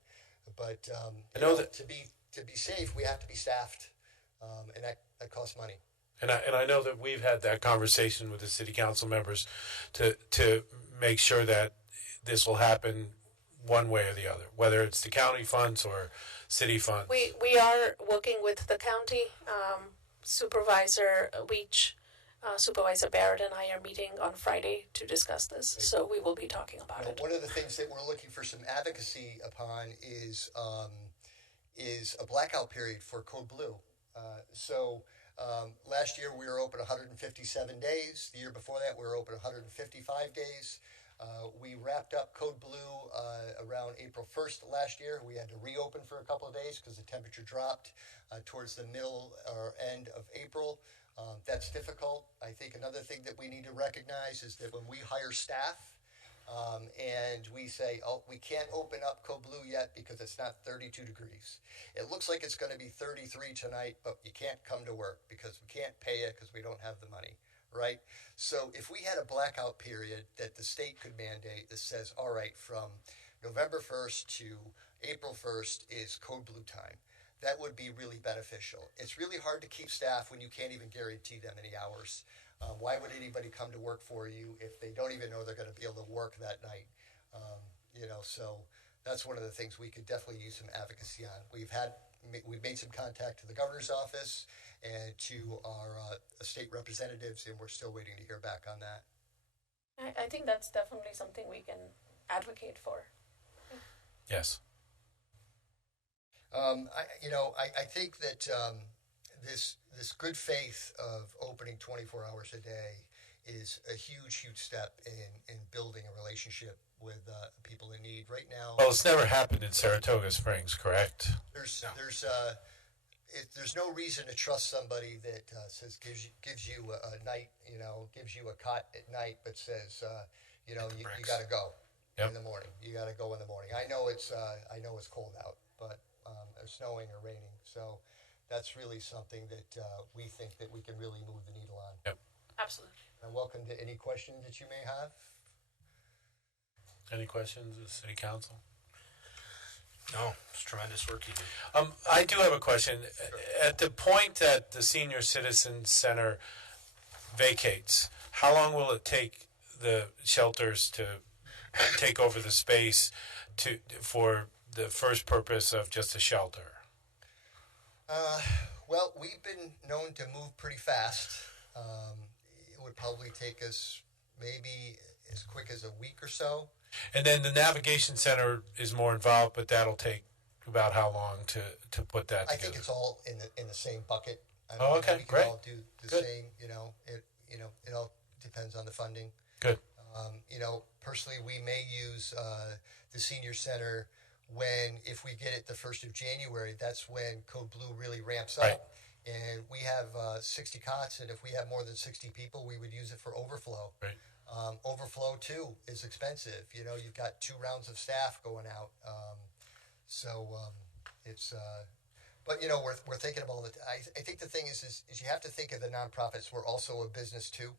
but I know that to be safe, we have to be staffed, and that costs money. And I know that we've had that conversation with the city council members to make sure that this will happen one way or the other, whether it's the county funds or city funds. We are working with the county. Supervisor Weech Supervisor Barrett and I are meeting on Friday to discuss this, so we will be talking about it. One of the things that we're looking for some advocacy upon is a blackout period for Code Blue. Last year we were open 157 days. The year before that we were open 155 days. We wrapped up Code Blue around April 1st last year. We had to reopen for a couple of days because the temperature dropped towards the middle or end of April. That's difficult. I think another thing that we need to recognize is that when we hire staff and we say, oh, we can't open up Code Blue yet because it's not 32 degrees. It looks like it's going to be 33 tonight, but you can't come to work because we can't pay it because we don't have the money. Right? So if we had a blackout period that the state could mandate that says, all right, from November 1st to April 1st is Code Blue time, that would be really beneficial. It's really hard to keep staff when you can't even guarantee them any hours. Why would anybody come to work for you if they don't even know they're going to be able to work that night? So that's one of the things we could definitely use some advocacy on. We've made some contact to the governor's office and to our state representatives, and we're still waiting to hear back on that. I think that's definitely something we can advocate for. Yes. I think that this good faith of opening 24 hours a day is a huge step in building a relationship with people in need. Right now, Well, it's never happened in Saratoga Springs, correct? there's no reason to trust somebody that gives you a night, gives you a cot at night, but says, you got to go in the morning. You got to go in the morning. I know it's cold out, but it's snowing or raining. So that's really something that we think that we can really move the needle on. Yep. Absolutely. And welcome to any questions that you may have. Any questions of City Council? No, it's tremendous work you do. I do have a question. At the point that the Senior Citizen Center vacates, how long will it take the shelters to take over the space for the first purpose of just a shelter? Well, we've been known to move pretty fast. It would probably take us maybe as quick as a week or so. And then the Navigation Center is more involved, but that'll take about how long to put that together? I think it's all in the same bucket. Okay, we can great. all do the Good. same. It all depends on the funding. Good. Personally, we may use the senior center if we get it the 1st of January. That's when Code Blue really ramps up. Right. And we have 60 cots, and if we have more than 60 people, we would use it for overflow. Right. Overflow too is expensive. You've got 2 rounds of staff going out, it's. But we're thinking of all the. I think the thing is you have to think of the nonprofits. We're also a business too.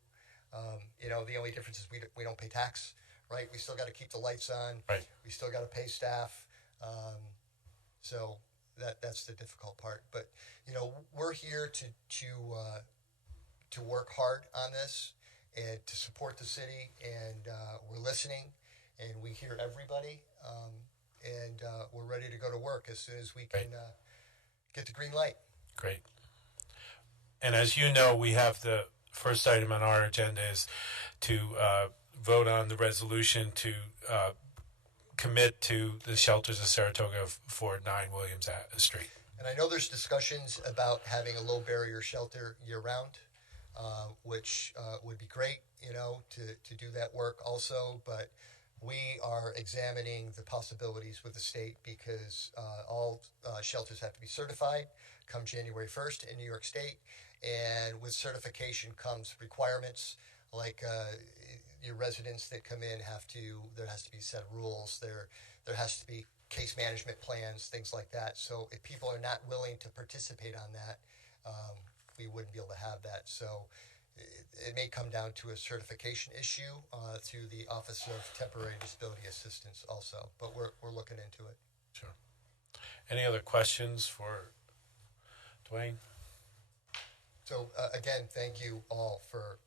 The only difference is we don't pay tax, right? We still got to keep the lights on. Right. We still got to pay staff. So that's the difficult part. But we're here to work hard on this and to support the city, and we're listening, and we hear everybody, and we're ready to go to work as soon as we can get the green light. Great. And as you know, we have the first item on our agenda is to vote on the resolution to commit to the shelters of Saratoga for 9 Williams Street. And I know there's discussions about having a low barrier shelter year round, which would be great, to do that work also. But we are examining the possibilities with the state because all shelters have to be certified come January 1st in New York State. And with certification comes requirements like your residents that come in there has to be a set of rules. There has to be case management plans, things like that. So if people are not willing to participate on that, we wouldn't be able to have that. So it may come down to a certification issue through the Office of Temporary Disability Assistance also, but we're looking into it. Sure. Any other questions for Dwayne? So again, thank you all for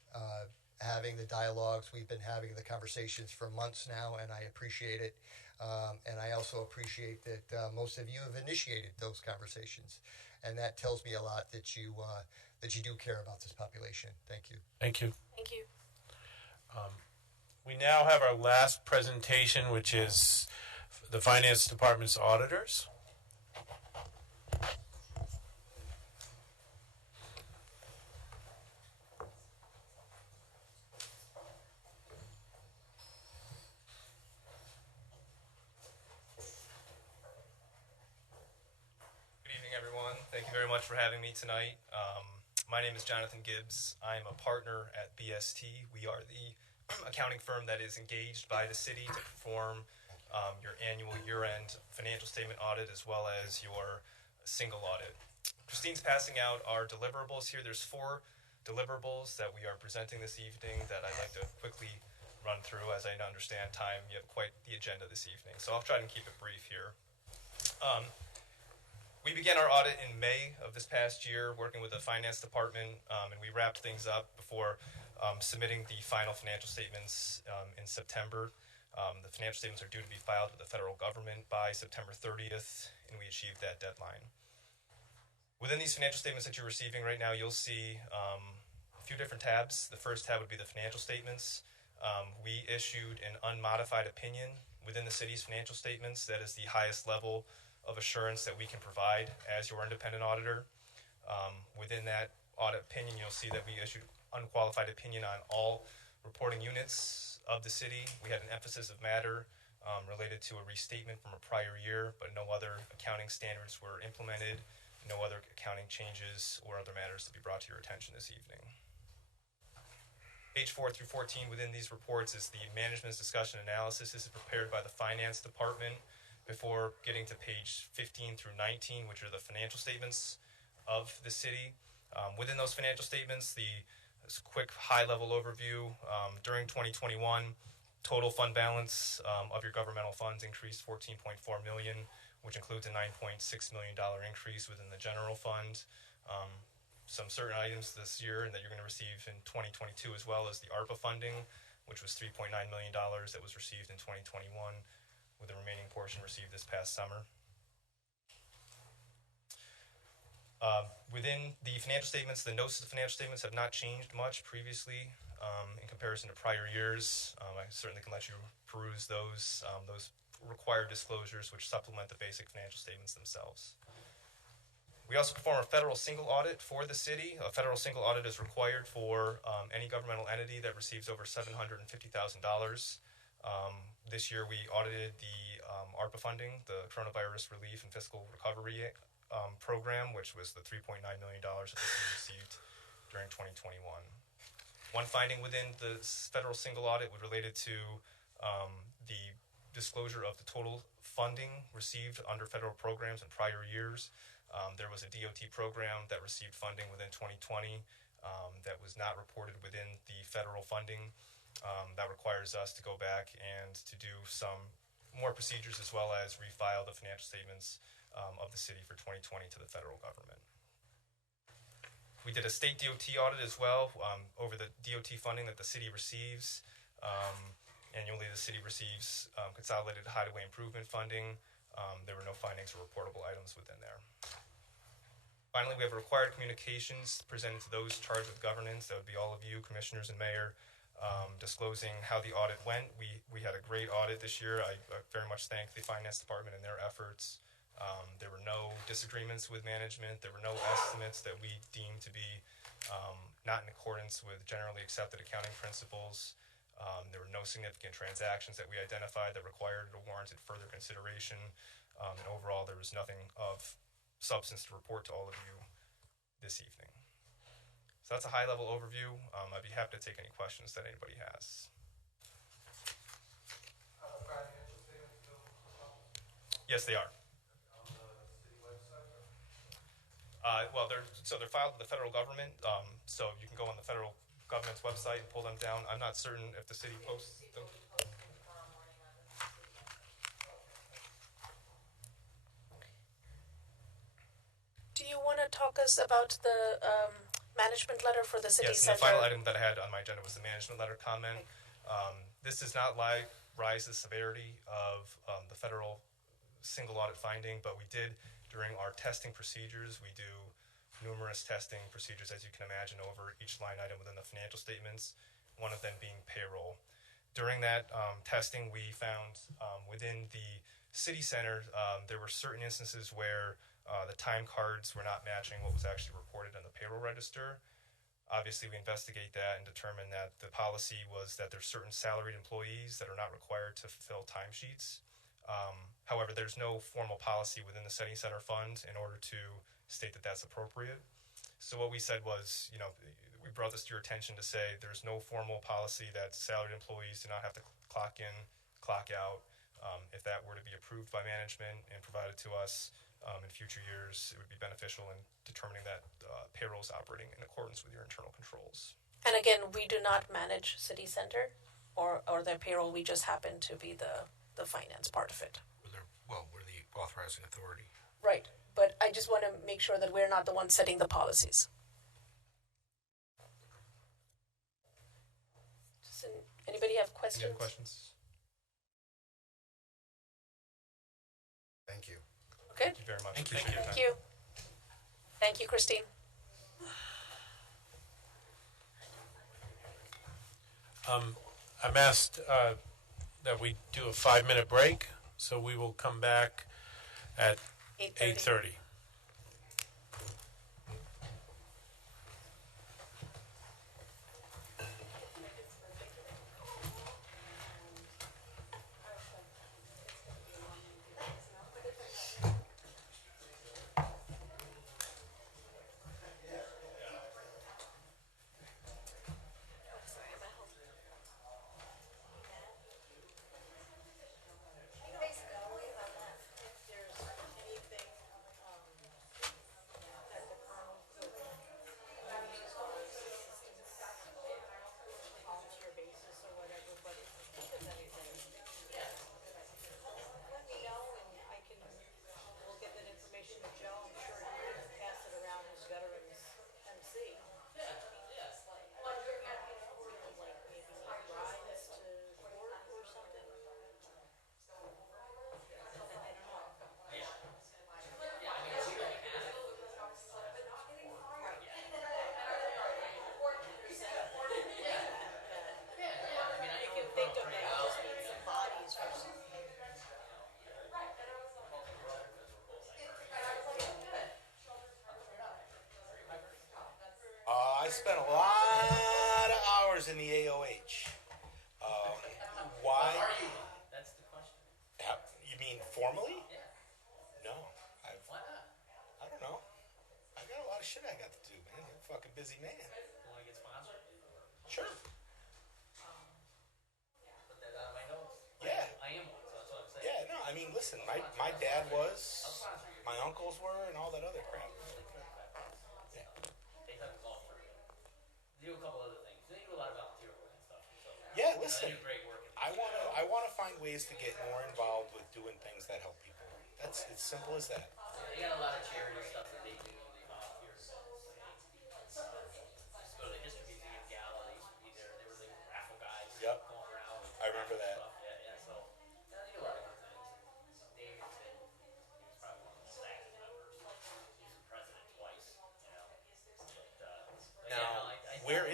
having the dialogues. We've been having the conversations for months now, and I appreciate it. And I also appreciate that most of you have initiated those conversations. and that tells me a lot that you do care about this population. Thank you. Thank you. Thank you. We now have our last presentation, which is the Finance Department's auditors. Good evening, everyone. Thank you very much for having me tonight. My name is Jonathan Gibbs. I am a partner at BST. We are the accounting firm that is engaged by the city to perform your annual year-end financial statement audit as well as your single audit. Christine's passing out our deliverables here. There's 4 deliverables that we are presenting this evening that I'd like to quickly run through. As I understand time, you have quite the agenda this evening, so I'll try and keep it brief here. We began our audit in May of this past year, working with the finance department, and we wrapped things up before submitting the final financial statements in September. The financial statements are due to be filed with the federal government by September 30th, and we achieved that deadline. Within these financial statements that you're receiving right now, you'll see a few different tabs. The first tab would be the financial statements. We issued an unmodified opinion within the city's financial statements. That is the highest level of assurance that we can provide as your independent auditor. Within that audit opinion, you'll see that we issued unqualified opinion on all reporting units of the city. We had an emphasis of matter related to a restatement from a prior year, but no other accounting standards were implemented, no other accounting changes or other matters to be brought to your attention this evening. Page 4 through 14 within these reports is the management's discussion analysis. This is prepared by the finance department before getting to page 15 through 19, which are the financial statements of the city. Within those financial statements, this quick high-level overview, during 2021, total fund balance of your governmental funds increased $14.4 million, which includes a $9.6 million increase within the general fund. Some certain items this year and that you're going to receive in 2022, as well as the ARPA funding, which was $3.9 million that was received in 2021, with the remaining portion received this past summer. Within the financial statements, the notes of the financial statements have not changed much previously in comparison to prior years. I certainly can let you peruse those required disclosures which supplement the basic financial statements themselves. We also perform a federal single audit for the city. A federal single audit is required for any governmental entity that receives over $750,000. This year we audited the ARPA funding, the Coronavirus Relief and Fiscal Recovery program, which was the $3.9 million that the city received during 2021. One finding within the federal single audit was related to the disclosure of the total funding received under federal programs in prior years. There was a DOT program that received funding within 2020 that was not reported within the federal funding. That requires us to go back and to do some more procedures as well as refile the financial statements of the city for 2020 to the federal government. We did a state DOT audit as well over the DOT funding that the city receives. Annually, the city receives consolidated highway improvement funding. There were no findings or reportable items within there. Finally, we have required communications presented to those charged with governance. That would be all of you, commissioners and mayor, disclosing how the audit went. We had a great audit this year. I very much thank the finance department and their efforts. There were no disagreements with management. There were no estimates that we deemed to be not in accordance with generally accepted accounting principles. There were no significant transactions that we identified that required or warranted further consideration. And overall, there was nothing of substance to report to all of you this evening. So that's a high-level overview. I'd be happy to take any questions that anybody has. Yes, they are. Well, they're filed with the federal government, so you can go on the federal government's website and pull them down. I'm not certain if the city posts them. Do you want to talk us about the management letter for the city center? Yes, and the final item that I had on my agenda was the management letter comment. This does not rise the severity of the federal single audit finding, but we did During our testing procedures, we do numerous testing procedures, as you can imagine, over each line item within the financial statements, one of them being payroll. During that testing, we found within the city center, there were certain instances where the time cards were not matching what was actually reported on the payroll register. Obviously, we investigate that and determine that the policy was that there's certain salaried employees that are not required to fill timesheets. However, there's no formal policy within the Setting Center Fund in order to state that that's appropriate. So what we said was, we brought this to your attention to say there's no formal policy that salaried employees do not have to clock in, clock out. If that were to be approved by management and provided to us in future years, it would be beneficial in determining that payroll is operating in accordance with your internal controls. And again, we do not manage City Center or their payroll. We just happen to be the finance part of it. We're the authorizing authority. Right. But I just want to make sure that we're not the ones setting the policies. Does anybody have questions? Any other questions? Thank you. Okay. Thank you very much. Thank you. Appreciate your time. Thank you. Thank you, Christine. I'm asked that we do a 5-minute break, so we will come back at 8:30. I spent a lot of hours in the AOH. Why? Are you? That's the question. You mean formally? Yeah. No. Why not? I don't know. I got a lot of shit I got to do, man. I'm a fucking busy man. You want to get sponsored? Sure. Put that out of my notes. Yeah. I am one, so that's what I'm saying. Yeah, no, I mean, listen, my dad was, my uncles were, and all that other crap. Yeah. They have golf for you. They do a couple other things. They do a lot of volunteer work and stuff. So, Yeah, listen, they do great work. I wanna find ways to get more involved with doing things that help people. It's simple as that. They got a lot of charity stuff that they do. They volunteer. Just go to the History Museum Gala. They used to be there. They were the raffle guys. Yep. Going around. I remember that. Stuff. Yeah. So they do a lot of good things. David said he was probably one of the staff members. He was the president twice. But Now, I where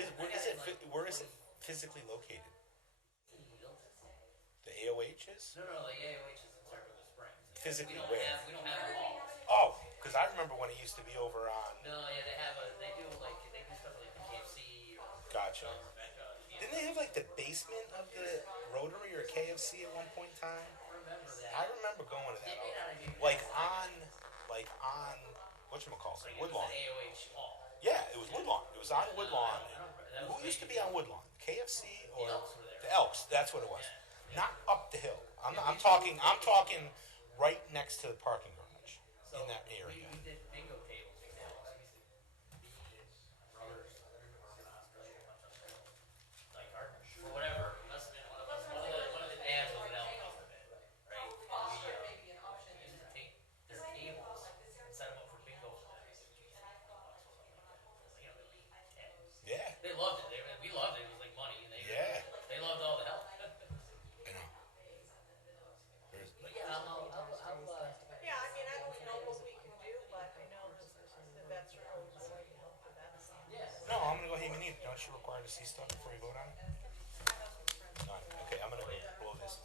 is it physically located? The AOH is? No, the AOH is in Circle Springs. Physically we where? We don't have them all. Oh, because I remember when it used to be over on. No, yeah, they do stuff like the KFC or. Gotcha. Rebecca. Didn't they have like the basement of the Rotary or KFC at one point in time? I remember going to that. Like on whatchamacallit, Woodlawn. AOH Hall. Yeah, it was Woodlawn. It was on Woodlawn. Who used to be on Woodlawn? KFC or the Elks? That's what it was. Not up the hill. I'm talking right next to the parking garage in that area. We did bingo tables. Brothers like our or whatever. Must have been one of us. One of the dads was an elk, right? And we used to take their tables and set them up for bingo. Yeah. They loved it. We loved it. It was like money. And they loved all the help. But yeah, Yeah, I mean, I don't know what we can to see stuff before we vote on it? None. Okay, I'm gonna go blow this.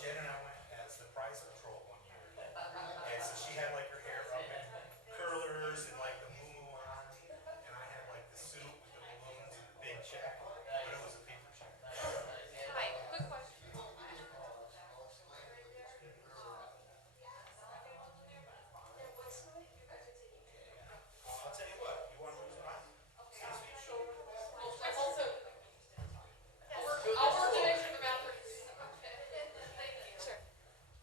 Jen and I went as the prize patrol one year, and so she had like her hair up in curlers and like the moo on, and I had like the suit with the balloons and the big check, but it was a paper check. Hi, quick question. I'll tell you what, you want to move on? I'm also. I'll work today for the bathroom. Sure.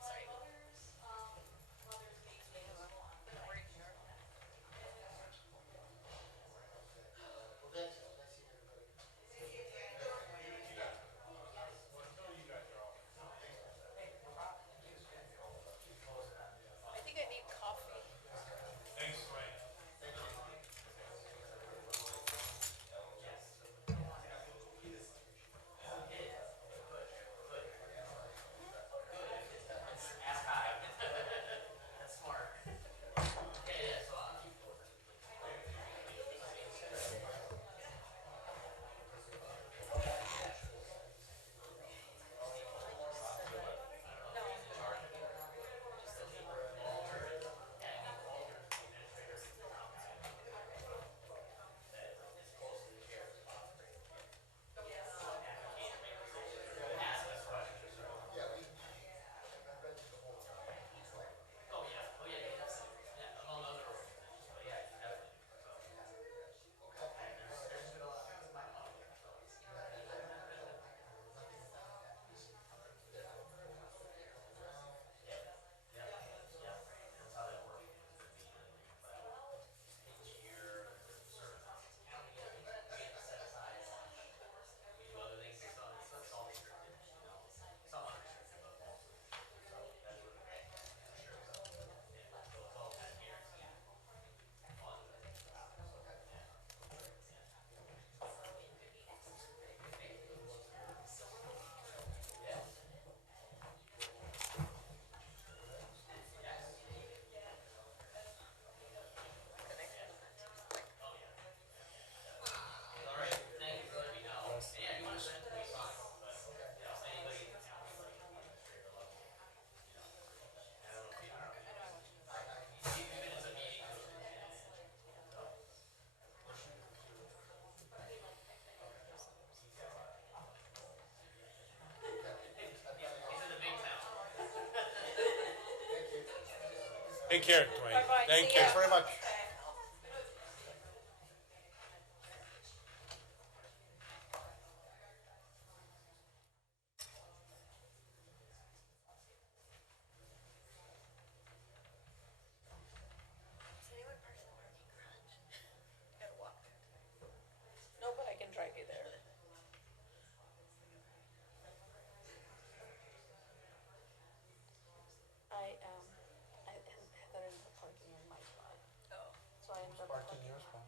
Sorry. I think I need coffee. Thanks, Frank. Take care, Dwayne. Bye-bye. Thank See you. ya. Thanks very much. No, but I can drive you there. I Heather ended up parking in my spot. Oh. So I ended up parking. your spot?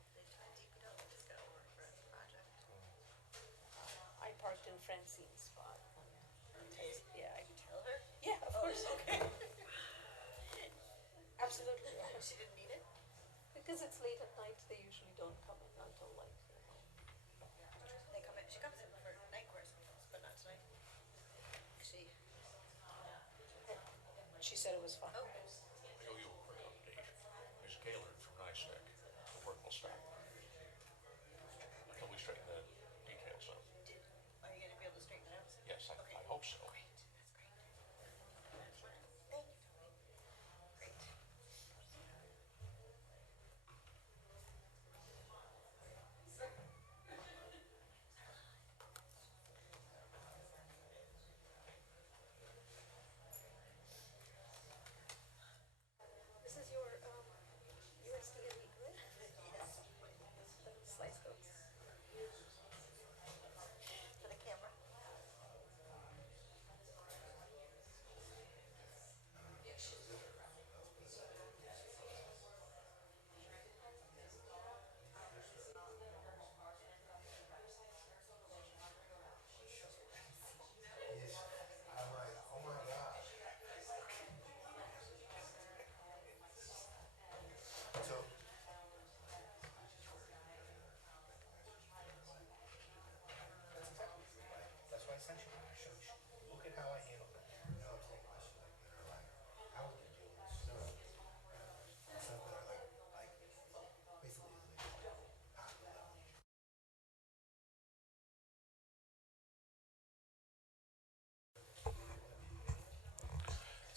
I parked in Francine's spot. Yeah, I can tell her. Yeah, of course. Okay. Absolutely. She didn't need it? Because it's late at night, they usually don't come in until like, They come in. She comes in for night course, but not tonight. She said it was fun. Oh. I owe you a quick update. Ms. Gaylord from NISTEC, the work will stop. Until we straighten the details out. Are you going to be able to straighten it out? Yes, I hope so. Great. That's great. Thank you. Great.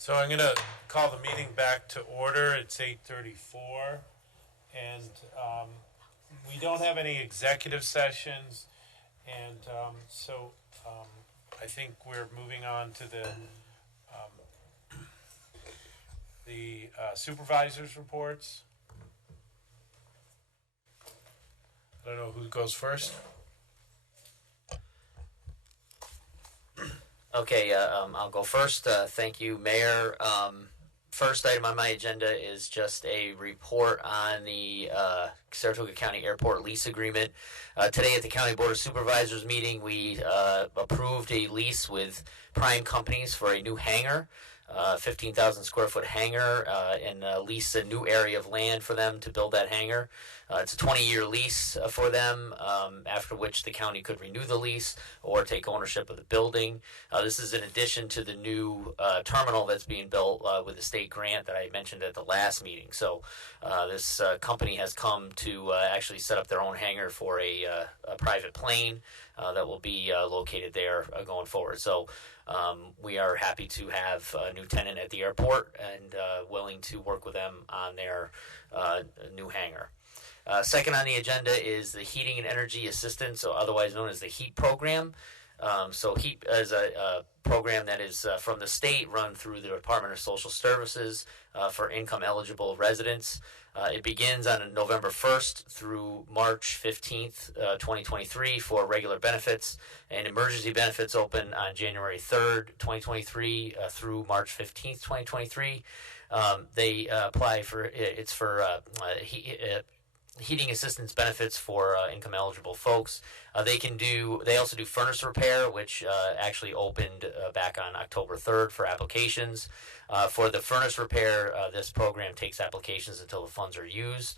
So I'm going to call the meeting back to order. It's 8:34, and we don't have any executive sessions, and so I think we're moving on to the supervisors' reports. I don't know who goes first. Okay, I'll go first. Thank you, Mayor. First item on my agenda is just a report on the Saratoga County Airport lease agreement. Today at the County Board of Supervisors meeting, we approved a lease with Prime Companies for a new hangar, 15,000 square foot hangar, and lease a new area of land for them to build that hangar. It's a 20-year lease for them, after which the county could renew the lease or take ownership of the building. This is in addition to the new terminal that's being built with the state grant that I mentioned at the last meeting. So this company has come to actually set up their own hangar for a private plane that will be located there going forward. So we are happy to have a new tenant at the airport and willing to work with them on their new hangar. Second on the agenda is the Heating and Energy Assistance, or otherwise known as the HEAP program. So HEAP is a program that is from the state, run through the Department of Social Services for income-eligible residents. It begins on November 1st through March 15th, 2023 for regular benefits, and emergency benefits open on January 3rd, 2023 through March 15th, 2023. They apply for, it's for heating assistance benefits for income eligible folks. They also do furnace repair, which actually opened back on October 3rd for applications. For the furnace repair, this program takes applications until the funds are used.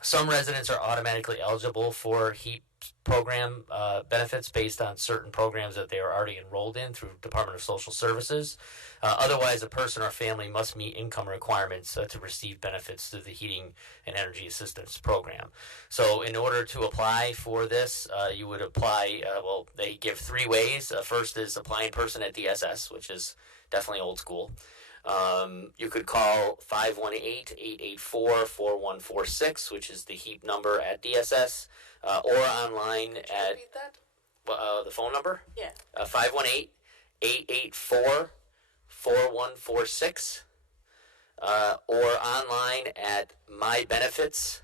Some residents are automatically eligible for HEAP program benefits based on certain programs that they are already enrolled in through Department of Social Services. Otherwise, a person or family must meet income requirements to receive benefits through the Heating and Energy Assistance Program. So in order to apply for this, you would apply, they give three ways. First is apply in person at DSS, which is definitely old school. You could call 518-884-4146, which is the HEAP number at DSS, or online at the phone number? Yeah. 518-884-4146, or online at mybenefits,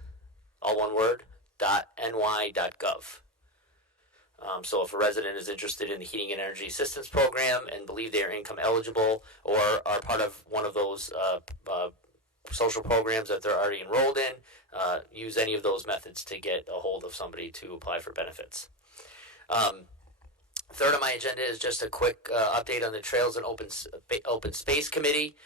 all one word, .ny.gov. So if a resident is interested in the Heating and Energy Assistance Program and believe they are income eligible or are part of one of those social programs that they're already enrolled in, use any of those methods to get a hold of somebody to apply for benefits. Third on my agenda is just a quick update on the Trails and Open Space Committee.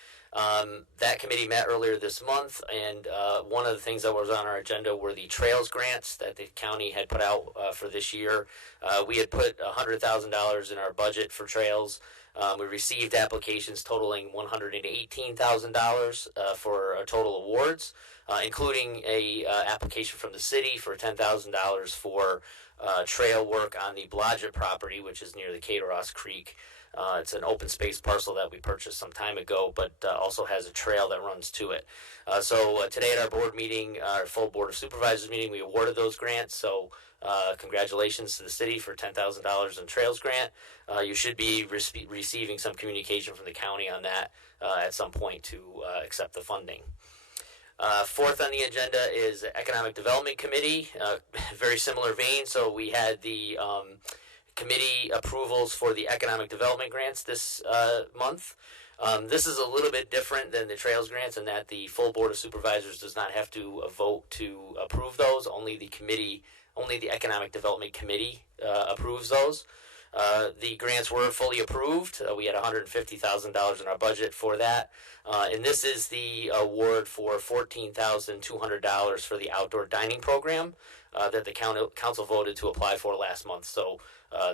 That committee met earlier this month, and one of the things that was on our agenda were the trails grants that the county had put out for this year. We had put $100,000 in our budget for trails. We received applications totaling $118,000 for total awards, including a application from the city for $10,000 for trail work on the Blodgett property, which is near the Cateros Creek. It's an open space parcel that we purchased some time ago, but also has a trail that runs to it. So today at our board meeting, our full Board of Supervisors meeting, we awarded those grants. So congratulations to the city for $10,000 in trails grant. You should be receiving some communication from the county on that at some point to accept the funding. Fourth on the agenda is Economic Development Committee, very similar vein. So we had the committee approvals for the economic development grants this month. This is a little bit different than the trails grants in that the full Board of Supervisors does not have to vote to approve those. Only the Economic Development Committee approves those. The grants were fully approved. We had $150,000 in our budget for that. And this is the award for $14,200 for the outdoor dining program that the council voted to apply for last month. So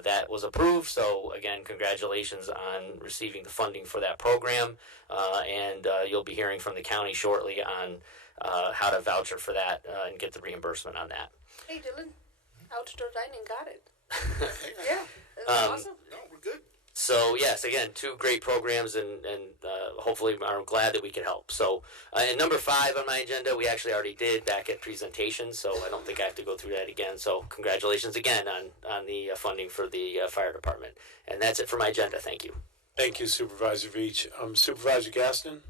that was approved. So again, congratulations on receiving the funding for that program. And you'll be hearing from the county shortly on how to voucher for that and get the reimbursement on that. Hey, Dylan, outdoor dining got it. Yeah, that's awesome. No, we're good. So yes, again, 2 great programs, and hopefully I'm glad that we could help. So, and number 5 on my agenda, we actually already did back at presentation, so I don't think I have to go through that again. So congratulations again on the funding for the fire department. And that's it for my agenda. Thank you. Thank you, Supervisor Veach. Supervisor Gaston?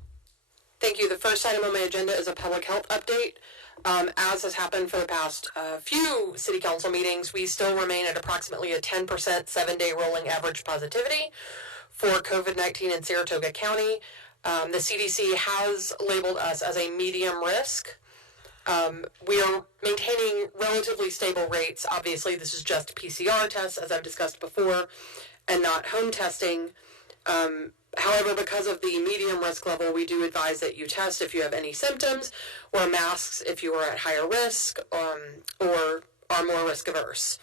Thank you. The first item on my agenda is a public health update. As has happened for the past few city council meetings, we still remain at approximately a 10% 7-day rolling average positivity for COVID-19 in Saratoga County. The CDC has labeled us as a medium risk. We are maintaining relatively stable rates. Obviously, this is just PCR tests, as I've discussed before, and not home testing. However, because of the medium risk level, we do advise that you test if you have any symptoms, wear masks if you are at higher risk, or are more risk averse.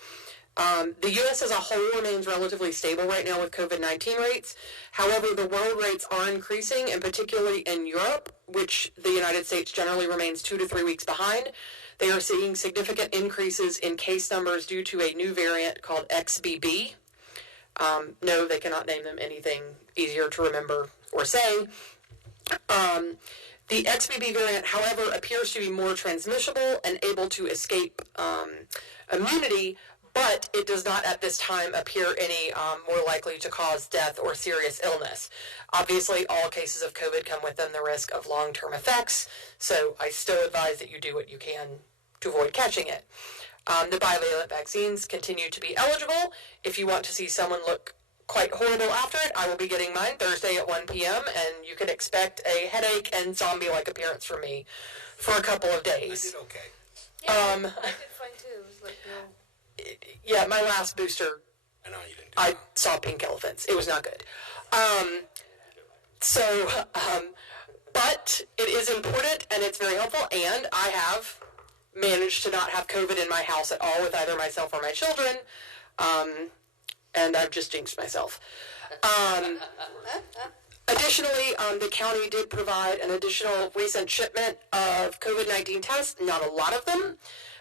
The U.S. as a whole remains relatively stable right now with COVID-19 rates. However, the world rates are increasing, and particularly in Europe, which the United States generally remains 2 to 3 weeks behind. They are seeing significant increases in case numbers due to a new variant called XBB. No, they cannot name them anything easier to remember or say. The XBB variant, however, appears to be more transmissible and able to escape immunity, but it does not at this time appear any more likely to cause death or serious illness. Obviously, all cases of COVID come with them the risk of long-term effects, so I still advise that you do what you can to avoid catching it. The bivalent vaccines continue to be eligible. If you want to see someone look quite horrible after it, I will be getting mine Thursday at 1 p.m., and you can expect a headache and zombie-like appearance from me for a couple of days. I did okay. I did fine too. It was like, Yeah, my last booster, I know you didn't. I saw pink elephants. It was not good. But it is important, and it's very helpful, and I have managed to not have COVID in my house at all with either myself or my children, and I've just jinxed myself. Additionally, the county did provide an additional recent shipment of COVID-19 tests, not a lot of them,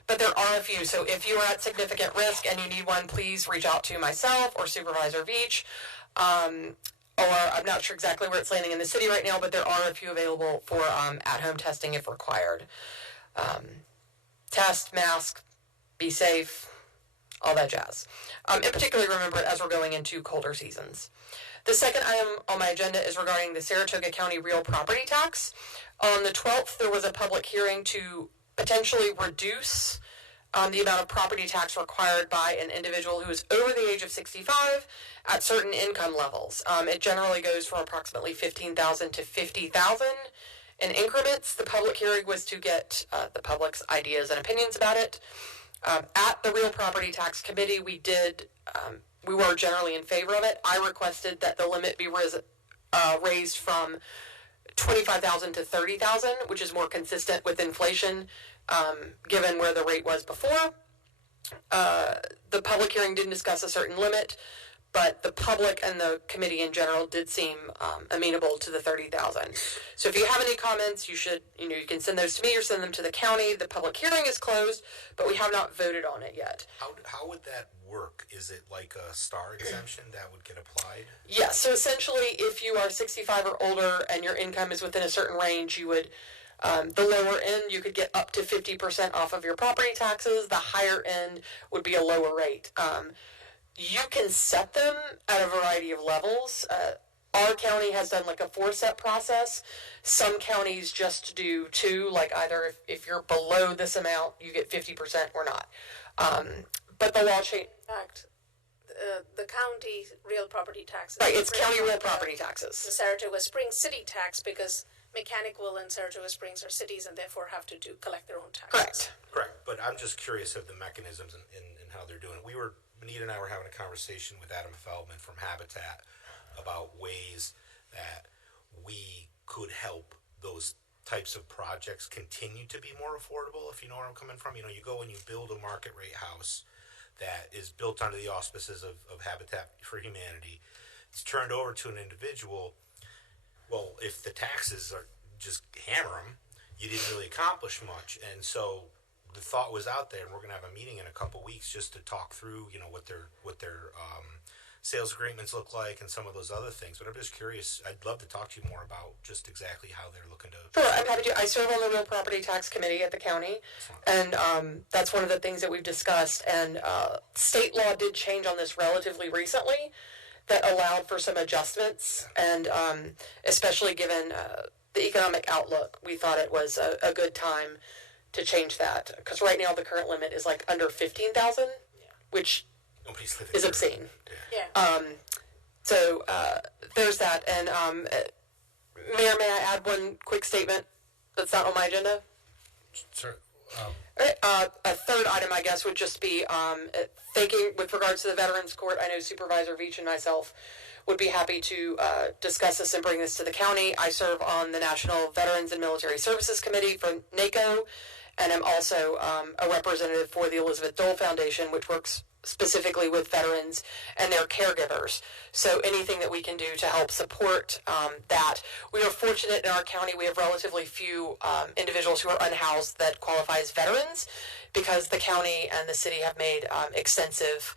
but there are a few. So if you are at significant risk and you need one, please reach out to myself or Supervisor Veach. Or I'm not sure exactly where it's landing in the city right now, but there are a few available for at-home testing if required. Test, mask, be safe, all that jazz. And particularly remember it as we're going into colder seasons. The second item on my agenda is regarding the Saratoga County real property tax. On the 12th, there was a public hearing to potentially reduce the amount of property tax required by an individual who is over the age of 65 at certain income levels. It generally goes from approximately $15,000 to $50,000 in increments. The public hearing was to get the public's ideas and opinions about it. At the Real Property Tax Committee, we were generally in favor of it. I requested that the limit be raised from $25,000 to $30,000, which is more consistent with inflation, given where the rate was before. The public hearing didn't discuss a certain limit, but the public and the committee in general did seem amenable to the $30,000. So if you have any comments, you can send those to me or send them to the county. The public hearing is closed, but we have not voted on it yet. How would that work? Is it like a star exemption that would get applied? Yes. So essentially, if you are 65 or older and your income is within a certain range, you would, the lower end, you could get up to 50% off of your property taxes. The higher end would be a lower rate. You can set them at a variety of levels. Our county has done like a 4-step process. Some counties just do 2, like either if you're below this amount, you get 50% or not. But the law changed. the county real property taxes. Right, it's county real property taxes. The Saratoga Springs city tax, because Mechanicville and Saratoga Springs are cities and therefore have to collect their own taxes. Correct. But I'm just curious of the mechanisms and how they're doing it. Benita and I were having a conversation with Adam Feldman from Habitat about ways that we could help those types of projects continue to be more affordable, if you know where I'm coming from. You go and you build a market rate house that is built under the auspices of Habitat for Humanity. It's turned over to an individual. Well, if the taxes are just hammer them, you didn't really accomplish much. And so the thought was out there, and we're going to have a meeting in a couple weeks just to talk through, what their sales agreements look like and some of those other things. But I'm just curious. I'd love to talk to you more about just exactly how they're looking to. Sure, I'm happy to. I serve on the Real Property Tax Committee at the county, and that's one of the things that we've discussed. And state law did change on this relatively recently that allowed for some adjustments, and especially given the economic outlook, we thought it was a good time to change that. Because right now the current limit is like under 15,000, which is obscene. Yeah. So there's that. And Mayor, may I add one quick statement that's not on my agenda? Sir, a third item, I guess, would just be thinking with regards to the Veterans Court. I know Supervisor Veach and myself would be happy to discuss this and bring this to the county. I serve on the National Veterans and Military Services Committee for NACO, and I'm also a representative for the Elizabeth Dole Foundation, which works specifically with veterans and their caregivers. So anything that we can do to help support that. We are fortunate in our county, we have relatively few individuals who are unhoused that qualify as veterans, because the county and the city have made extensive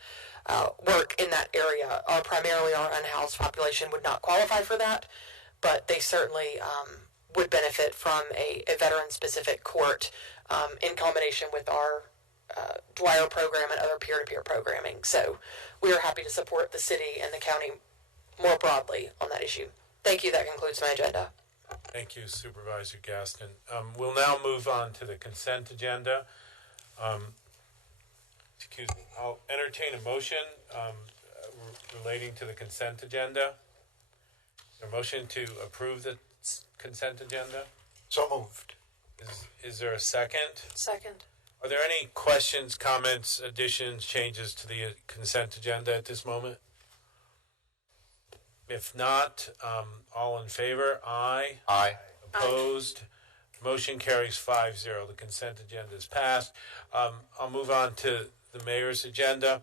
work in that area. Primarily our unhoused population would not qualify for that, but they certainly would benefit from a veteran-specific court in combination with our Dwyer program and other peer-to-peer programming. So we are happy to support the city and the county more broadly on that issue. Thank you. That concludes my agenda. Thank you, Supervisor Gaston. We'll now move on to the consent agenda. Excuse me. I'll entertain a motion relating to the consent agenda. Is there a motion to approve the consent agenda? So moved. Is there a second? Second. Are there any questions, comments, additions, changes to the consent agenda at this moment? If not, all in favor? Aye. Aye. Opposed? Motion carries 5-0. The consent agenda is passed. I'll move on to the mayor's agenda.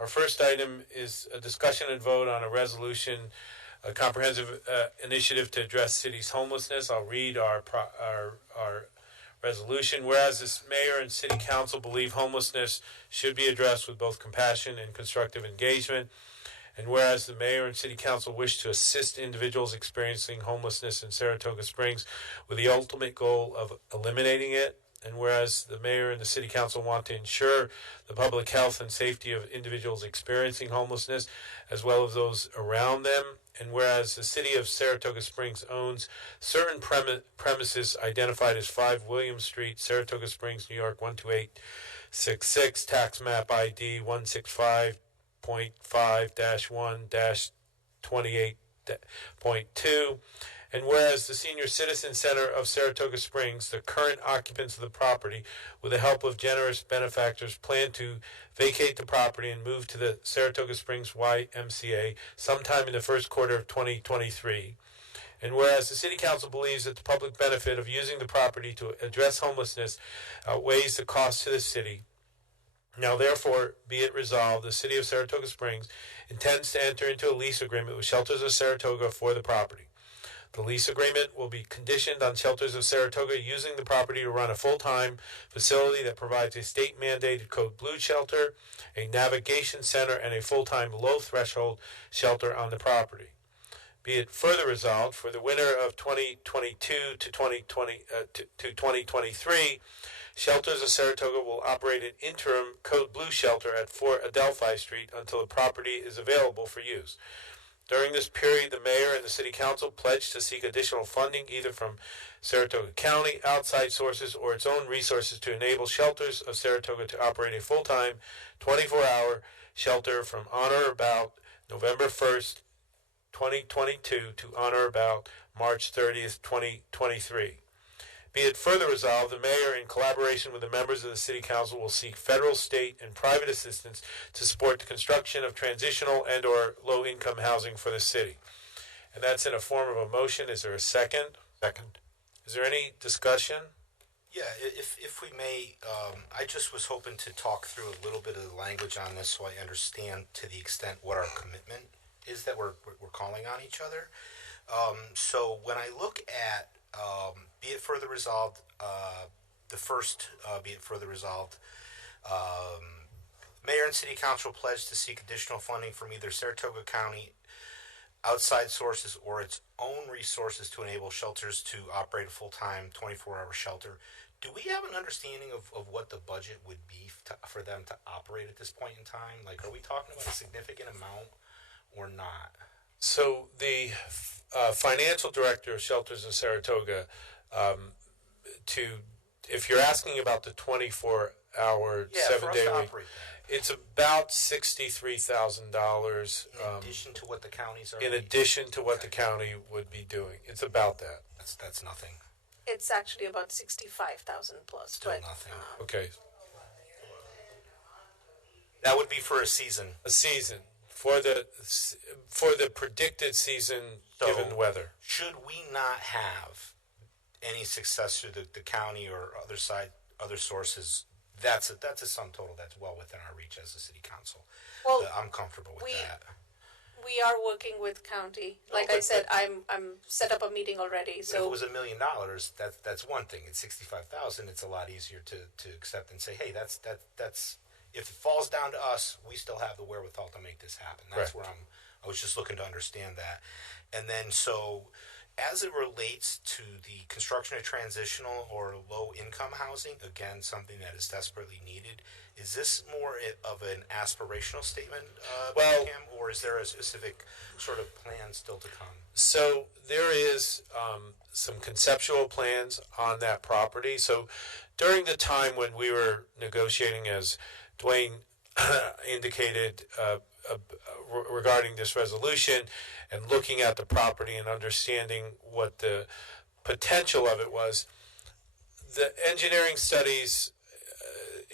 Our first item is a discussion and vote on a resolution, a comprehensive initiative to address city's homelessness. I'll read our resolution. Whereas this mayor and city council believe homelessness should be addressed with both compassion and constructive engagement, and whereas the mayor and city council wish to assist individuals experiencing homelessness in Saratoga Springs with the ultimate goal of eliminating it, and whereas the mayor and the city council want to ensure the public health and safety of individuals experiencing homelessness as well as those around them, and whereas the city of Saratoga Springs owns certain premises identified as 5 William Street, Saratoga Springs, New York 12866, tax map ID 165.5-1-28.2, and whereas the Senior Citizen Center of Saratoga Springs, the current occupants of the property, with the help of generous benefactors, plan to vacate the property and move to the Saratoga Springs YMCA sometime in the first quarter of 2023. And whereas the City Council believes that the public benefit of using the property to address homelessness outweighs the cost to the city, now therefore be it resolved, the City of Saratoga Springs intends to enter into a lease agreement with Shelters of Saratoga for the property. The lease agreement will be conditioned on Shelters of Saratoga using the property to run a full-time facility that provides a state-mandated Code Blue shelter, a navigation center, and a full-time low-threshold shelter on the property. Be it further resolved, for the winter of 2022 to 2023, Shelters of Saratoga will operate an interim Code Blue shelter at 4 Adelphi Street until the property is available for use. During this period, the mayor and the city council pledged to seek additional funding either from Saratoga County, outside sources, or its own resources to enable Shelters of Saratoga to operate a full-time, 24-hour shelter from on or about November 1st, 2022 to on or about March 30th, 2023. Be it further resolved, the mayor, in collaboration with the members of the city council, will seek federal, state, and private assistance to support the construction of transitional and or low-income housing for the city. And that's in a form of a motion. Is there a second? Second. Is there any discussion? Yeah, if we may, I just was hoping to talk through a little bit of the language on this so I understand to the extent what our commitment is that we're calling on each other. So when I look at be it further resolved, the first be it further resolved, Mayor and City Council pledge to seek additional funding from either Saratoga County outside sources or its own resources to enable shelters to operate a full-time 24-hour shelter. Do we have an understanding of what the budget would be for them to operate at this point in time? Like, are we talking about a significant amount or not? So the financial director of Shelters in Saratoga, if you're asking about the 24-hour, 7-day week, it's about $63,000. In addition to what the counties are. In addition to what the county would be doing, it's about that. That's nothing. It's actually about 65,000 plus. Still nothing. Okay. That would be for a season. A season for the predicted season, given the weather. Should we not have any success through the county or other sources? That's a sum total that's well within our reach as a city council. Well, I'm comfortable with that. We are working with county. Like I said, I'm set up a meeting already. If So it was $1 million, that's one thing. It's $65,000. It's a lot easier to accept and say, hey, that's if it falls down to us, we still have the wherewithal to make this happen. That's where I was just looking to understand that. And then so as it relates to the construction of transitional or low-income housing, again, something that is desperately needed, is this more of an aspirational statement, Kim, or is there a specific sort of plan still to come? So there is some conceptual plans on that property. So during the time when we were negotiating, as Dwayne indicated regarding this resolution, and looking at the property and understanding what the potential of it was, the engineering studies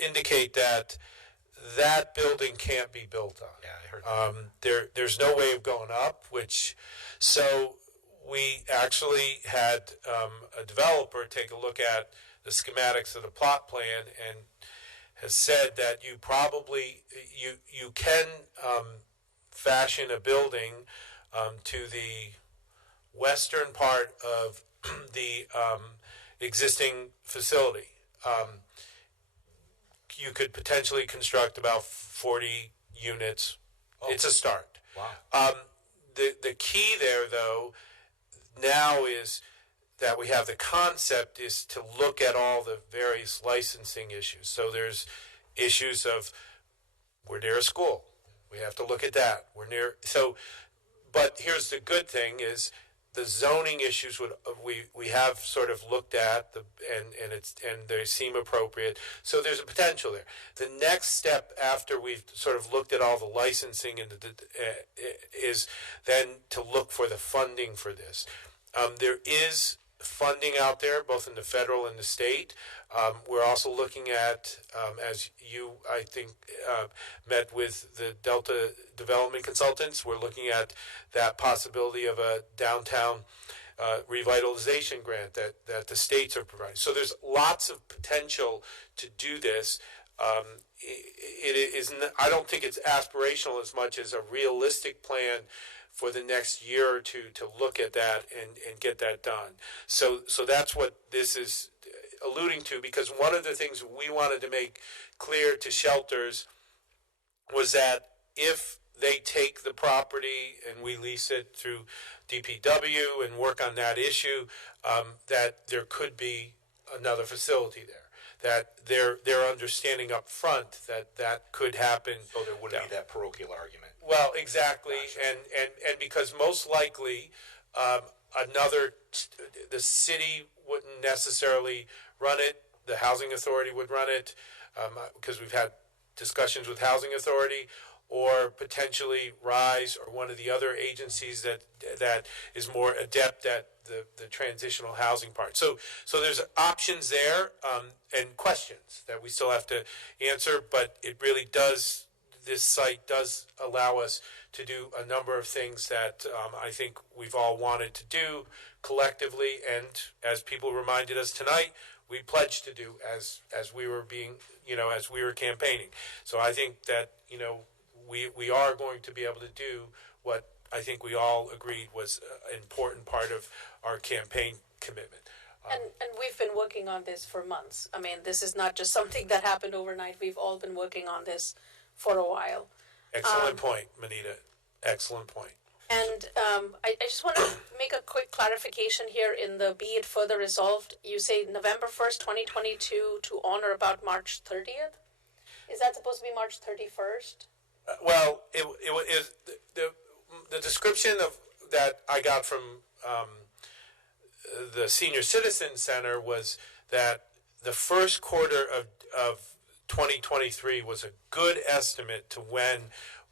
indicate that that building can't be built on. Yeah, I heard that. There's no way of going up, so we actually had a developer take a look at the schematics of the plot plan and has said that you can fashion a building to the western part of the existing facility. You could potentially construct about 40 units. It's a start. Wow. The key there, though, now is that we have the concept is to look at all the various licensing issues. So there's issues of we're near a school. We have to look at that. But here's the good thing is the zoning issues we have sort of looked at and they seem appropriate. So there's a potential there. The next step after we've sort of looked at all the licensing is then to look for the funding for this. There is funding out there, both in the federal and the state. We're also looking at, as you, I think, met with the Delta Development Consultants, we're looking at that possibility of a downtown revitalization grant that the states are providing. So there's lots of potential to do this. It is. I don't think it's aspirational as much as a realistic plan for the next year or two to look at that and get that done. So that's what this is alluding to, because one of the things we wanted to make clear to shelters was that if they take the property and we lease it through DPW and work on that issue, that there could be another facility there. That they're understanding up front that could happen. So there wouldn't be that parochial argument. Well, exactly, and because most likely the city wouldn't necessarily run it. The housing authority would run it, because we've had discussions with housing authority, or potentially RISE or one of the other agencies that is more adept at the transitional housing part. So there's options there, and questions that we still have to answer, but it really does. This site does allow us to do a number of things that I think we've all wanted to do collectively, and as people reminded us tonight, we pledged to do as we were being, as we were campaigning. So I think that, we are going to be able to do what I think we all agreed was an important part of our campaign commitment. And we've been working on this for months. I mean, this is not just something that happened overnight. We've all been working on this for a while. Excellent point, Manita. Excellent point. And I just want to make a quick clarification here in the be it further resolved. You say November 1st, 2022 to on or about March 30th? Is that supposed to be March 31st? Well, it is the description of that I got from the Senior Citizen Center was that the first quarter of 2023 was a good estimate to when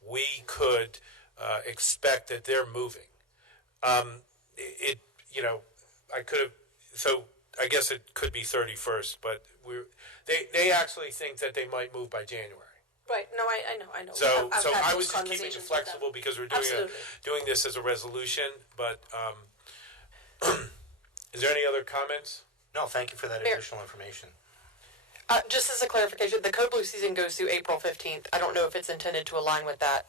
we could expect that they're moving. I could have, so I guess it could be 31st, but they actually think that they might move by January. Right. No, I know. So I've had I those was just keeping it conversations with flexible them. because we're Absolutely. doing this as a resolution. But is there any other comments? No, thank you for that Mayor. additional information. Just as a clarification, the Code Blue season goes through April 15th. I don't know if it's intended to align with that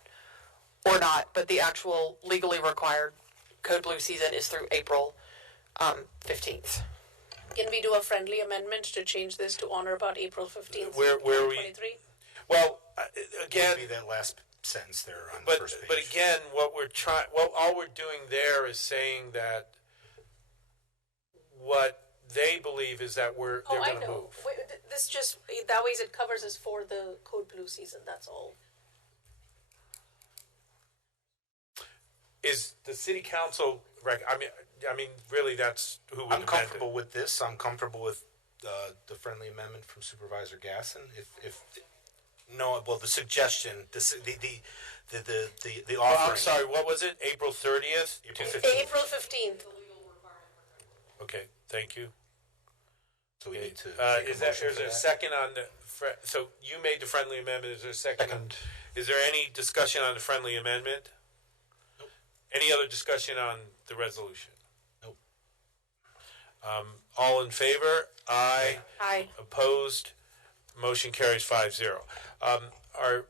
or not, but the actual legally required Code Blue season is through April 15th. Can we do a friendly amendment to change this to on or about April 15th, Where we? 2023? Well, again, Maybe that last sentence there on the but first page. but again, what we're trying, all we're doing there is saying that what they believe is that they're I going to know. move. Wait, this just, that way it covers us for the Code Blue season, that's all. Is the city council? I mean, really, that's who would I'm comfortable with this. I'm comfortable with the friendly amendment from Supervisor Gasson. The suggestion, the Oh, offering. I'm sorry. What was it? April 30th. April 15th. Okay. Thank you. So we need to. Is there a second on the? So you made the friendly amendment. Is there a second? Is there any discussion on the friendly amendment? Nope. Any other discussion on the resolution? Nope. All in favor? Aye. Aye. Opposed? Motion carries 5-0.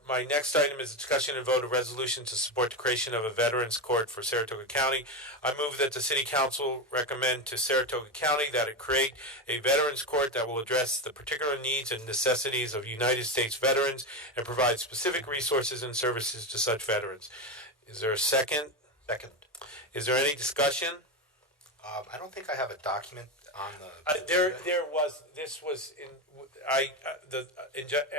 My next item is a discussion and vote of resolution to support the creation of a Veterans Court for Saratoga County. I move that the City Council recommend to Saratoga County that it create a Veterans Court that will address the particular needs and necessities of United States veterans and provide specific resources and services to such veterans. Is there a second? Second. Is there any discussion? I don't think I have a document on the. The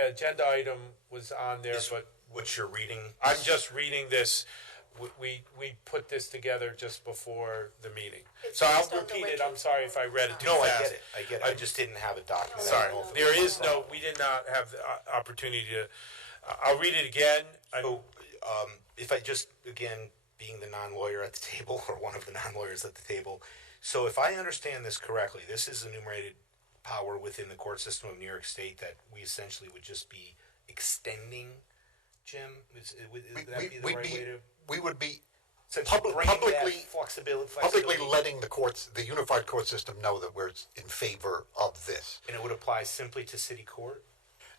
agenda item was on there, but what you're reading. I'm just reading this. We put this together just before the meeting, so I'll repeat it. I'm sorry if I read it too fast. I get it. I just didn't have a document. Sorry, we did not have the opportunity to. I'll read it again. If I just again being the non-lawyer at the table or one of the non-lawyers at the table. So if I understand this correctly, this is enumerated power within the court system of New York State that we essentially would just be extending, Jim? Would that be the right way to... We would be publicly letting the courts, the unified court system, know that we're in favor of this. And it would apply simply to city court?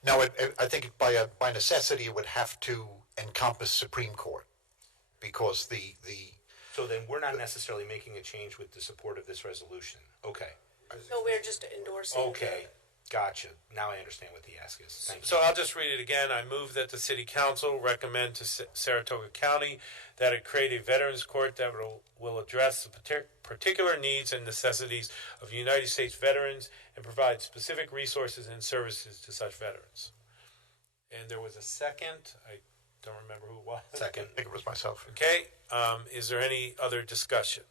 No, I think by necessity it would have to encompass Supreme Court, because the. So then we're not necessarily making a change with the support of this resolution. Okay. No, we're just endorsing. Okay. Gotcha. Now I understand what the ask is. Thank you. So I'll just read it again. I move that the City Council recommend to Saratoga County that it create a Veterans Court that will address the particular needs and necessities of United States veterans and provide specific resources and services to such veterans. And there was a second. I don't remember who it was. Second. I think it was myself. Okay. Is there any other discussion?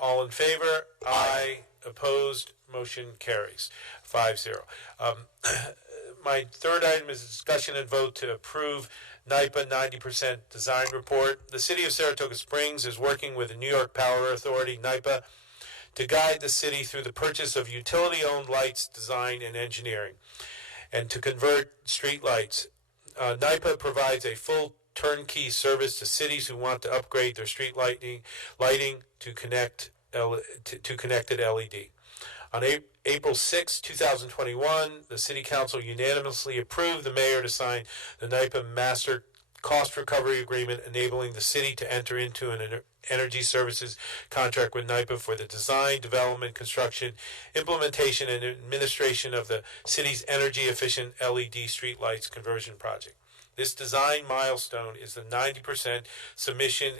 All in favor? Aye. Opposed? Motion carries 5-0. My third item is a discussion and vote to approve NYPA 90% design report. The City of Saratoga Springs is working with the New York Power Authority, NYPA, to guide the city through the purchase of utility-owned lights, design, and engineering, and to convert street lights. NYPA provides a full turnkey service to cities who want to upgrade their street lighting to connected LED. On April 6, 2021, the City Council unanimously approved the mayor to sign the NYPA Master cost recovery agreement enabling the city to enter into an energy services contract with NYPA for the design, development, construction, implementation, and administration of the city's energy-efficient LED streetlights conversion project. This design milestone is the 90% submission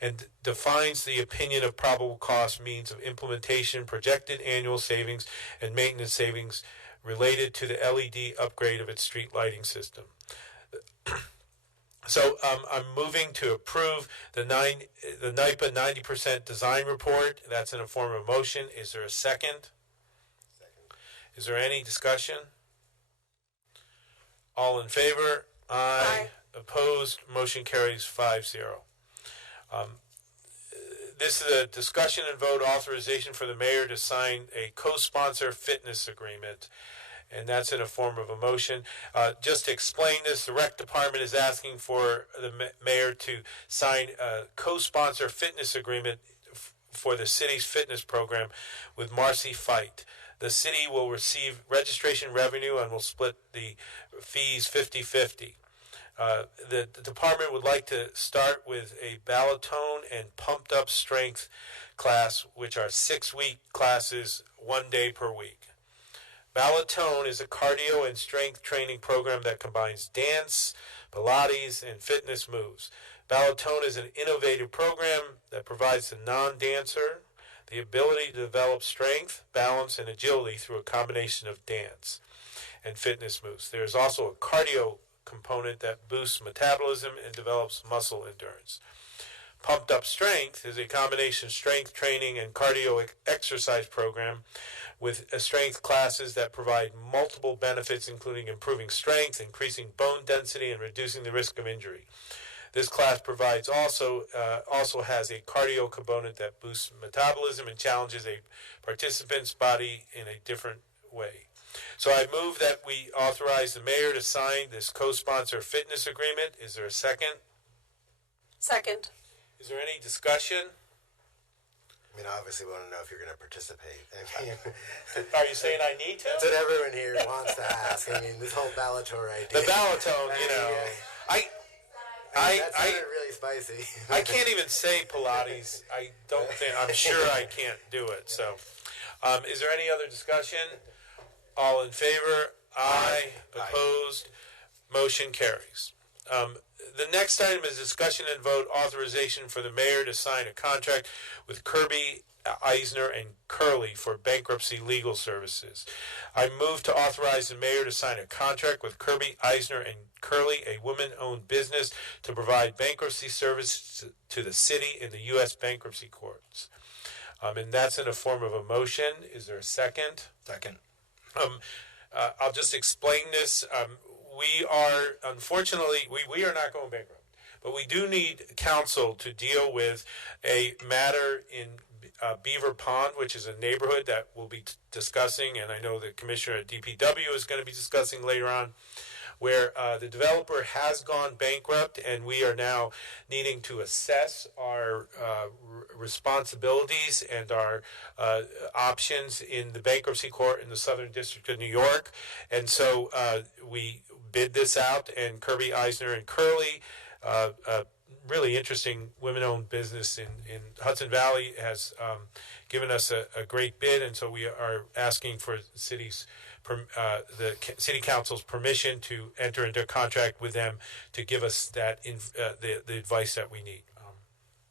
and defines the opinion of probable cost, means of implementation, projected annual savings, and maintenance savings related to the LED upgrade of its street lighting system. So I'm moving to approve the NYPA 90% design report. That's in a form of motion. Is there a second? Is there any discussion? All in favor? Aye. Opposed? Motion carries 5-0. This is a discussion and vote authorization for the mayor to sign a co-sponsor fitness agreement, and that's in a form of a motion. Just to explain this, the rec department is asking for the mayor to sign a co-sponsor fitness agreement for the city's fitness program with Marcy Fight. The city will receive registration revenue and will split the fees 50-50. The department would like to start with a Ballotone and Pumped Up Strength class, which are 6-week classes, 1 day per week. Ballotone is a cardio and strength training program that combines dance, Pilates, and fitness moves. Ballotone is an innovative program that provides the non-dancer the ability to develop strength, balance, and agility through a combination of dance and fitness moves. There is also a cardio component that boosts metabolism and develops muscle endurance. Pumped Up Strength is a combination of strength training and cardio exercise program with strength classes that provide multiple benefits, including improving strength, increasing bone density, and reducing the risk of injury. This class provides also has a cardio component that boosts metabolism and challenges a participant's body in a different way. So I move that we authorize the mayor to sign this co-sponsor fitness agreement. Is there a second? Second. Is there any discussion? I mean, obviously we want to know if you're going to participate. I mean, are you saying I need to? That's what everyone here wants to ask. I mean, this whole Ballotone idea. The Ballotone, you know. That sounded really spicy. I can't even say Pilates. I'm sure I can't do it. So, is there any other discussion? All in favor? Aye. Opposed? Motion carries. The next item is discussion and vote authorization for the mayor to sign a contract with Kirby, Eisner, and Curley for bankruptcy legal services. I move to authorize the mayor to sign a contract with Kirby, Eisner, and Curley, a woman-owned business, to provide bankruptcy services to the city in the U.S. bankruptcy courts. And that's in a form of a motion. Is there a second? Second. I'll just explain this. We are, unfortunately, we are not going bankrupt, but we do need council to deal with a matter in Beaver Pond, which is a neighborhood that we'll be discussing, and I know the commissioner at DPW is going to be discussing later on, where the developer has gone bankrupt, and we are now needing to assess our responsibilities and our options in the bankruptcy court in the Southern District of New York. And so we bid this out, and Kirby, Eisner, and Curley, really interesting women-owned business in Hudson Valley, has given us a great bid, and so we are asking for the city council's permission to enter into a contract with them to give us that the advice that we need.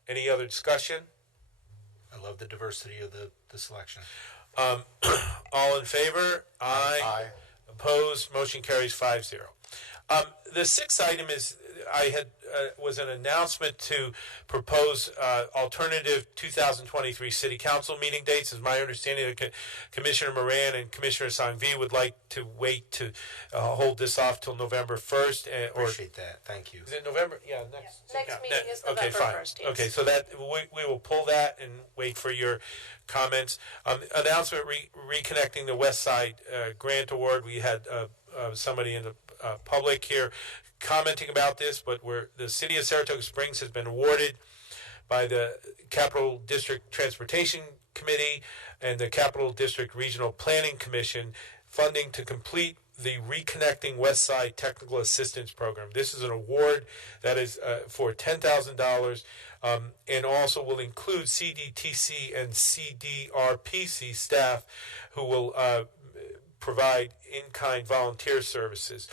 Any other discussion? I love the diversity of the selection. All in favor? Aye. Opposed? Motion carries 5-0. The sixth item is was an announcement to propose alternative 2023 City Council meeting dates. It's my understanding that Commissioner Moran and Commissioner Sangvi would like to wait to hold this off till November 1st. Appreciate that. Thank you. Is it November? Yeah, next meeting is November 1st. Yes. Okay, so that we will pull that and wait for your comments. Announcement reconnecting the West Side grant award. We had somebody in the public here commenting about this, but the city of Saratoga Springs has been awarded by the Capital District Transportation Committee and the Capital District Regional Planning Commission funding to complete the Reconnecting West Side Technical Assistance Program. This is an award that is for $10,000 and also will include CDTC and CDRPC staff who will provide in-kind volunteer services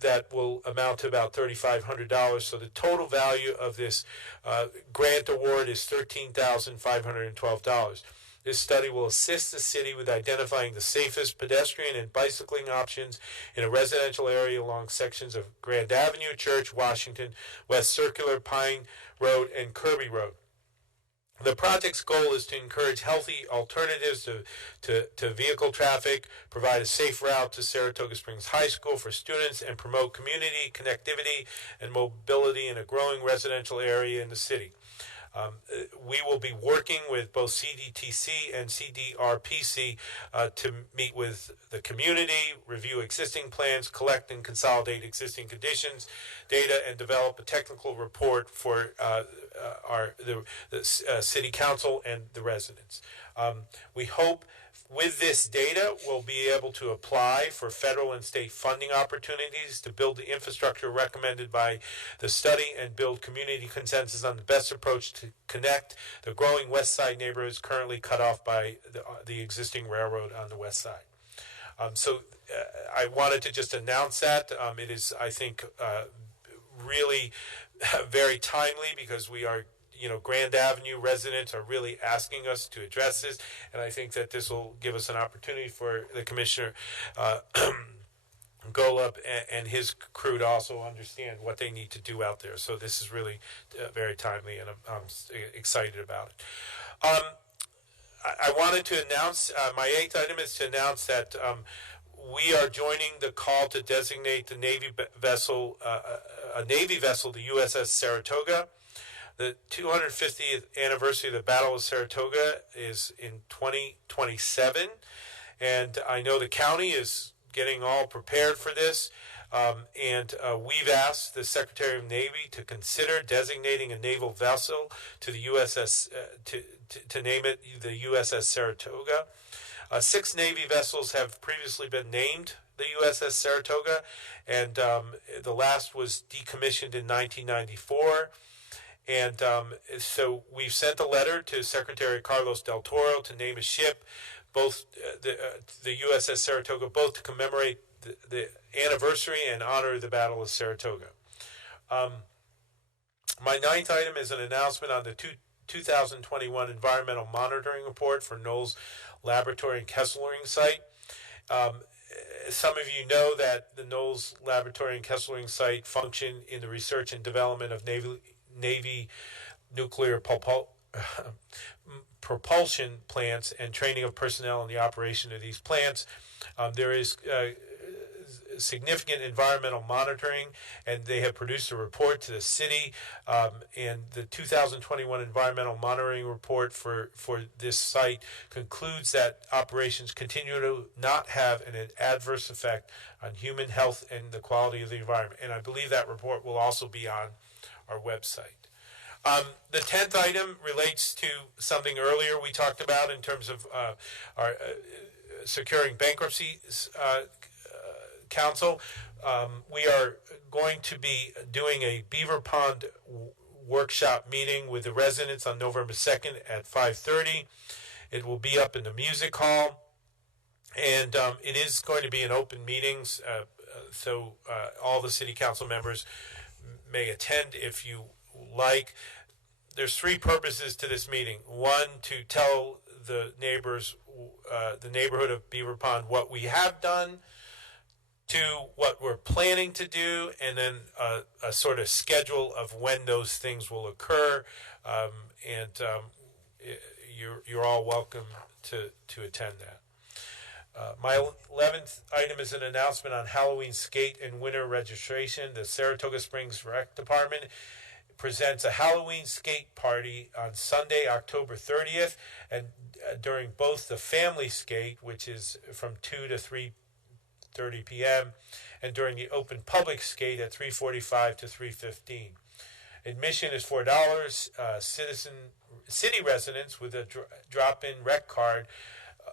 that will amount to about $3,500. So the total value of this grant award is $13,512. This study will assist the city with identifying the safest pedestrian and bicycling options in a residential area along sections of Grand Avenue, Church, Washington, West Circular, Pine Road, and Kirby Road. The project's goal is to encourage healthy alternatives to vehicle traffic, provide a safe route to Saratoga Springs High School for students, and promote community connectivity and mobility in a growing residential area in the city. We will be working with both CDTC and CDRPC to meet with the community, review existing plans, collect and consolidate existing conditions, data, and develop a technical report for the City Council and the residents. We hope with this data, we'll be able to apply for federal and state funding opportunities to build the infrastructure recommended by the study and build community consensus on the best approach to connect the growing West Side neighborhoods currently cut off by the existing railroad on the West Side. I wanted to just announce that. It is, I think, really very timely because we are Grand Avenue residents are really asking us to address this, and I think that this will give us an opportunity for the Commissioner Golub and his crew to also understand what they need to do out there. So this is really very timely, and I'm excited about it. I wanted to announce, my 8th item is to announce that we are joining the call to designate the Navy vessel, the USS Saratoga. The 250th anniversary of the Battle of Saratoga is in 2027, and I know the county is getting all prepared for this, and we've asked the Secretary of Navy to consider designating a naval vessel to the USS, to name it the USS Saratoga. 6 Navy vessels have previously been named the USS Saratoga, and the last was decommissioned in 1994. And so we've sent a letter to Secretary Carlos Del Toro to name a ship, both the USS Saratoga, both to commemorate the anniversary and honor the Battle of Saratoga. My 9th item is an announcement on the 2021 Environmental Monitoring Report for Knowles Laboratory and Kesselring site. Some of you know that the Knowles Laboratory and Kesselring site function in the research and development of Navy nuclear propulsion plants and training of personnel in the operation of these plants. There is significant environmental monitoring, and they have produced a report to the city, and the 2021 Environmental Monitoring Report for this site concludes that operations continue to not have an adverse effect on human health and the quality of the environment. And I believe that report will also be on our website. The 10th item relates to something earlier we talked about in terms of our securing bankruptcy counsel. We are going to be doing a Beaver Pond workshop meeting with the residents on November 2nd at 5:30. It will be up in the music hall, and it is going to be an open meetings, so all the city council members may attend if you like. There's 3 purposes to this meeting. 1, to tell the neighbors, the neighborhood of Beaver Pond, what we have done. 2, what we're planning to do, and then a sort of schedule of when those things will occur. You're all welcome to attend that. My 11th item is an announcement on Halloween skate and winter registration. The Saratoga Springs Rec Department presents a Halloween skate party on Sunday, October 30th, and during both the family skate, which is from 2 to 3:30 p.m., and during the open public skate at 3:45 to 3:15. Admission is $4. City residents with a drop-in rec card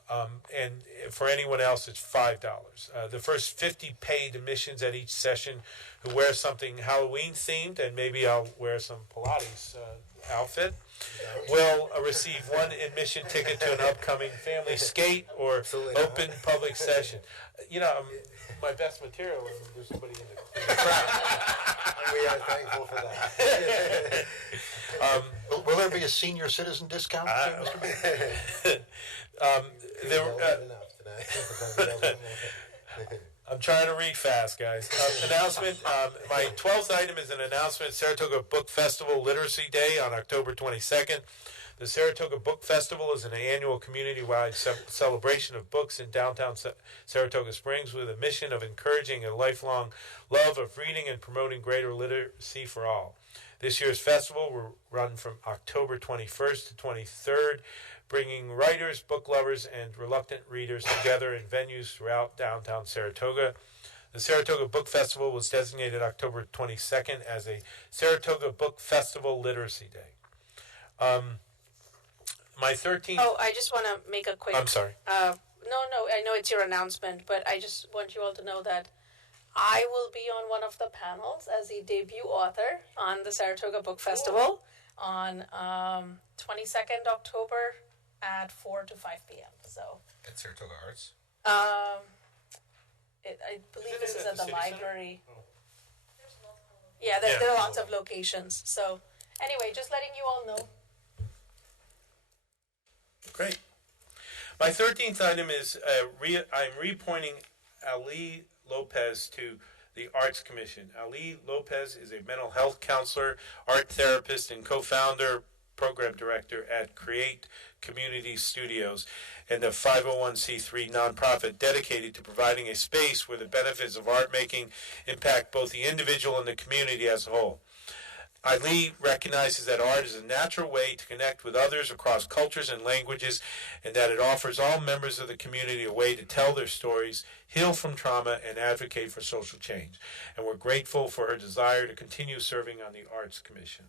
And for anyone else, it's $5. The first 50 paid admissions at each session who wear something Halloween themed, and maybe I'll wear some Pilates outfit, will receive one admission ticket to an upcoming family skate or open public session. You know, my best material when there's somebody in the crowd. We are thankful for that. Will there be a senior citizen discount, Mr. B? I'm trying to read fast, guys. Announcement. My 12th item is an announcement. Saratoga Book Festival Literacy Day on October 22nd. The Saratoga Book Festival is an annual community-wide celebration of books in downtown Saratoga Springs with a mission of encouraging a lifelong love of reading and promoting greater literacy for all. This year's festival will run from October 21st to 23rd, bringing writers, book lovers, and reluctant readers together in venues throughout downtown Saratoga. The Saratoga Book Festival was designated October 22nd as a Saratoga Book Festival Literacy Day. My 13th... Oh, I just want to make a quick... I'm sorry. No, I know it's your announcement, but I just want you all to know that I will be on one of the panels as a debut author on the Saratoga Book Festival on 22nd October at 4 to 5 p.m. So At Saratoga Arts? I believe this is at the library. Yeah, there are lots of locations. So anyway, just letting you all know. Great. My 13th item is I'm reappointing Ali Lopez to the Arts Commission. Ali Lopez is a mental health counselor, art therapist, and co-founder, program director at Create Community Studios, and a 501c3 nonprofit dedicated to providing a space where the benefits of art making impact both the individual and the community as a whole. Ali recognizes that art is a natural way to connect with others across cultures and languages, and that it offers all members of the community a way to tell their stories, heal from trauma, and advocate for social change. And we're grateful for her desire to continue serving on the Arts Commission.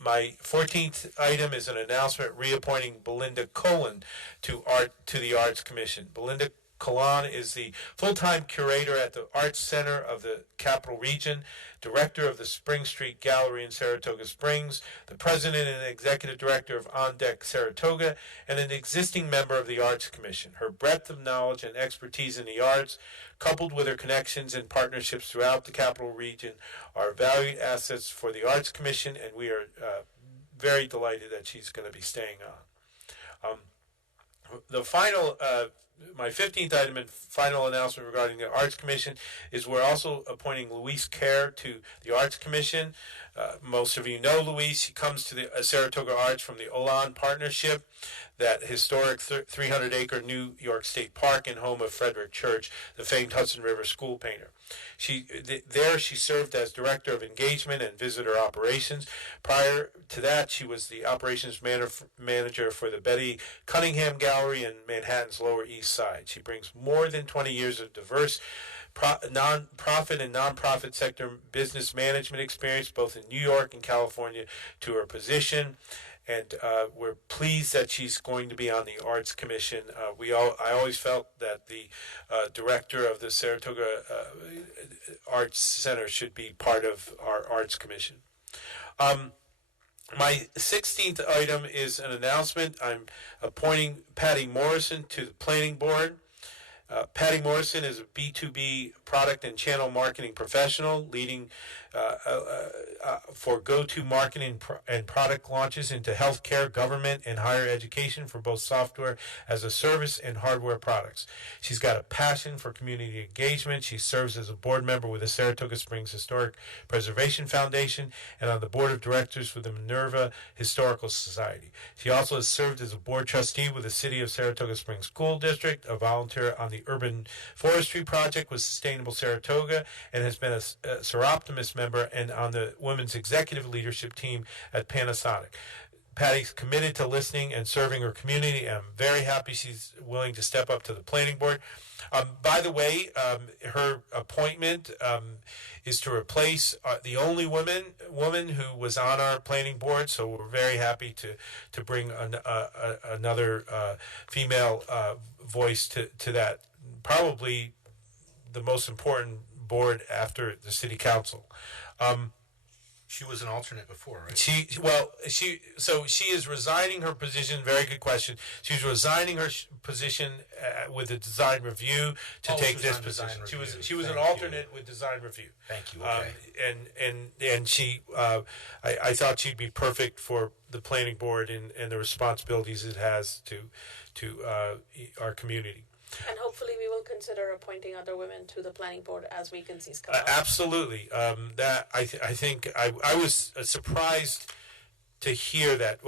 My 14th item is an announcement reappointing Belinda Colon to the Arts Commission. Belinda Colon is the full-time curator at the Arts Center of the Capital Region, director of the Spring Street Gallery in Saratoga Springs, the president and executive director of On Deck Saratoga, and an existing member of the Arts Commission. Her breadth of knowledge and expertise in the arts, coupled with her connections and partnerships throughout the Capital Region, are valued assets for the Arts Commission, and we are very delighted that she's going to be staying on. The final... My 15th item and final announcement regarding the Arts Commission is we're also appointing Luis Kerr to the Arts Commission. Most of you know Luis. He comes to the Saratoga Arts from the Olan Partnership, that historic 300-acre New York State Park and home of Frederick Church, the famed Hudson River school painter. She served as Director of Engagement and Visitor Operations. Prior to that, she was the Operations Manager for the Betty Cunningham Gallery in Manhattan's Lower East Side. She brings more than 20 years of diverse non-profit and non-profit sector business management experience, both in New York and California, to her position. And we're pleased that she's going to be on the Arts Commission. I always felt that the director of the Saratoga Arts Center should be part of our Arts Commission. My 16th item is an announcement. I'm appointing Patty Morrison to the Planning Board. Patty Morrison is a B2B product and channel marketing professional, leading for go-to marketing and product launches into healthcare, government, and higher education for both software as a service and hardware products. She's got a passion for community engagement. She serves as a board member with the Saratoga Springs Historic Preservation Foundation and on the board of directors for the Minerva Historical Society. She also has served as a board trustee with the City of Saratoga Springs School District, a volunteer on the Urban Forestry Project with Sustainable Saratoga, and has been a Seroptimus member and on the Women's Executive Leadership Team at Panasonic. Patty's committed to listening and serving her community. I'm very happy she's willing to step up to the planning board. By the way, her appointment is to replace the only woman who was on our planning board. So we're very happy to bring another female voice to that, probably the most important board after the city council. She was an alternate before, right? She is resigning her position. Very good question. She's resigning her position with the design review to take this position. She was an alternate with design review. Thank you. Okay. And she, I thought she'd be perfect for the planning board and the responsibilities it has to our community. And hopefully we will consider appointing other women to the planning board as vacancies come up. Absolutely. That I think I was surprised to hear that.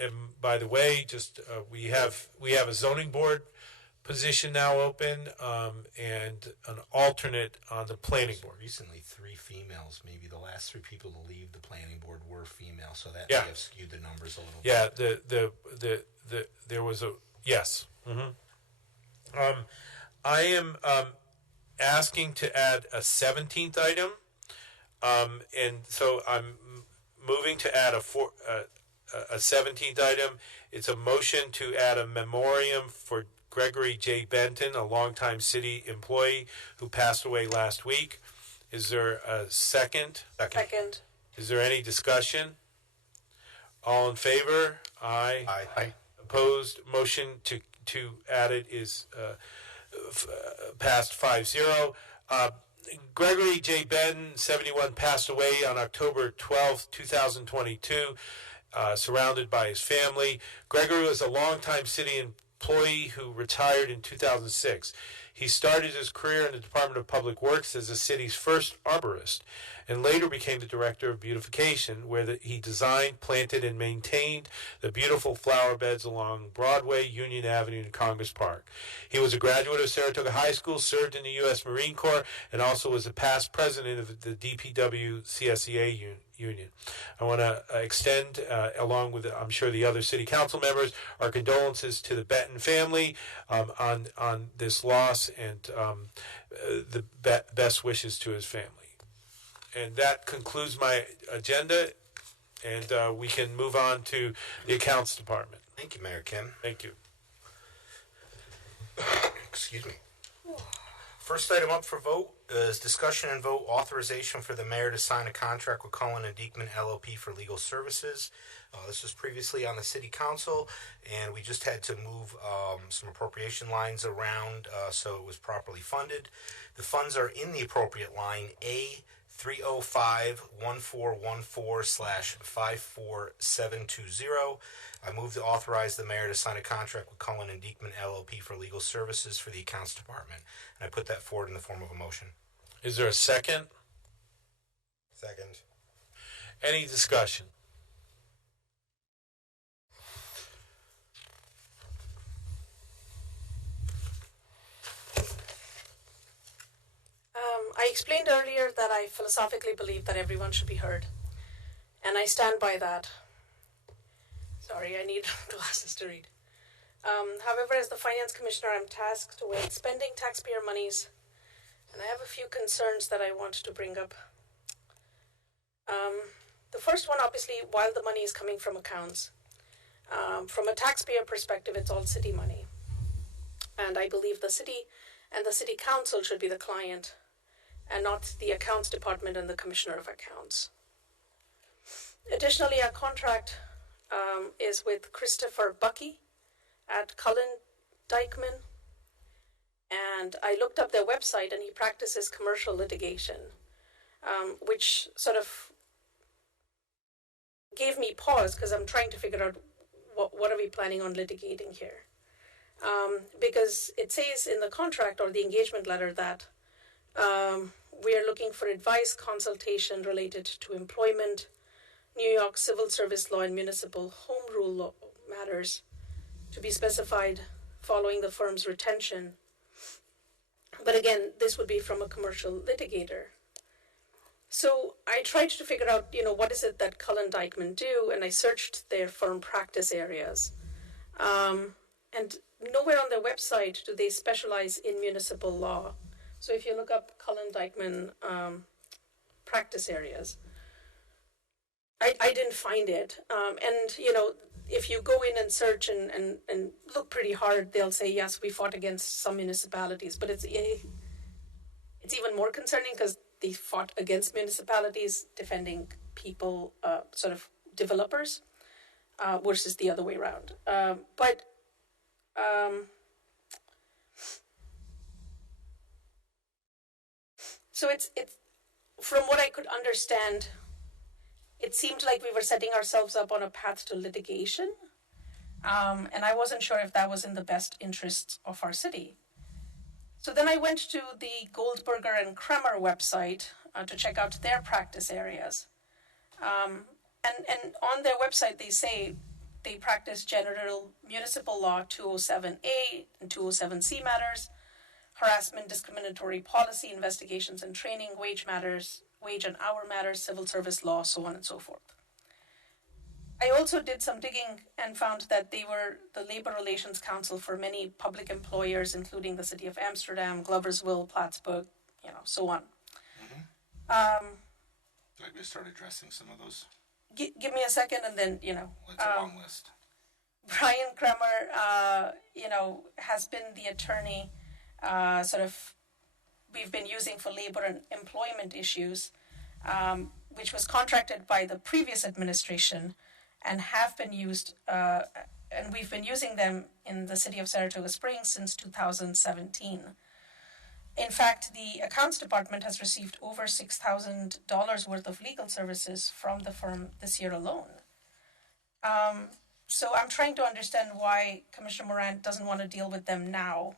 And by the way, just we have a zoning board position now open and an alternate on the planning board. Recently, 3 females. Maybe the last 3 people to leave the planning board were female, so that Yeah. may have skewed the numbers a little. Yeah. There was a yes. Mm-hmm. I am asking to add a 17th item, and so I'm moving to add a 17th item. It's a motion to add a memoriam for Gregory J. Benton, a longtime city employee who passed away last week. Is there a second? Second. Is there any discussion? All in favor? Aye. Aye. Opposed? Motion to add it is passed 5-0. Gregory J. Benton, 71, passed away on October 12th, 2022, surrounded by his family. Gregory was a longtime city employee who retired in 2006. He started his career in the Department of Public Works as the city's first arborist, and later became the director of beautification, where he designed, planted, and maintained the beautiful flower beds along Broadway, Union Avenue, and Congress Park. He was a graduate of Saratoga High School, served in the U.S. Marine Corps, and also was a past president of the DPW CSEA Union. I want to extend, along with, I'm sure, the other city council members, our condolences to the Benton family on this loss, and the best wishes to his family. And that concludes my agenda, and we can move on to the accounts department. Thank you, Mayor Kim. Thank you. Excuse me. First item up for vote is discussion and vote authorization for the mayor to sign a contract with Cullen and Diekman LLP for legal services. This was previously on the city council, and we just had to move some appropriation lines around so it was properly funded. The funds are in the appropriate line A305-1414/54720. I move to authorize the mayor to sign a contract with Cullen and Diekman LLP for legal services for the accounts department. And I put that forward in the form of a motion. Is there a second? Second. Any discussion? I explained earlier that I philosophically believe that everyone should be heard, and I stand by that. Sorry, I need glasses to read. However, as the finance commissioner, I'm tasked with spending taxpayer monies, and I have a few concerns that I want to bring up. The first one, obviously, while the money is coming from accounts, from a taxpayer perspective, it's all city money, and I believe the city and the city council should be the client, and not the accounts department and the commissioner of accounts. Additionally, our contract is with Christopher Bucky at Cullen Diekman, and I looked up their website, and he practices commercial litigation, which sort of gave me pause because I'm trying to figure out what are we planning on litigating here. Because it says in the contract or the engagement letter that we are looking for advice, consultation related to employment, New York civil service law, and municipal home rule law matters to be specified following the firm's retention. But again, this would be from a commercial litigator. So I tried to figure out, what is it that Cullen Dykeman do, and I searched their firm practice areas. And nowhere on their website do they specialize in municipal law. So if you look up Cullen Dykeman practice areas, I didn't find it. And, if you go in and search and look pretty hard, they'll say, yes, we fought against some municipalities. But it's even more concerning because they fought against municipalities defending people, sort of developers, versus the other way around. So it's from what I could understand, it seemed like we were setting ourselves up on a path to litigation, and I wasn't sure if that was in the best interests of our city. So then I went to the Goldberger and Kremer website to check out their practice areas. And on their website, they say they practice general municipal law 207A and 207C matters, harassment, discriminatory policy, investigations and training, wage matters, wage and hour matters, civil service law, so on and so forth. I also did some digging and found that they were the labor relations counsel for many public employers, including the city of Amsterdam, Gloversville, Plattsburgh, so on. Do I start addressing some of those? Give me a second, and then It's a long list. Brian Kremer, has been the attorney, we've been using for labor and employment issues, which was contracted by the previous administration, and have been used, and we've been using them in the city of Saratoga Springs since 2017. In fact, the accounts department has received over $6,000 worth of legal services from the firm this year alone. So I'm trying to understand why Commissioner Moran doesn't want to deal with them now.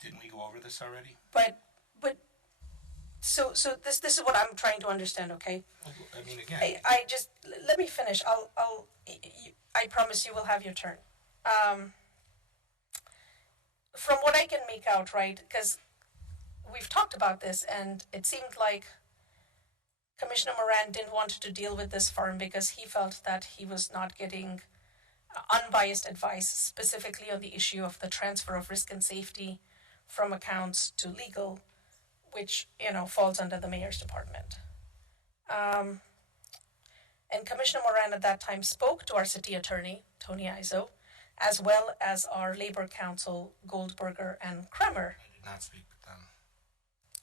Didn't we go over this already? So this is what I'm trying to understand, okay? I mean, again. I just, let me finish. I promise you will have your turn. From what I can make out, right, because we've talked about this, and it seemed like Commissioner Moran didn't want to deal with this firm because he felt that he was not getting unbiased advice, specifically on the issue of the transfer of risk and safety from accounts to legal, which, falls under the mayor's department. And Commissioner Moran at that time spoke to our city attorney, Tony Izzo, as well as our labor counsel, Goldberger and Kremer. I did not speak with them.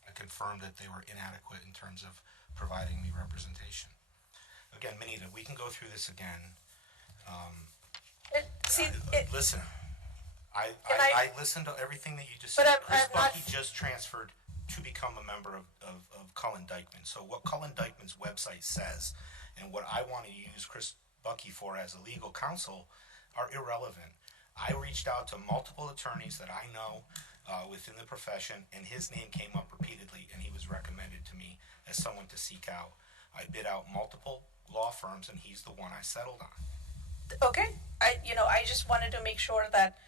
I confirmed that they were inadequate in terms of providing me representation. Again, Manita, we can go through this again. Listen, I listened to everything that you just said. Chris Bucky just transferred to become a member of Cullen Dykeman. So what Cullen Dykeman's website says and what I want to use Chris Bucky for as a legal counsel are irrelevant. I reached out to multiple attorneys that I know within the profession, and his name came up repeatedly, and he was recommended to me as someone to seek out. I bid out multiple law firms, and he's the one I settled on. Okay, I just wanted to make sure that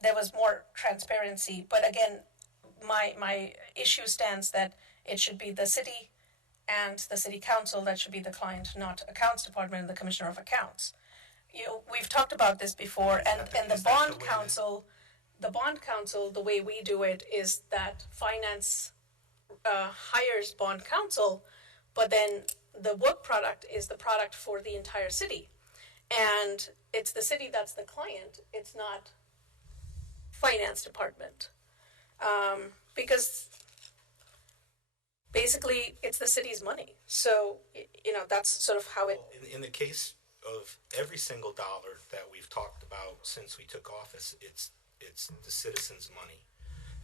there was more transparency. But again, my issue stands that it should be the city and the city council that should be the client, not accounts department and the commissioner of accounts. We've talked about this before, and the bond council, the way we do it is that finance hires bond counsel, but then the work product is the product for the entire city. And it's the city that's the client. It's not finance department. Because basically it's the city's money. So, that's sort of how it... In the case of every single dollar that we've talked about since we took office, it's the citizens' money.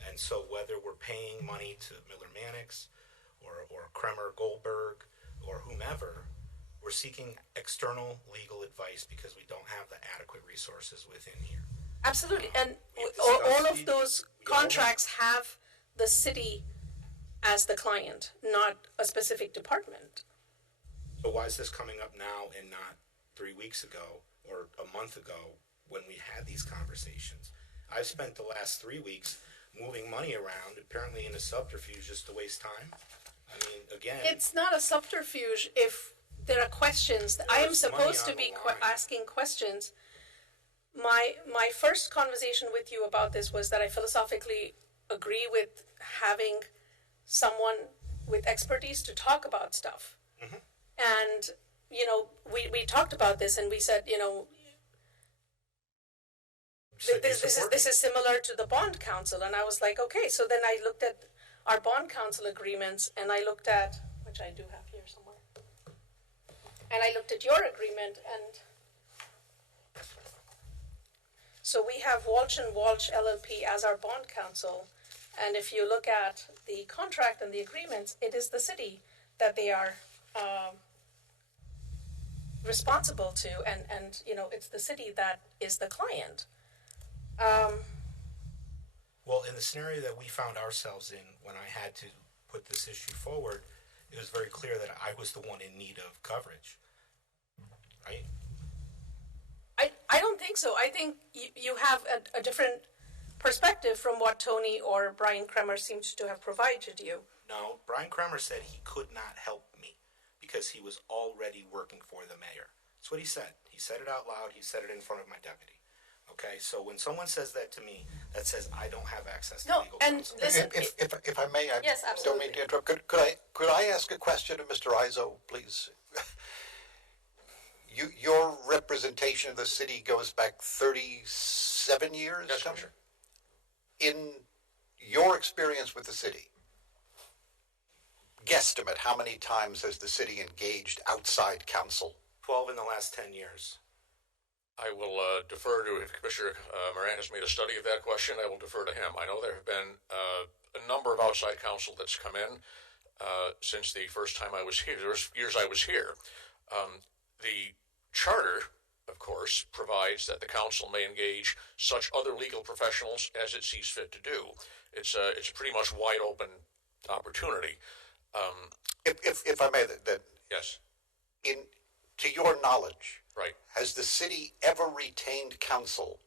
And so whether we're paying money to Miller Mannix or Kremer Goldberg or whomever, we're seeking external legal advice because we don't have the adequate resources within here. Absolutely. And all of those contracts have the city as the client, not a specific department. So why is this coming up now and not 3 weeks ago or a month ago when we had these conversations? I've spent the last 3 weeks moving money around, apparently in a subterfuge just to waste time. I mean, again, It's not a subterfuge if there are questions. I am There's supposed money to on be the line. asking questions. My first conversation with you about this was that I philosophically agree with having someone with expertise to talk about stuff. Mm-hmm. And, you know, we talked about this and we said, you know, this is similar to the bond council. And I was like, okay, so then I looked at our bond council agreements and I looked at, which I do have here somewhere, and I looked at your agreement, and so we have Walsh and Walsh LLP as our bond counsel, and if you look at the contract and the agreements, it is the city that they are responsible to, and you know, it's the city that is the client. well, in the scenario that we found ourselves in when I had to put this issue forward, it was very clear that I was the one in need of coverage, right? I don't think so. I think you have a different perspective from what Tony or Brian Kremer seems to have provided you. No, Brian Kremer said he could not help me because he was already working for the mayor. That's what he said. He said it out loud. He said it in front of my deputy. Okay, so when someone says that to me, that says I don't have access to legal counsel. Listen, if I may, I Yes, don't mean to interrupt. Could I ask a question of Mr. Izzo, please? Your representation of the city goes back 37 years? Yes, Commissioner. In your experience with the city, guesstimate how many times has the city engaged outside counsel? 12 in the last 10 years. I will defer to, if Commissioner Moran has made a study of that question, I will defer to him. I know there have been a number of outside counsel that's come in since the first time I was here. There was years I was here. The charter, of course, provides that the council may engage such other legal professionals as it sees fit to do. It's a pretty much wide open opportunity. If I may, then Yes. To your knowledge, right, has the city ever retained counsel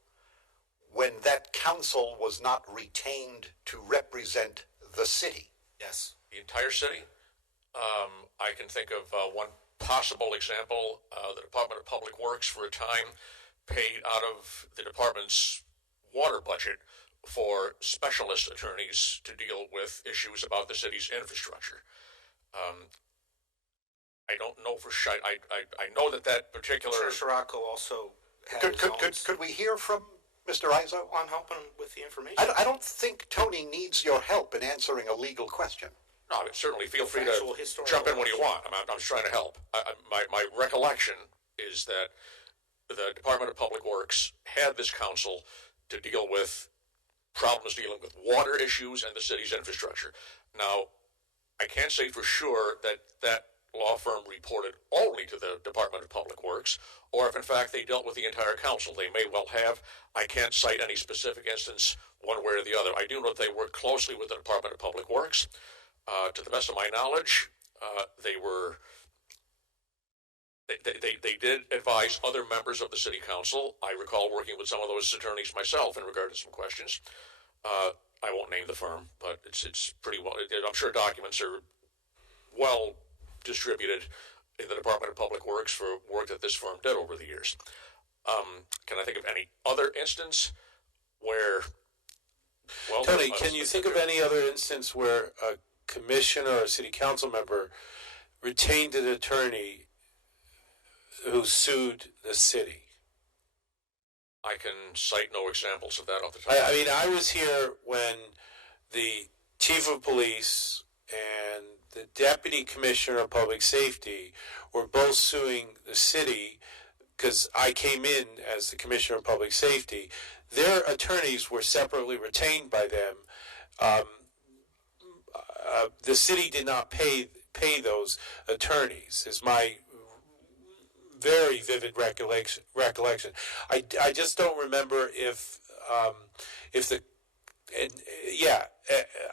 when that counsel was not retained to represent the city? Yes. The entire city? I can think of one possible example. The Department of Public Works for a time paid out of the department's water budget for specialist attorneys to deal with issues about the city's infrastructure. I don't know for sure. I know that particular... Commissioner Scirocco also had Could we hear from Mr. Izzo? I'm helping him with the information. I don't think Tony needs your help in answering a legal question. No, certainly feel free Factual, to historical jump in when you want. I'm just trying to help. My recollection is that the Department of Public Works had this council to deal with problems dealing with water issues and the city's infrastructure. Now, I can't say for sure that law firm reported only to the Department of Public Works, or if in fact they dealt with the entire council. They may well have. I can't cite any specific instance one way or the other. I do know that they worked closely with the Department of Public Works. To the best of my knowledge, they did advise other members of the city council. I recall working with some of those attorneys myself in regard to some questions. I won't name the firm, but it's pretty well. I'm sure documents are well distributed in the Department of Public Works for work that this firm did over the years. Can I think of any other instance where? Well, Tony, can you think of any other instance where a commissioner or a city council member retained an attorney who sued the city? I can cite no examples of that off the top. I mean, I was here when the chief of police and the deputy commissioner of public safety were both suing the city because I came in as the commissioner of public safety. Their attorneys were separately retained by them. The city did not pay those attorneys, is my very vivid recollection. I just don't remember if the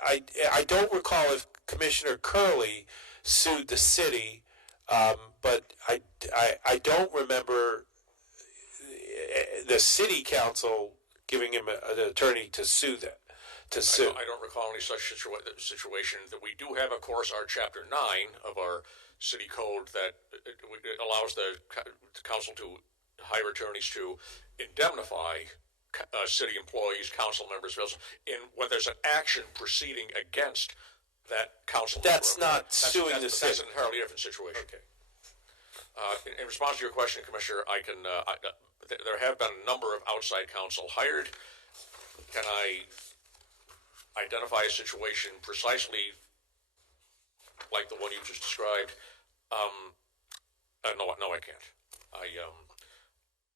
I don't recall if Commissioner Curley sued the city, but I don't remember the city council giving him an attorney to sue them. to sue. I don't recall any such situation. That we do have, of course, our Chapter 9 of our city code that it allows the council to hire attorneys to indemnify city employees, council members, when there's an action proceeding against that council member. That's not suing the city. That's an entirely different situation. Okay. In response to your question, Commissioner, there have been a number of outside counsel hired. Can I identify a situation precisely like the one you just described? No, I can't.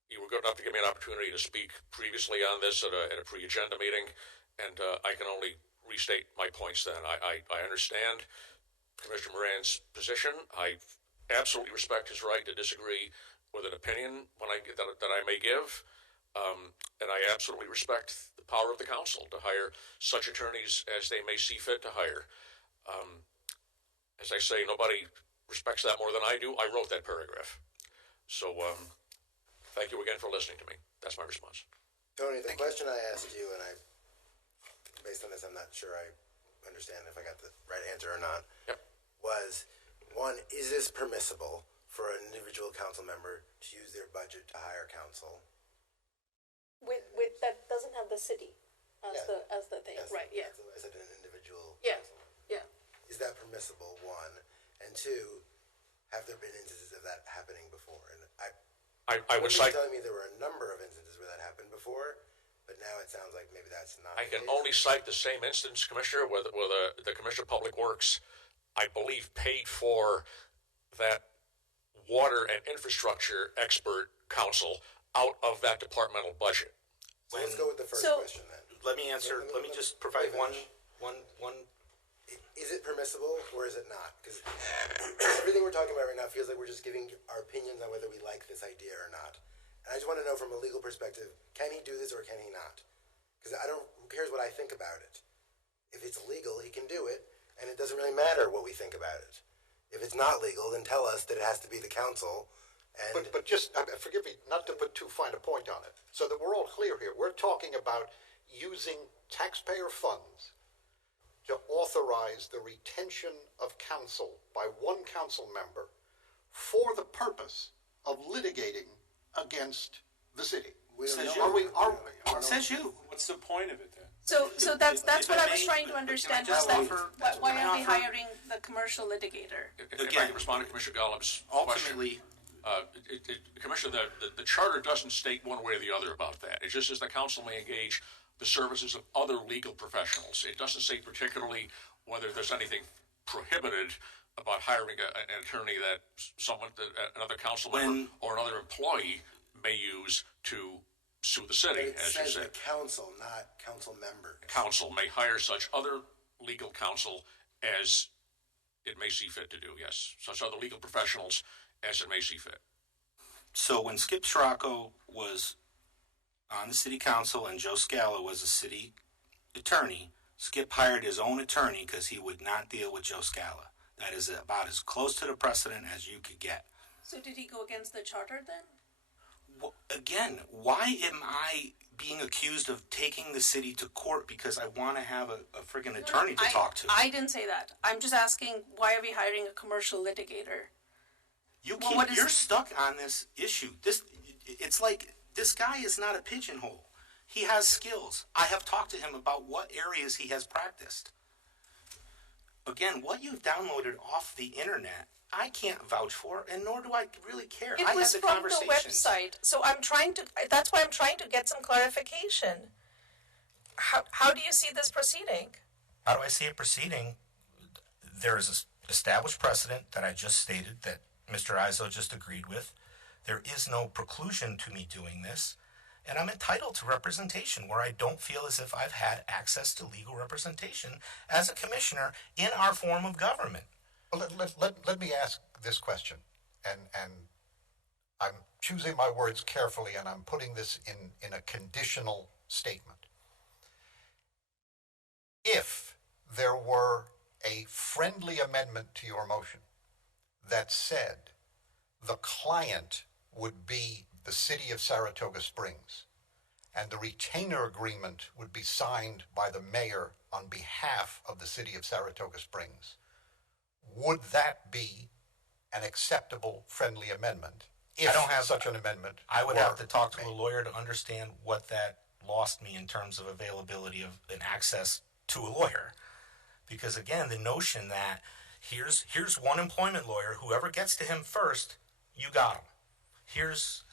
You were good enough to give me an opportunity to speak previously on this at a pre-agenda meeting, and I can only restate my points then. I understand Commissioner Moran's position. I absolutely respect his right to disagree with an opinion that I may give, and I absolutely respect the power of the council to hire such attorneys as they may see fit to hire. As I say, nobody respects that more than I do. I wrote that paragraph. So thank you again for listening to me. That's my response. Tony, the question I asked you, and based on this, I'm not sure I understand if I got the right answer or not, was, one, is this permissible for an individual council member to use their budget to hire counsel? With that doesn't have the city as the thing, right? Yeah. As an individual. Yeah. Yeah. Is that permissible? One, and two, have there been instances of that happening before? And I would cite. Telling me there were a number of instances where that happened before, but now it sounds like maybe that's not. I can only cite the same instance, Commissioner, where the Commissioner of Public Works, I believe, paid for that water and infrastructure expert council out of that departmental budget. So let's go with the first question then. Let me answer. Let me just provide one. Is it permissible or is it not? Because everything we're talking about right now feels like we're just giving our opinions on whether we like this idea or not. And I just want to know from a legal perspective, can he do this or can he not? Because who cares what I think about it? If it's legal, he can do it, and it doesn't really matter what we think about it. If it's not legal, then tell us that it has to be the council. And but just, forgive me, not to put too fine a point on it, so that we're all clear here. We're talking about using taxpayer funds to authorize the retention of counsel by one council member for the purpose of litigating against the city. Says you. What's the point of it then? So that's what I was trying to understand. Was that why are we hiring the commercial litigator? If I can respond to Commissioner Gollum's question. Commissioner, the charter doesn't state one way or the other about that. It just says the council may engage the services of other legal professionals. It doesn't say particularly whether there's anything prohibited about hiring an attorney that another council member or another employee may use to sue the city, as you said. The council, not council members. Council may hire such other legal counsel as it may see fit to do, yes. Such other legal professionals as it may see fit. So when Skip Scirocco was on the city council and Joe Scala was a city attorney, Skip hired his own attorney because he would not deal with Joe Scala. That is about as close to the precedent as you could get. So did he go against the charter then? Well, again, why am I being accused of taking the city to court because I want to have a friggin' attorney to talk to? I didn't say that. I'm just asking, why are we hiring a commercial litigator? You're stuck on this issue. It's like this guy is not a pigeonhole. He has skills. I have talked to him about what areas he has practiced. Again, what you've downloaded off the internet, I can't vouch for, and nor do I really care. It was from the website, so that's why I'm trying to get some clarification. How do you see this proceeding? How do I see it proceeding? There is an established precedent that I just stated that Mr. Izzo just agreed with. There is no preclusion to me doing this, and I'm entitled to representation where I don't feel as if I've had access to legal representation as a commissioner in our form of government. Well, let me ask this question, and I'm choosing my words carefully, and I'm putting this in a conditional statement. If there were a friendly amendment to your motion that said the client would be the city of Saratoga Springs, and the retainer agreement would be signed by the mayor on behalf of the city of Saratoga Springs. Would that be an acceptable friendly amendment? If I don't have such an amendment. I would were have to talk to made? a lawyer to understand what that lost me in terms of availability of and access to a lawyer. Because again, the notion that here's one employment lawyer, whoever gets to him first, you got him. Here's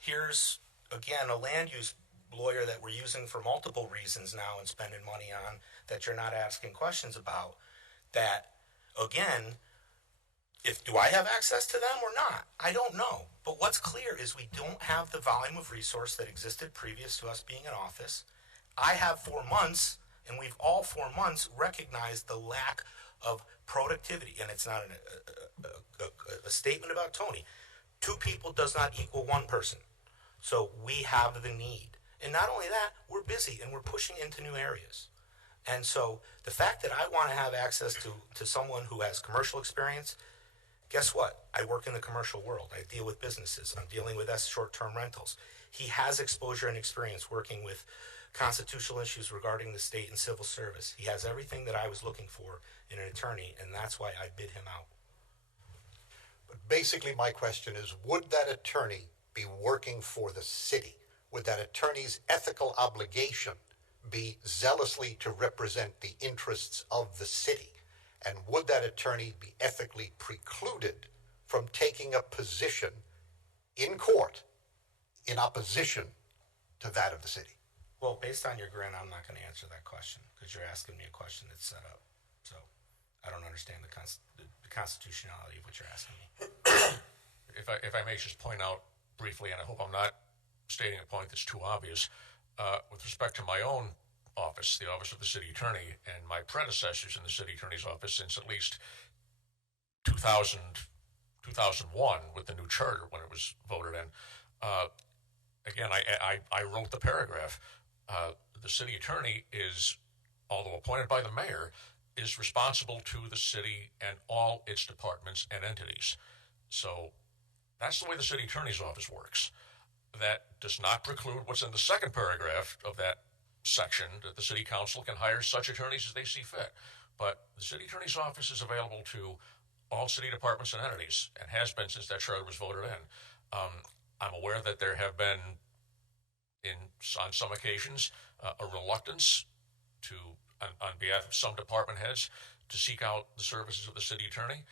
again a land use lawyer that we're using for multiple reasons now and spending money on that you're not asking questions about. That again, do I have access to them or not? I don't know. But what's clear is we don't have the volume of resource that existed previous to us being in office. I have 4 months, and we've all 4 months recognized the lack of productivity. And it's not a statement about Tony. 2 people does not equal 1 person. So we have the need. And not only that, we're busy and we're pushing into new areas. And so the fact that I want to have access to someone who has commercial experience, guess what? I work in the commercial world. I deal with businesses. I'm dealing with short-term rentals. He has exposure and experience working with constitutional issues regarding the state and civil service. He has everything that I was looking for in an attorney, and that's why I bid him out. But basically my question is, would that attorney be working for the city? Would that attorney's ethical obligation be zealously to represent the interests of the city? And would that attorney be ethically precluded from taking a position in court in opposition to that of the city? Well, based on your grin, I'm not going to answer that question because you're asking me a question that's set up. So I don't understand the constitutionality of what you're asking me. If I may just point out briefly, and I hope I'm not stating a point that's too obvious, with respect to my own office, the Office of the City Attorney, and my predecessors in the City Attorney's Office since at least 2001 with the new charter when it was voted in. Again, I wrote the paragraph. The City Attorney is, although appointed by the mayor, is responsible to the city and all its departments and entities. So that's the way the City Attorney's Office works. That does not preclude what's in the second paragraph of that section, that the City Council can hire such attorneys as they see fit. But the City Attorney's Office is available to all city departments and entities, and has been since that charter was voted in. I'm aware that there have been, on some occasions, a reluctance to, on behalf of some department heads, to seek out the services of the city attorney.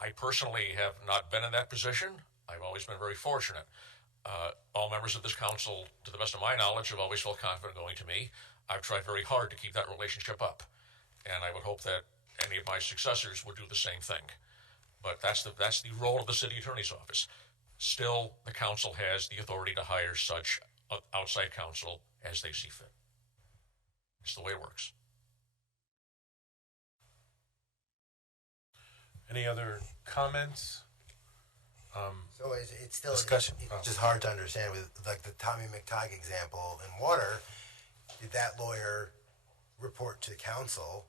I personally have not been in that position. I've always been very fortunate. All members of this council, to the best of my knowledge, have always felt confident going to me. I've tried very hard to keep that relationship up, and I would hope that any of my successors would do the same thing. But that's the role of the city attorney's office. Still, the council has the authority to hire such outside counsel as they see fit. It's the way it works. Any other comments? So it's still discussion. It's just hard to understand with like the Tommy McTighe example in water. Did that lawyer report to the council?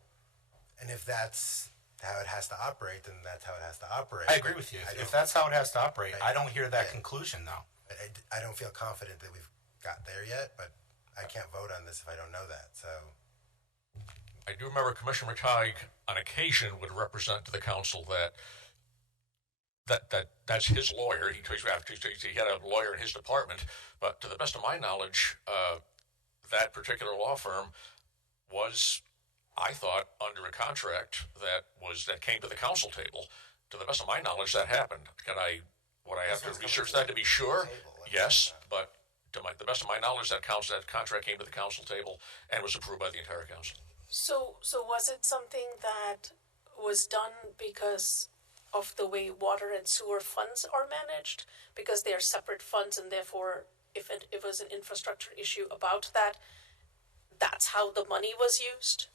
And if that's how it has to operate, then that's how it has to operate. I agree with you. If that's how it has to operate, I don't hear that conclusion, though. I don't feel confident that we've got there yet, but I can't vote on this if I don't know that. So I do remember Commissioner McTighe on occasion would represent to the council that's his lawyer. He had a lawyer in his department, but to the best of my knowledge, that particular law firm was, I thought, under a contract that came to the council table. To the best of my knowledge, that happened. Would I have to research that to be sure? Yes, but to the best of my knowledge, that contract came to the council table and was approved by the entire council. So was it something that was done because of the way water and sewer funds are managed? Because they are separate funds, and therefore, if it was an infrastructure issue about that, that's how the money was used?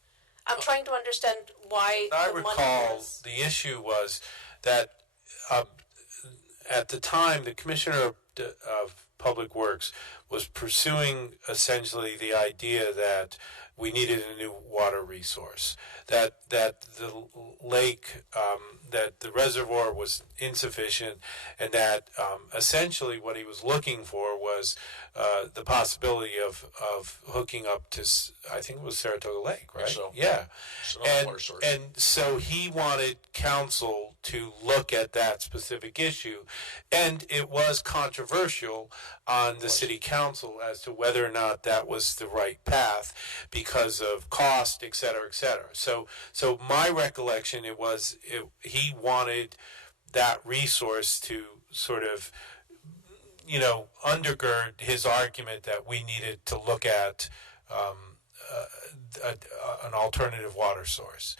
I'm trying to understand why I the money recall was... the issue was that at the time, the Commissioner of Public Works was pursuing essentially the idea that we needed a new water resource, that the lake, that the reservoir was insufficient, and that essentially what he was looking for was the possibility of hooking up to, I think it was Saratoga Lake, right? So. Yeah. It's another water source. And so he wanted council to look at that specific issue, and it was controversial on the city council as to whether or not that was the right path because of cost, et cetera, et cetera. So my recollection, he wanted that resource to sort of, undergird his argument that we needed to look at an alternative water source.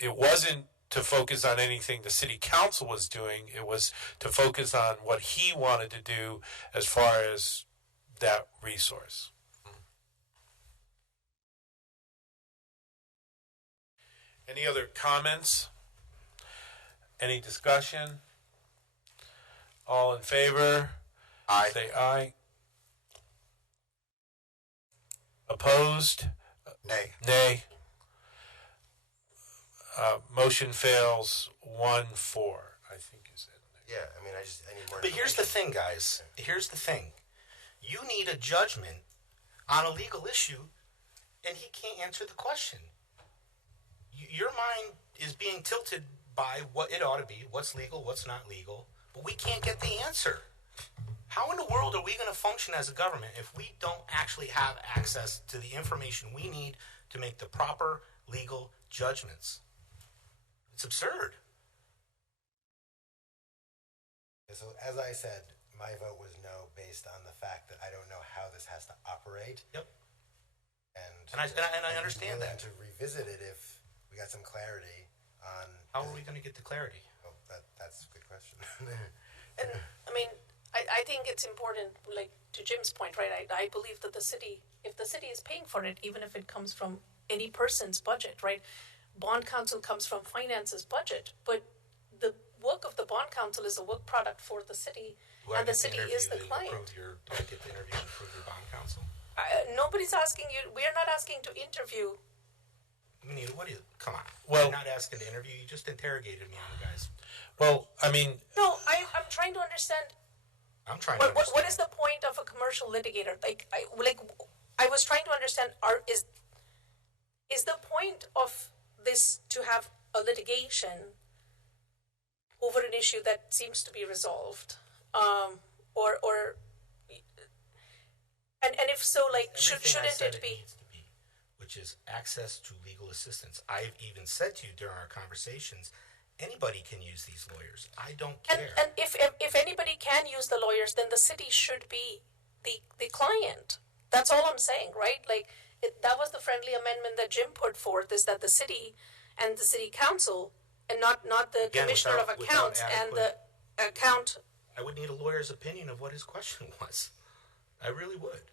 It wasn't to focus on anything the city council was doing. It was to focus on what he wanted to do as far as that resource. Any other comments? Any discussion? All in favor? Aye. Say aye. Opposed? Nay. Nay. Motion fails 1-4, I think you said. Yeah, I mean, I need more. But here's the thing, guys. Here's the thing. You need a judgment on a legal issue, and he can't answer the question. Your mind is being tilted by what it ought to be, what's legal, what's not legal, but we can't get the answer. How in the world are we going to function as a government if we don't actually have access to the information we need to make the proper legal judgments? It's absurd. So as I said, my vote was no based on the fact that I don't know how this has to operate. Yep. And I understand that. To revisit it if we got some clarity on. How are we going to get the clarity? Oh, that's a good question. And I mean, I think it's important, like to Jim's point, right? I believe that if the city is paying for it, even if it comes from any person's budget, right? Bond council comes from finance's budget, but the work of the bond council is a work product for the city, and the city is the client. Do I get to interview and approve your bond council? Nobody's asking you. We're not asking to interview. Anita, what do you? Come on. Well, I'm not asking to interview. You just interrogated me on the guys. Well, I mean. No, I'm trying to understand. I'm trying to understand. What is the point of a commercial litigator? I was trying to understand. Is the point of this to have a litigation over an issue that seems to be resolved, and if so, like shouldn't it be? Which is access to legal assistance. I've even said to you during our conversations, anybody can use these lawyers. I don't care. And if anybody can use the lawyers, then the city should be the client. That's all I'm saying, right? That was the friendly amendment that Jim put forth, is that the city and the city council, and not the commissioner of accounts and the account. I would need a lawyer's opinion of what his question was. I really would.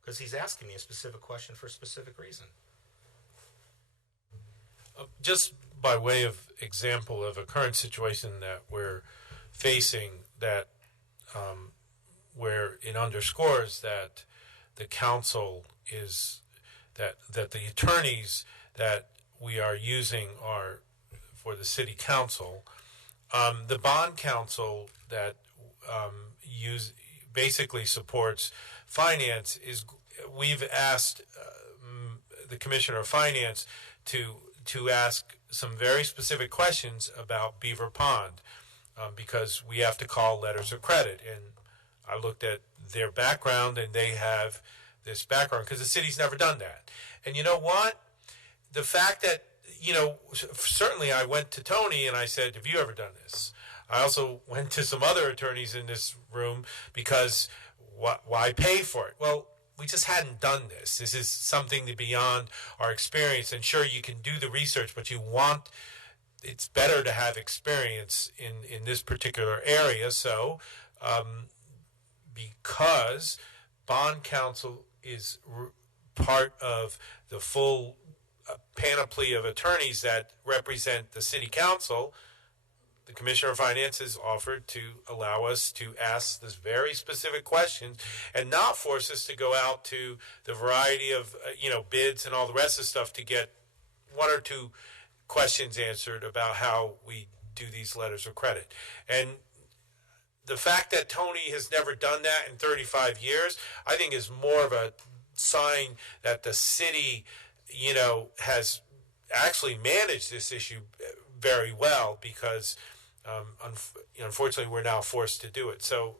Because he's asking me a specific question for a specific reason. Just by way of example of a current situation that we're facing, that where it underscores that the council is that the attorneys that we are using are for the city council. The bond council that basically supports finance we've asked the Commissioner of Finance to ask some very specific questions about Beaver Pond because we have to call letters of credit. And I looked at their background, and they have this background because the city's never done that. And you know what? The fact that, certainly I went to Tony and I said, have you ever done this? I also went to some other attorneys in this room because why pay for it? Well, we just hadn't done this. This is something beyond our experience. And sure, you can do the research, but it's better to have experience in this particular area. So, because bond counsel is part of the full panoply of attorneys that represent the city council, the Commissioner of Finance has offered to allow us to ask this very specific questions and not force us to go out to the variety of, bids and all the rest of the stuff to get one or two questions answered about how we do these letters of credit. And the fact that Tony has never done that in 35 years, I think is more of a sign that the city, has actually managed this issue very well, because unfortunately we're now forced to do it. So,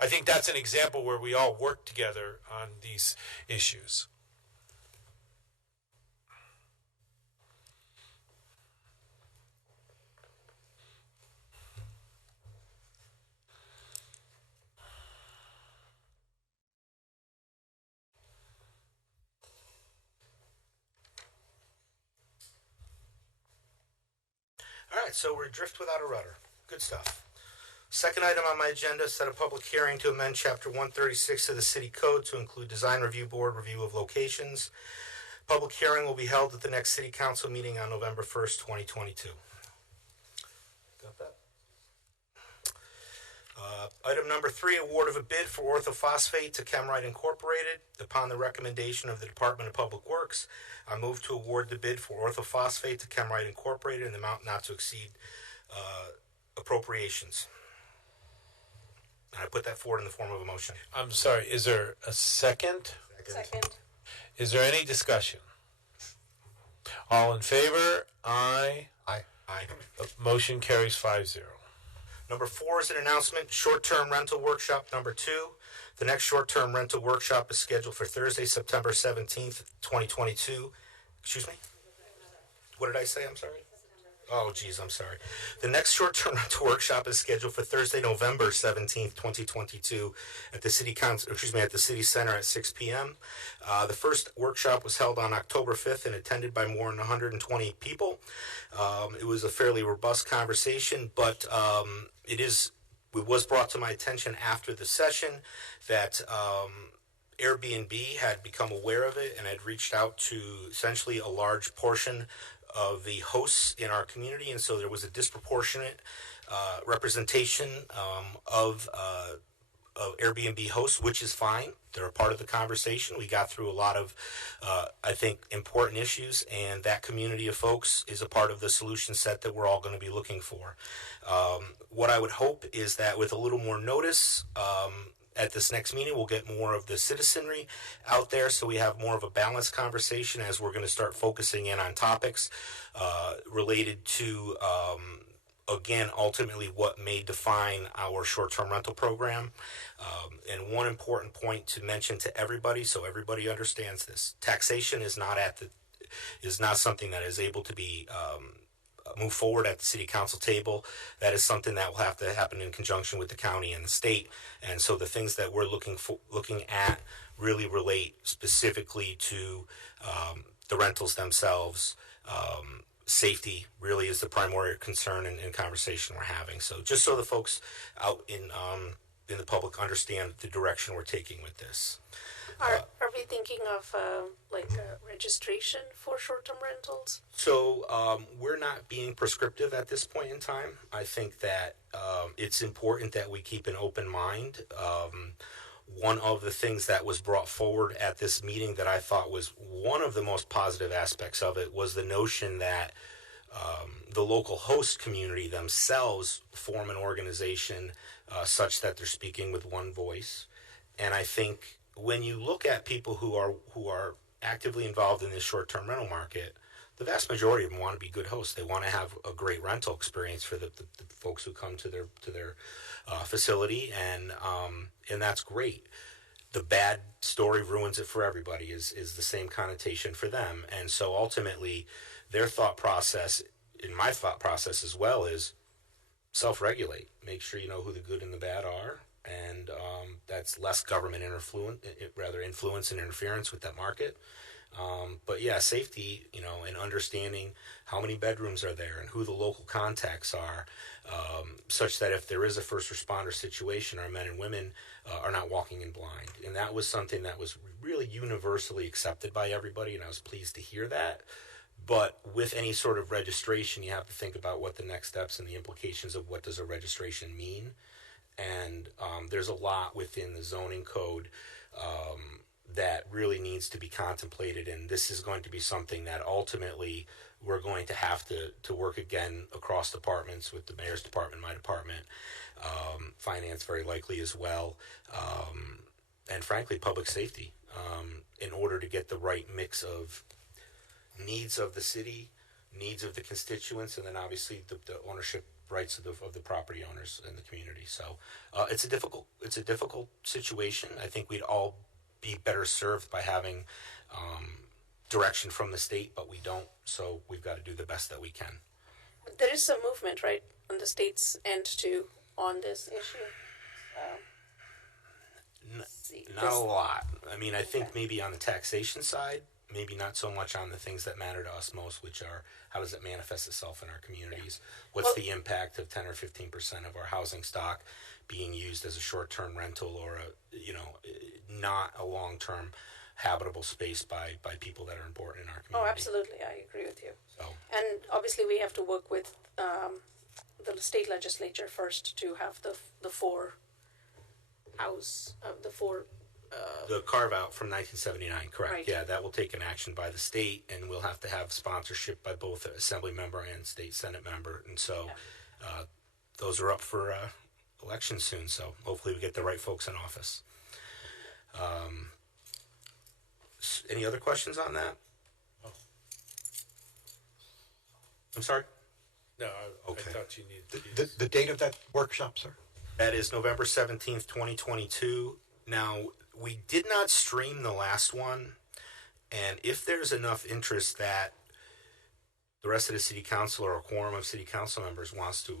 I think that's an example where we all work together on these issues. All right, so we're adrift without a rudder. Good stuff. Second item on my agenda, set a public hearing to amend Chapter 136 of the City Code to include Design Review Board review of locations. Public hearing will be held at the next City Council meeting on November 1st, 2022. Got that? Item number 3, award of a bid for orthophosphate to Chemrite Incorporated. Upon the recommendation of the Department of Public Works, I move to award the bid for orthophosphate to Chemrite Incorporated in the amount not to exceed appropriations. And I put that forward in the form of a motion. I'm sorry, is there a second? Second. Is there any discussion? All in favor? Aye. Aye. Aye. Motion carries 5-0. Number 4 is an announcement, short-term rental workshop number 2. The next short-term rental workshop is scheduled for Thursday, September 17th, 2022. Excuse me? What did I say? I'm sorry? Oh, geez, I'm sorry. The next short-term rental workshop is scheduled for Thursday, November 17th, 2022 at the City Center at 6 p.m. The first workshop was held on October 5th and attended by more than 120 people. It was a fairly robust conversation, but it was brought to my attention after the session that Airbnb had become aware of it and had reached out to essentially a large portion of the hosts in our community, and so there was a disproportionate representation of Airbnb hosts, which is fine. They're a part of the conversation. We got through a lot of, I think, important issues, and that community of folks is a part of the solution set that we're all going to be looking for. What I would hope is that with a little more notice, at this next meeting, we'll get more of the citizenry out there, so we have more of a balanced conversation as we're going to start focusing in on topics related to, again, ultimately what may define our short-term rental program. And one important point to mention to everybody, so everybody understands this: taxation is not something that is able to be move forward at the city council table. That is something that will have to happen in conjunction with the county and the state. And so the things that we're looking at really relate specifically to the rentals themselves. Safety really is the primary concern and conversation we're having. So just so the folks out in the public understand the direction we're taking with this. Are we thinking of registration for short-term rentals? So we're not being prescriptive at this point in time. I think that it's important that we keep an open mind. One of the things that was brought forward at this meeting that I thought was one of the most positive aspects of it was the notion that the local host community themselves form an organization such that they're speaking with one voice. And I think when you look at people who are actively involved in this short-term rental market, the vast majority of them want to be good hosts. They want to have a great rental experience for the folks who come to their facility, and that's great. The bad story ruins it for everybody is the same connotation for them. And so ultimately their thought process, in my thought process as well, is self-regulate. Make sure you know who the good and the bad are. And that's less government influence and interference with that market. But yeah, safety, and understanding how many bedrooms are there and who the local contacts are, such that if there is a first responder situation, our men and women are not walking in blind. And that was something that was really universally accepted by everybody, and I was pleased to hear that. But with any sort of registration, you have to think about what the next steps and the implications of what does a registration mean. And there's a lot within the zoning code that really needs to be contemplated. And this is going to be something that ultimately we're going to have to work again across departments with the mayor's department, my department, finance very likely as well, and frankly, public safety, in order to get the right mix of needs of the city, needs of the constituents, and then obviously the ownership rights of the property owners in the community. So it's a difficult situation. I think we'd all be better served by having direction from the state, but we don't. So we've got to do the best that we can. There is some movement, right, on the state's end too on this issue. Not a lot. I mean, I think maybe on the taxation side, maybe not so much on the things that matter to us most, which are how does it manifest itself in our communities? What's the impact of 10 or 15% of our housing stock being used as a short-term rental or not a long-term habitable space by people that are important in our community? Oh, absolutely. I agree with you. So. And obviously we have to work with the state legislature first to have the four the carve out from 1979, correct? Right. Yeah, that will take an action by the state, and we'll have to have sponsorship by both an assembly member and state senate member, and so those are up for election soon. So hopefully we get the right folks in office. Any other questions on that? I'm sorry? No, Okay. I thought you needed The date of that workshop, sir? That is November 17th, 2022. Now, we did not stream the last one, and if there's enough interest that the rest of the city council or a quorum of city council members wants to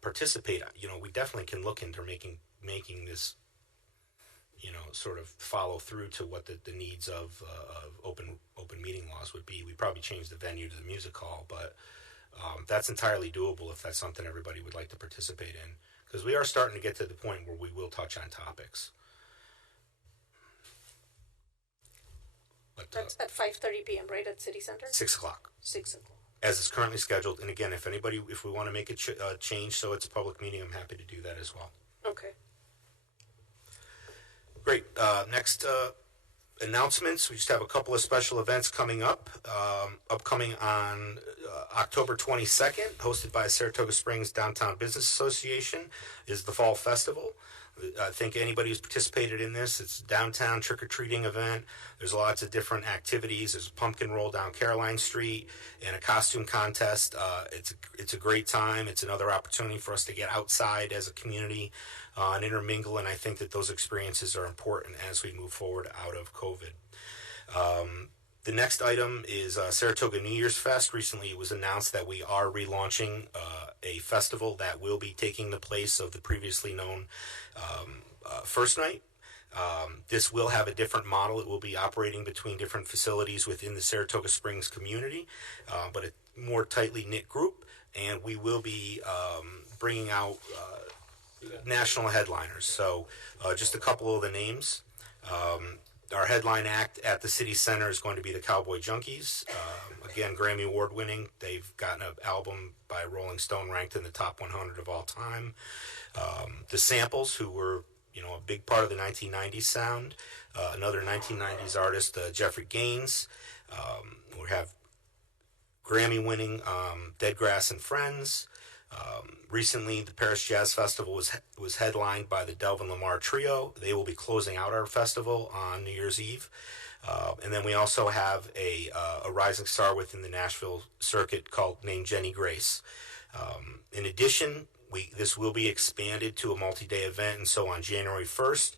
participate, we definitely can look into making this, sort of follow through to what the needs of open meeting laws would be. We probably change the venue to the music hall, but that's entirely doable if that's something everybody would like to participate in, because we are starting to get to the point where we will touch on topics. But, That's at 5:30 p.m., right, at City Center? 6 o'clock. 6 o'clock. As it's currently scheduled. And again, if we want to make a change so it's a public meeting, I'm happy to do that as well. Okay. Great. Next announcements. We just have a couple of special events coming up. Upcoming on October 22nd, hosted by Saratoga Springs Downtown Business Association, is the Fall Festival. I think anybody who's participated in this, it's a downtown trick-or-treating event. There's lots of different activities. There's a pumpkin roll down Caroline Street and a costume contest. It's a great time. It's another opportunity for us to get outside as a community and intermingle, and I think that those experiences are important as we move forward out of COVID. The next item is Saratoga New Year's Fest. Recently it was announced that we are relaunching a festival that will be taking the place of the previously known First Night. This will have a different model. It will be operating between different facilities within the Saratoga Springs community, but a more tightly knit group, and we will be bringing out national headliners. So just a couple of the names. Our headline act at the City Center is going to be the Cowboy Junkies. Again, Grammy Award winning. They've gotten an album by Rolling Stone ranked in the top 100 of all time. The Samples, who were a big part of the 1990s sound. Another 1990s artist, Jeffrey Gaines. We have Grammy winning Dead Grass and Friends. Recently, the Paris Jazz Festival was headlined by the Delvin Lamar Trio. They will be closing out our festival on New Year's Eve. And then we also have a rising star within the Nashville circuit named Jenny Grace. In addition, this will be expanded to a multi-day event, and so on January 1st,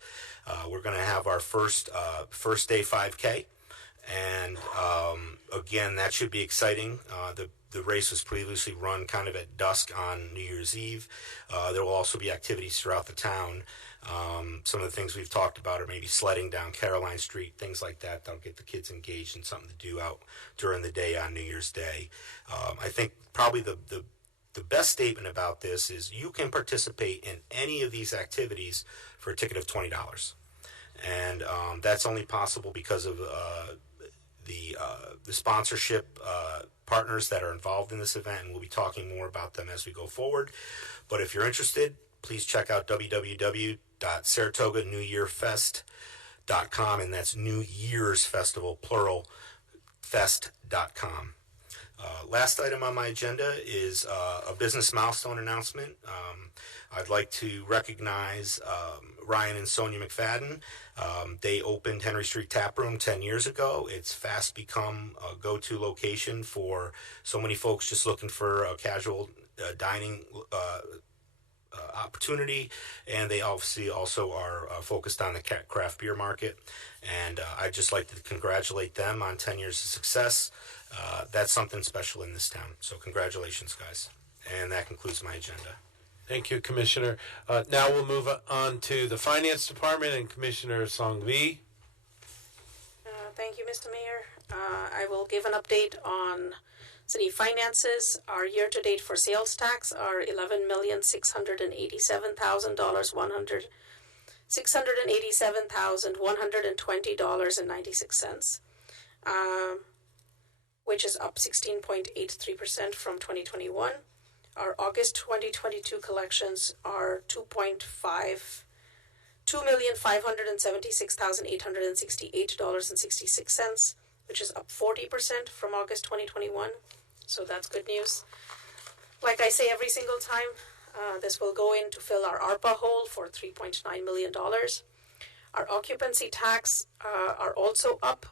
we're going to have our first day 5K. And again, that should be exciting. The race was previously run kind of at dusk on New Year's Eve. There will also be activities throughout the town. Some of the things we've talked about are maybe sledding down Caroline Street, things like that. That'll get the kids engaged in something to do out during the day on New Year's Day. I think probably the best statement about this is you can participate in any of these activities for a ticket of $20. And that's only possible because of the sponsorship partners that are involved in this event, and we'll be talking more about them as we go forward. But if you're interested, please check out www.SaratogaNewYearFest.com, and that's New Year's Festival, plural, fest.com. Last item on my agenda is a business milestone announcement. I'd like to recognize Ryan and Sonia McFadden. They opened Henry Street Tap Room 10 years ago. It's fast become a go-to location for so many folks just looking for a casual dining opportunity, and they obviously also are focused on the craft beer market. And I'd just like to congratulate them on 10 years of success. That's something special in this town. So congratulations, guys. And that concludes my agenda. Thank you, Commissioner. Now we'll move on to the Finance Department and Commissioner Song Lee. Thank you, Mr. Mayor. I will give an update on city finances. Our year-to-date for sales tax are $11,687,120.96, which is up 16.83% from 2021. Our August 2022 collections are $2,576,868.66, which is up 40% from August 2021. So that's good news. Like I say every single time, this will go in to fill our ARPA hole for $3.9 million. Our occupancy tax are also up.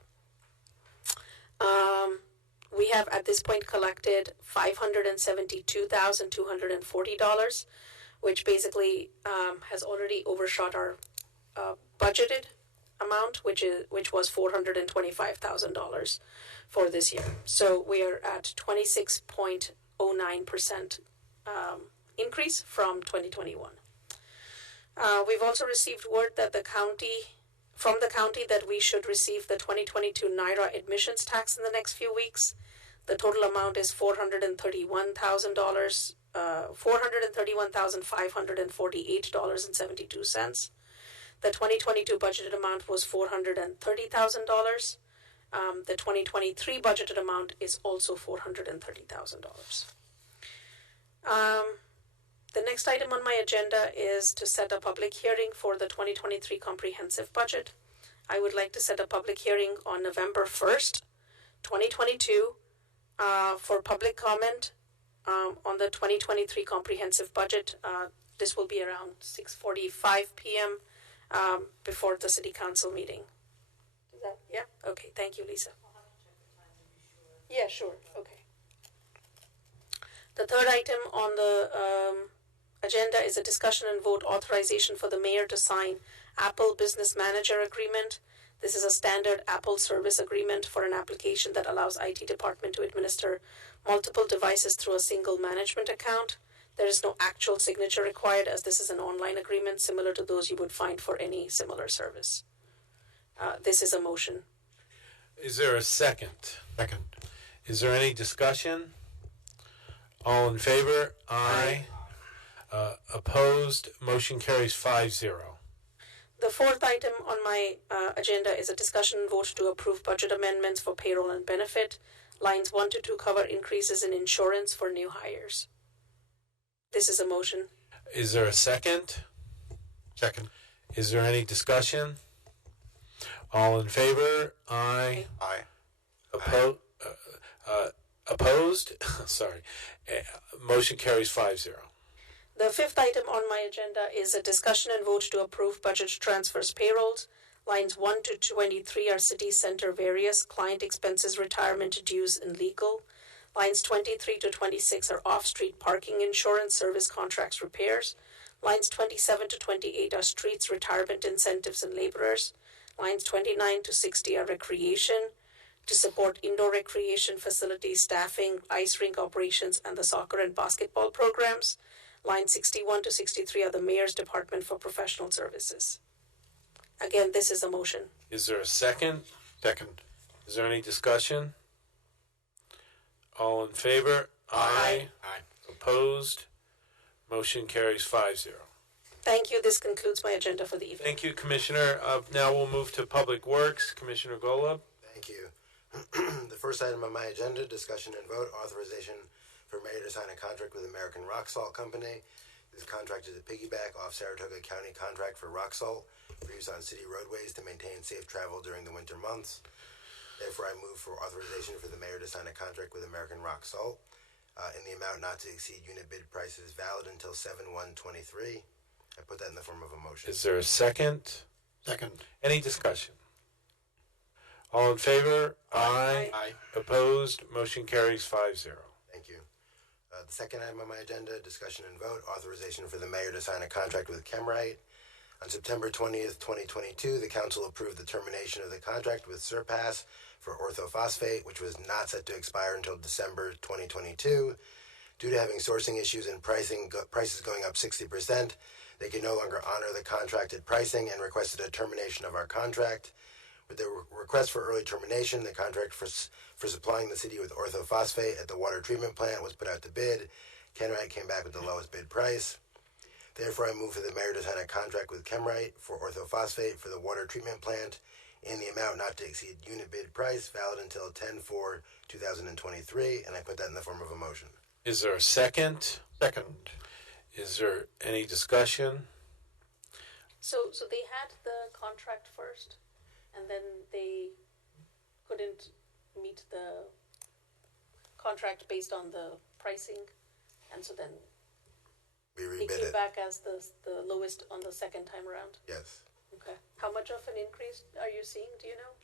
We have at this point collected $572,240, which basically has already overshot our budgeted amount, which was $425,000 for this year. So we are at 26.09% increase from 2021. We've also received word that from the county that we should receive the 2022 NYRA admissions tax in the next few weeks. The total amount is $431,548.72. The 2022 budgeted amount was $430,000. The 2023 budgeted amount is also $430,000. The next item on my agenda is to set a public hearing for the 2023 comprehensive budget. I would like to set a public hearing on November 1st, 2022, for public comment on the 2023 comprehensive budget. This will be around 6:45 p.m. Before the city council meeting. Is that, yeah? Okay, thank you, Lisa. Yeah, sure, okay. The third item on the agenda is a discussion and vote authorization for the mayor to sign Apple Business Manager Agreement. This is a standard Apple service agreement for an application that allows IT department to administer multiple devices through a single management account. There is no actual signature required, as this is an online agreement similar to those you would find for any similar service. This is a motion. Is there a second? Second. Is there any discussion? All in favor? Aye. Opposed? Motion carries 5-0. The fourth item on my agenda is a discussion and vote to approve budget amendments for payroll and benefit. Lines 1 to 2 cover increases in insurance for new hires. This is a motion. Is there a second? Second. Is there any discussion? All in favor? Aye. Aye. Opposed? Sorry. Motion carries 5-0. The fifth item on my agenda is a discussion and vote to approve budget transfers payrolls. Lines 1 to 23 are city center various, client expenses, retirement dues, and legal. Lines 23 to 26 are off-street parking insurance, service contracts, repairs. Lines 27 to 28 are streets, retirement incentives, and laborers. Lines 29 to 60 are recreation, to support indoor recreation facilities, staffing, ice rink operations, and the soccer and basketball programs. Lines 61 to 63 are the Mayor's Department for Professional Services. Again, this is a motion. Is there a second? Second. Is there any discussion? All in favor? Aye. Aye. Opposed? Motion carries 5-0. Thank you. This concludes my agenda for the evening. Thank you, Commissioner. Now we'll move to Public Works. Commissioner Golub. Thank you. The first item on my agenda, discussion and vote, authorization for mayor to sign a contract with American Rock Salt Company. This contract is a piggyback off Saratoga County contract for rock salt for use on city roadways to maintain safe travel during the winter months. Therefore, I move for authorization for the mayor to sign a contract with American Rock Salt in the amount not to exceed unit bid prices valid until 7/1/23. I put that in the form of a motion. Is there a second? Second. Any discussion? All in favor? Aye. Aye. Opposed? Motion carries 5-0. Thank you. The second item on my agenda, discussion and vote, authorization for the mayor to sign a contract with Chemrite. On September 20th, 2022, the council approved the termination of the contract with Surpass for orthophosphate, which was not set to expire until December 2022. Due to having sourcing issues and prices going up 60%, they can no longer honor the contracted pricing and requested a termination of our contract. With the request for early termination, the contract for supplying the city with orthophosphate at the water treatment plant was put out to bid. Chemrite came back with the lowest bid price. Therefore, I move for the mayor to sign a contract with Chemrite for orthophosphate for the water treatment plant in the amount not to exceed unit bid price, valid until 10/4/2023, and I put that in the form of a motion. Is there a second? Second. Is there any discussion? So they had the contract first, and then they couldn't meet the contract based on the pricing, and so then We they rebid came it. back as the lowest on the second time around. Yes. Okay. How much of an increase are you seeing? Do you know?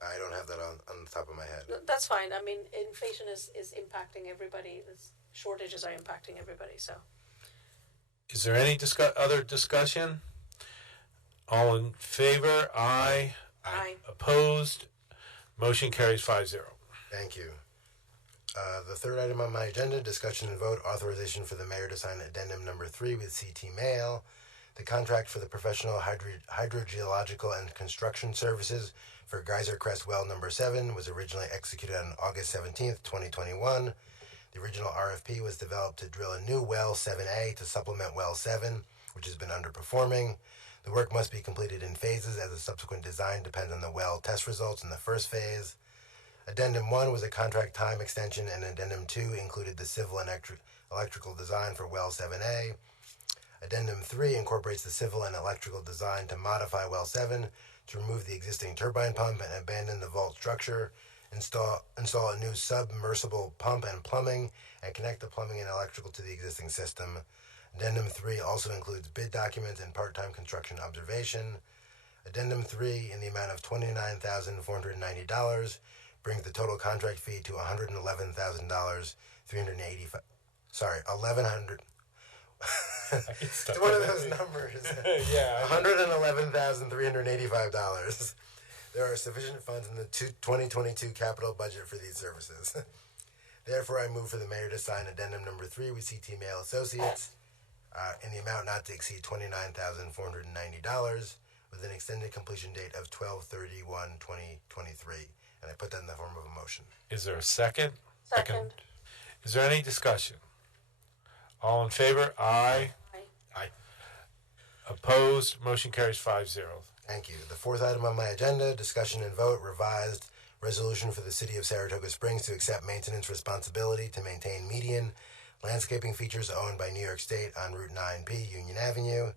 I don't have that on the top of my head. No, that's fine. I mean, inflation is impacting everybody. Shortages are impacting everybody. So. Is there any other discussion? All in favor? Aye. Aye. Opposed? Motion carries 5-0. Thank you. The third item on my agenda, discussion and vote, authorization for the mayor to sign addendum number 3 with CT Mail. The contract for the professional hydrogeological and construction services for Geyser Crest Well number 7 was originally executed on August 17th, 2021. The original RFP was developed to drill a new well 7A to supplement well 7, which has been underperforming. The work must be completed in phases as the subsequent design depends on the well test results in the first phase. Addendum 1 was a contract time extension, and Addendum 2 included the civil and electrical design for well 7A. Addendum 3 incorporates the civil and electrical design to modify well 7 to remove the existing turbine pump and abandon the vault structure, install a new submersible pump and plumbing, and connect the plumbing and electrical to the existing system. Addendum 3 also includes bid documents and part-time construction observation. Addendum 3, in the amount of $29,490, brings the total contract fee to $111,000, $1,100. It's one of those numbers. Yeah. $111,385. There are sufficient funds in the 2022 capital budget for these services. Therefore, I move for the mayor to sign addendum number 3 with CT Mail Associates in the amount not to exceed $29,490 with an extended completion date of 12/31/2023. And I put that in the form of a motion. Is there a second? Second. Is there any discussion? All in favor? Aye. Aye. Opposed? Motion carries 5-0. Thank you. The fourth item on my agenda, discussion and vote, revised resolution for the city of Saratoga Springs to accept maintenance responsibility to maintain median landscaping features owned by New York State on Route 9P, Union Avenue.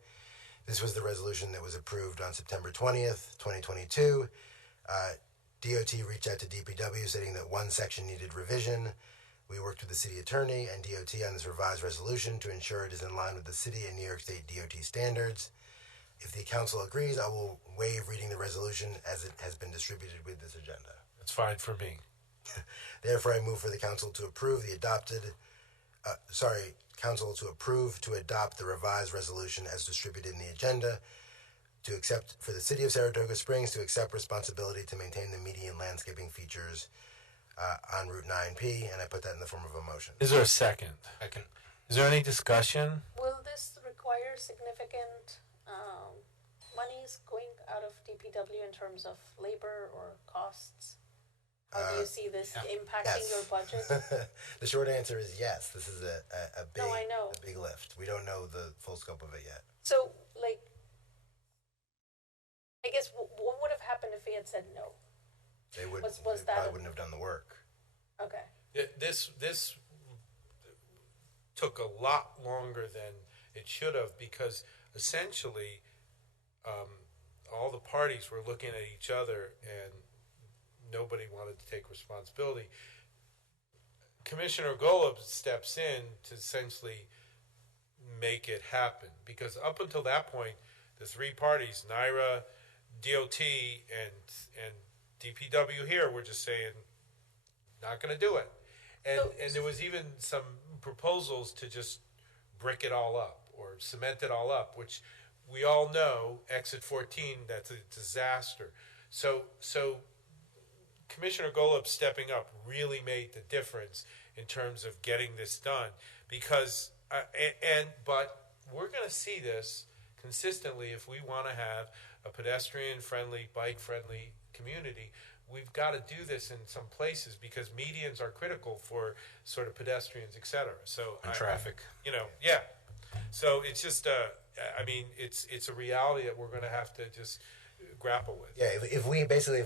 This was the resolution that was approved on September 20th, 2022. DOT reached out to DPW stating that one section needed revision. We worked with the city attorney and DOT on this revised resolution to ensure it is in line with the city and New York State DOT standards. If the council agrees, I will waive reading the resolution as it has been distributed with this agenda. That's fine for me. Therefore, I move for the council to approve to adopt the revised resolution as distributed in the agenda, to accept, for the city of Saratoga Springs, to accept responsibility to maintain the median landscaping features on Route 9P, and I put that in the form of a motion. Is there a second? Second. Is there any discussion? Will this require significant monies going out of DPW in terms of labor or costs? How do you see this impacting your budget? The short answer is yes. This is a big, No, I know. a big lift. We don't know the full scope of it yet. So, like, I guess what would have happened if we had said no? they would Was they that probably wouldn't have done the work. Okay. This took a lot longer than it should have, because essentially all the parties were looking at each other and nobody wanted to take responsibility. Commissioner Golub steps in to essentially make it happen, because up until that point, the three parties, NYRA, DOT, and DPW here, were just saying, not going to do it. And there was even some proposals to just brick it all up or cement it all up, which we all know, exit 14, that's a disaster. So Commissioner Golub stepping up really made the difference in terms of getting this done, because but we're going to see this consistently if we want to have a pedestrian-friendly, bike-friendly community. We've got to do this in some places, because medians are critical for sort of pedestrians, et cetera. So And traffic. Yeah. So it's just, I mean, it's a reality that we're going to have to just grapple with. Yeah, if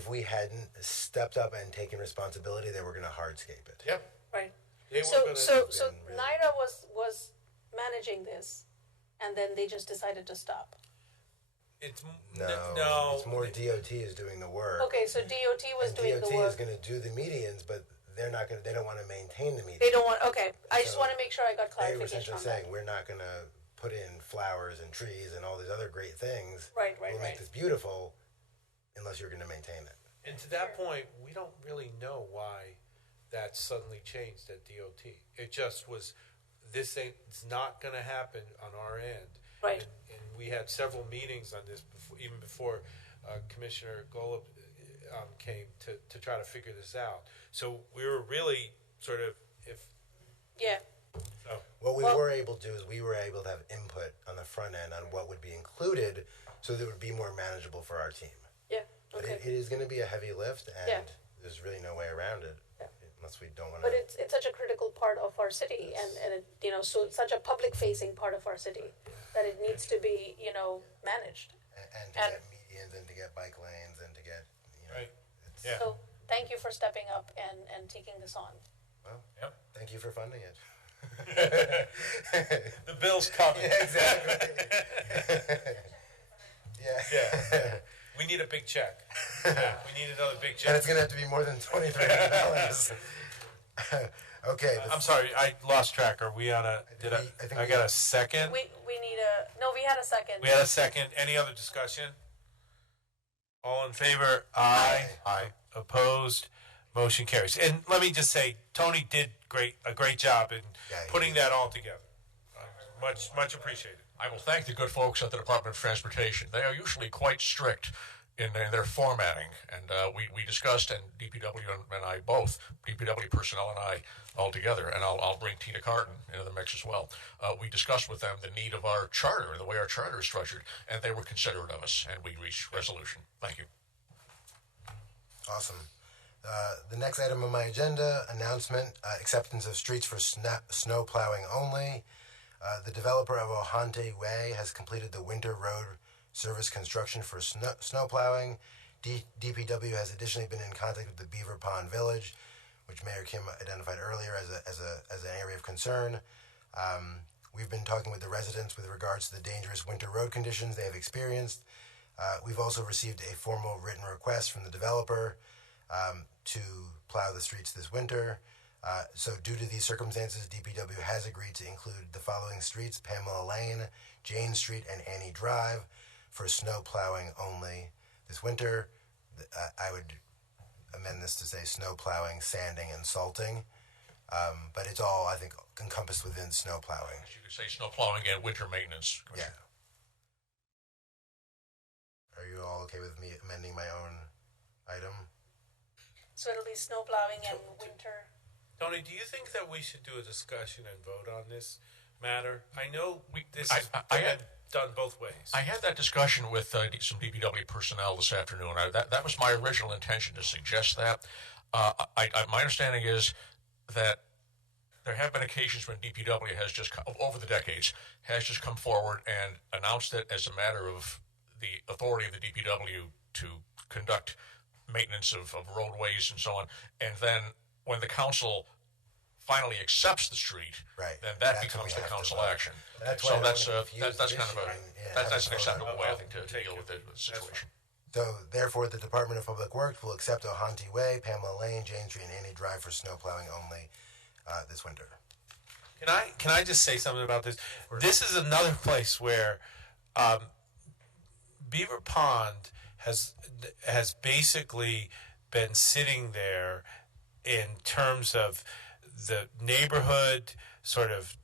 we hadn't stepped up and taken responsibility, they were going to hardscape it. Yep. Right. They So were gonna NYRA was managing this, and then they just decided to stop. It's No, it's more DOT is doing the work. Okay, so DOT was And doing DOT the work. is going to do the medians, but they're not going. They don't want to maintain the medians. They don't want. Okay, I just So want to make sure I got They were clarification essentially on that. saying, we're not going to put in flowers and trees and all these other great things. Right. We'll make this beautiful, unless you're going to maintain it. And to that point, we don't really know why that suddenly changed at DOT. It just was, it's not going to happen on our end. Right. And we had several meetings on this before, even before Commissioner Golub came to try to figure this out. So we were really sort of, Yeah. So. What we were able to do is we were able to have input on the front end on what would be included, so that it would be more manageable for our team. Yeah. But Okay. it is going to be a heavy lift, and Yeah. there's really no way around it, unless we don't want But to. it's such a critical part of our city, and it, so it's such a public facing part of our city that it needs to be managed. And to get medians, and to get bike lanes, and to get right. Yeah. So thank you for stepping up and taking this on. Well, thank you for funding it. The bill's coming. Yeah, exactly. Yeah. We need a big check. We need another big check. And it's going to have to be more than $2,300. Okay. I'm sorry, I lost track. Are we on a? I got a second. We need a no. We had a second. We had a second. Any other discussion? All in favor? Aye. Aye. Opposed? Motion carries. And let me just say, Tony did a great job in putting that all together. Much appreciated. I will thank the good folks at the Department of Transportation. They are usually quite strict in their formatting, and we discussed, and DPW and I both, DPW personnel and I all together, and I'll bring Tina Carton into the mix as well. We discussed with them the need of our charter, the way our charter is structured, and they were considerate of us, and we reached resolution. Thank you. Awesome. The next item on my agenda, announcement, acceptance of streets for snow plowing only. The developer of Ohante Way has completed the winter road service construction for snow plowing. DPW has additionally been in contact with the Beaver Pond Village, which Mayor Kim identified earlier as an area of concern. We've been talking with the residents with regards to the dangerous winter road conditions they have experienced. We've also received a formal written request from the developer to plow the streets this winter. So due to these circumstances, DPW has agreed to include the following streets: Pamela Lane, Jane Street, and Annie Drive for snow plowing only this winter. I would amend this to say snow plowing, sanding, and salting. But it's all, I think, encompassed within snow plowing. You could say snow plowing and winter maintenance. Yeah. Are you all okay with me amending my own item? So it'll be snow plowing and winter. Tony, do you think that we should do a discussion and vote on this matter? I know this has been done both ways. I had that discussion with some DPW personnel this afternoon. That was my original intention, to suggest that. My understanding is that there have been occasions when DPW has just, over the decades, has just come forward and announced it as a matter of the authority of the DPW to conduct maintenance of roadways and so on. And then when the council finally accepts the street, then that becomes the council action. So that's kind of that's an acceptable way, I think, to deal with the situation. So, therefore, the Department of Public Works will accept O'Hanty Way, Pamela Lane, Jane Street, and Annie Drive for snow plowing only this winter. Can I just say something about this? This is another place where Beaver Pond has basically been sitting there in terms of the neighborhood sort of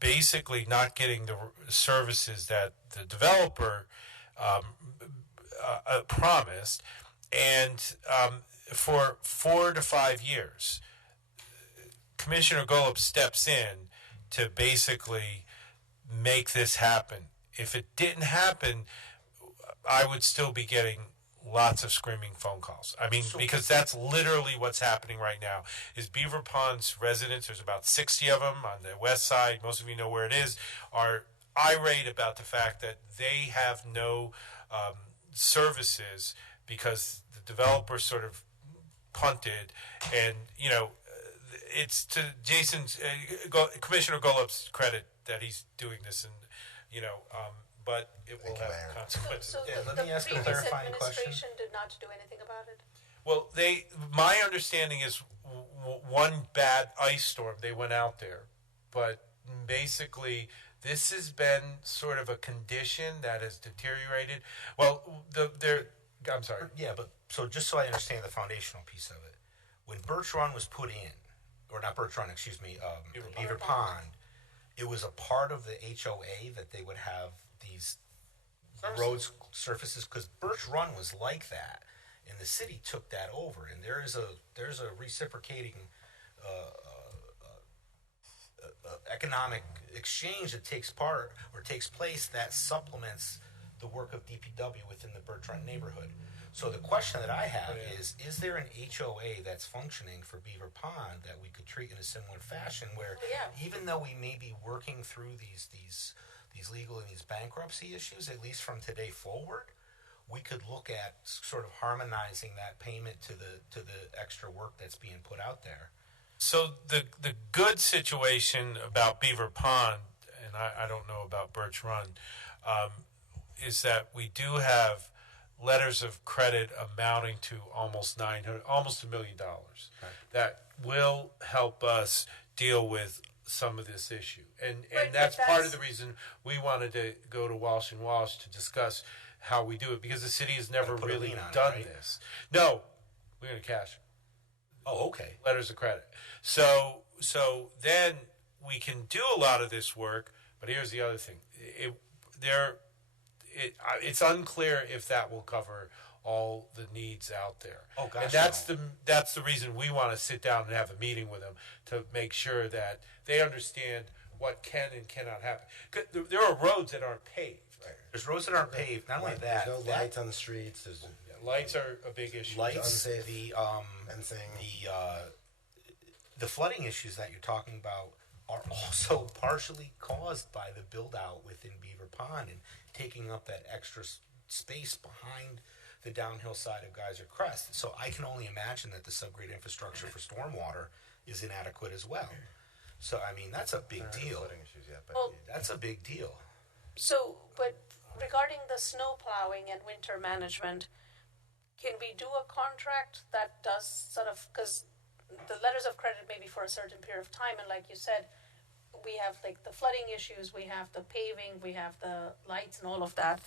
basically not getting the services that the developer promised, and for 4 to 5 years, Commissioner Golub steps in to basically make this happen. If it didn't happen, I would still be getting lots of screaming phone calls. I mean, because that's literally what's happening right now. Is Beaver Pond's residents, there's about 60 of them on the west side, most of you know where it is, are irate about the fact that they have no services because the developer sort of punted, and it's to Commissioner Golub's credit that he's doing this, and but it will have consequences. So let the me ask a previous clarifying question. administration did not do anything about it? Well, my understanding is one bad ice storm, they went out there, but basically this has been sort of a condition that has deteriorated. Well, I'm sorry. Yeah, but so just so I understand the foundational piece of it, when Birch Run was put in, or not Birch Run, excuse me, Beaver Pond, it was a part of the HOA that they would have these roads surfaces, because Birch Run was like that, and the city took that over, and there's a reciprocating economic exchange that takes place that supplements the work of DPW within the Birch Run neighborhood. So the question that I have is there an HOA that's functioning for Beaver Pond that we could treat in a similar fashion, where even though we may be working through these legal and these bankruptcy issues, at least from today forward, we could look at sort of harmonizing that payment to the extra work that's being put out there. So the good situation about Beaver Pond, and I don't know about Birch Run, is that we do have letters of credit amounting to almost $1 million, that will help us deal with some of this issue, and that's part of the reason we wanted to go to Walsh and Walsh to discuss how we do it, because the city has never really done this. No, we're going to cash. Oh, okay. Letters of credit. So then we can do a lot of this work, but here's the other thing. It's unclear if that will cover all the needs out there. Oh, gosh. And that's the reason we want to sit down and have a meeting with them, to make sure that they understand what can and cannot happen. 'Cause there are roads that aren't paved. Right. There's roads that aren't paved. Not only that, there's no lights on the streets. Lights are a big issue. Lights, Unsafe fencing, the flooding issues that you're talking about are also partially caused by the build out within Beaver Pond and taking up that extra space behind the downhill side of Geyser Crest. So I can only imagine that the subgrade infrastructure for stormwater is inadequate as well. So I mean, that's a big deal. That's a big deal. So, but regarding the snow plowing and winter management, can we do a contract that does sort of, because the letters of credit may be for a certain period of time, and like you said, we have like the flooding issues, we have the paving, we have the lights and all of that.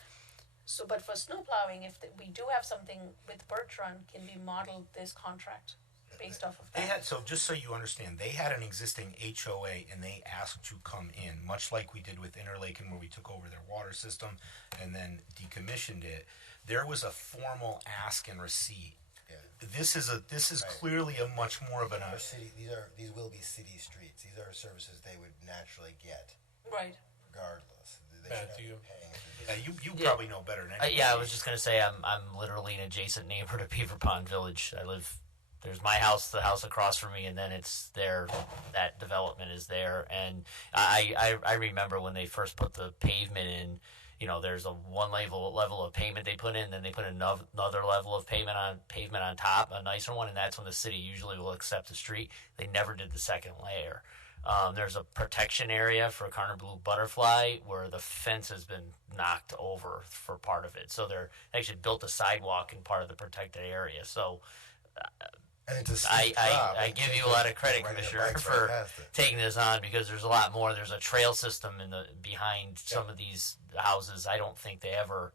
So, but for snow plowing, if we do have something with Birch Run, can we model this contract based off of that? So just so you understand, they had an existing HOA and they asked to come in, much like we did with Interlaken, where we took over their water system and then decommissioned it. There was a formal ask and receipt. Yeah. This is clearly a much more of an these will be city streets. These are services they would naturally get. Right. Regardless. You probably know better than anybody. Yeah, I was just gonna say I'm literally an adjacent neighbor to Beaver Pond Village. There's my house, the house across from me, and then it's there. That development is there, and I remember when they first put the pavement in. there's a one level of payment they put in, then they put another level of pavement on top, a nicer one, and that's when the city usually will accept the street. They never did the second layer. There's a protection area for Carner Blue Butterfly where the fence has been knocked over for part of it. So they're actually built a sidewalk in part of the protected area. So and it's a I give you a lot of credit, Commissioner, for taking this on, because there's a lot more. There's a trail system behind some of these houses. I don't think they ever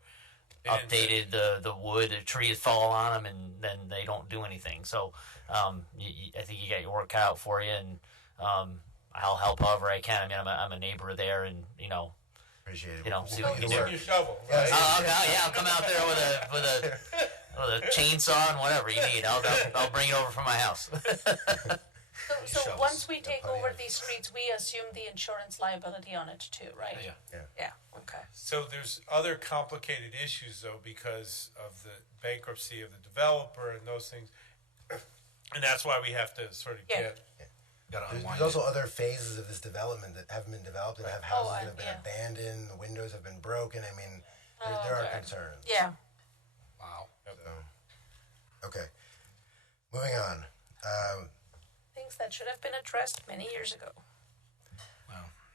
updated the wood. A tree has fallen on them, and then they don't do anything. So I think you got your work cut out for you, and I'll help however I can. I mean, I'm a neighbor there, and appreciate it. See what we can do. Your shovel. Right? I'll come out there with a chainsaw and whatever you need. I'll bring it over from my house. So once we take over these streets, we assume the insurance liability on it too, right? Yeah. Okay. So there's other complicated issues though, because of the bankruptcy of the developer and those things, and that's why we have to sort of get. There's also other phases of this development that haven't been developed, that have houses that have been abandoned, the windows have been broken. I mean, there are concerns. Yeah. Wow. So, okay. Moving on. Things that should have been addressed many years ago.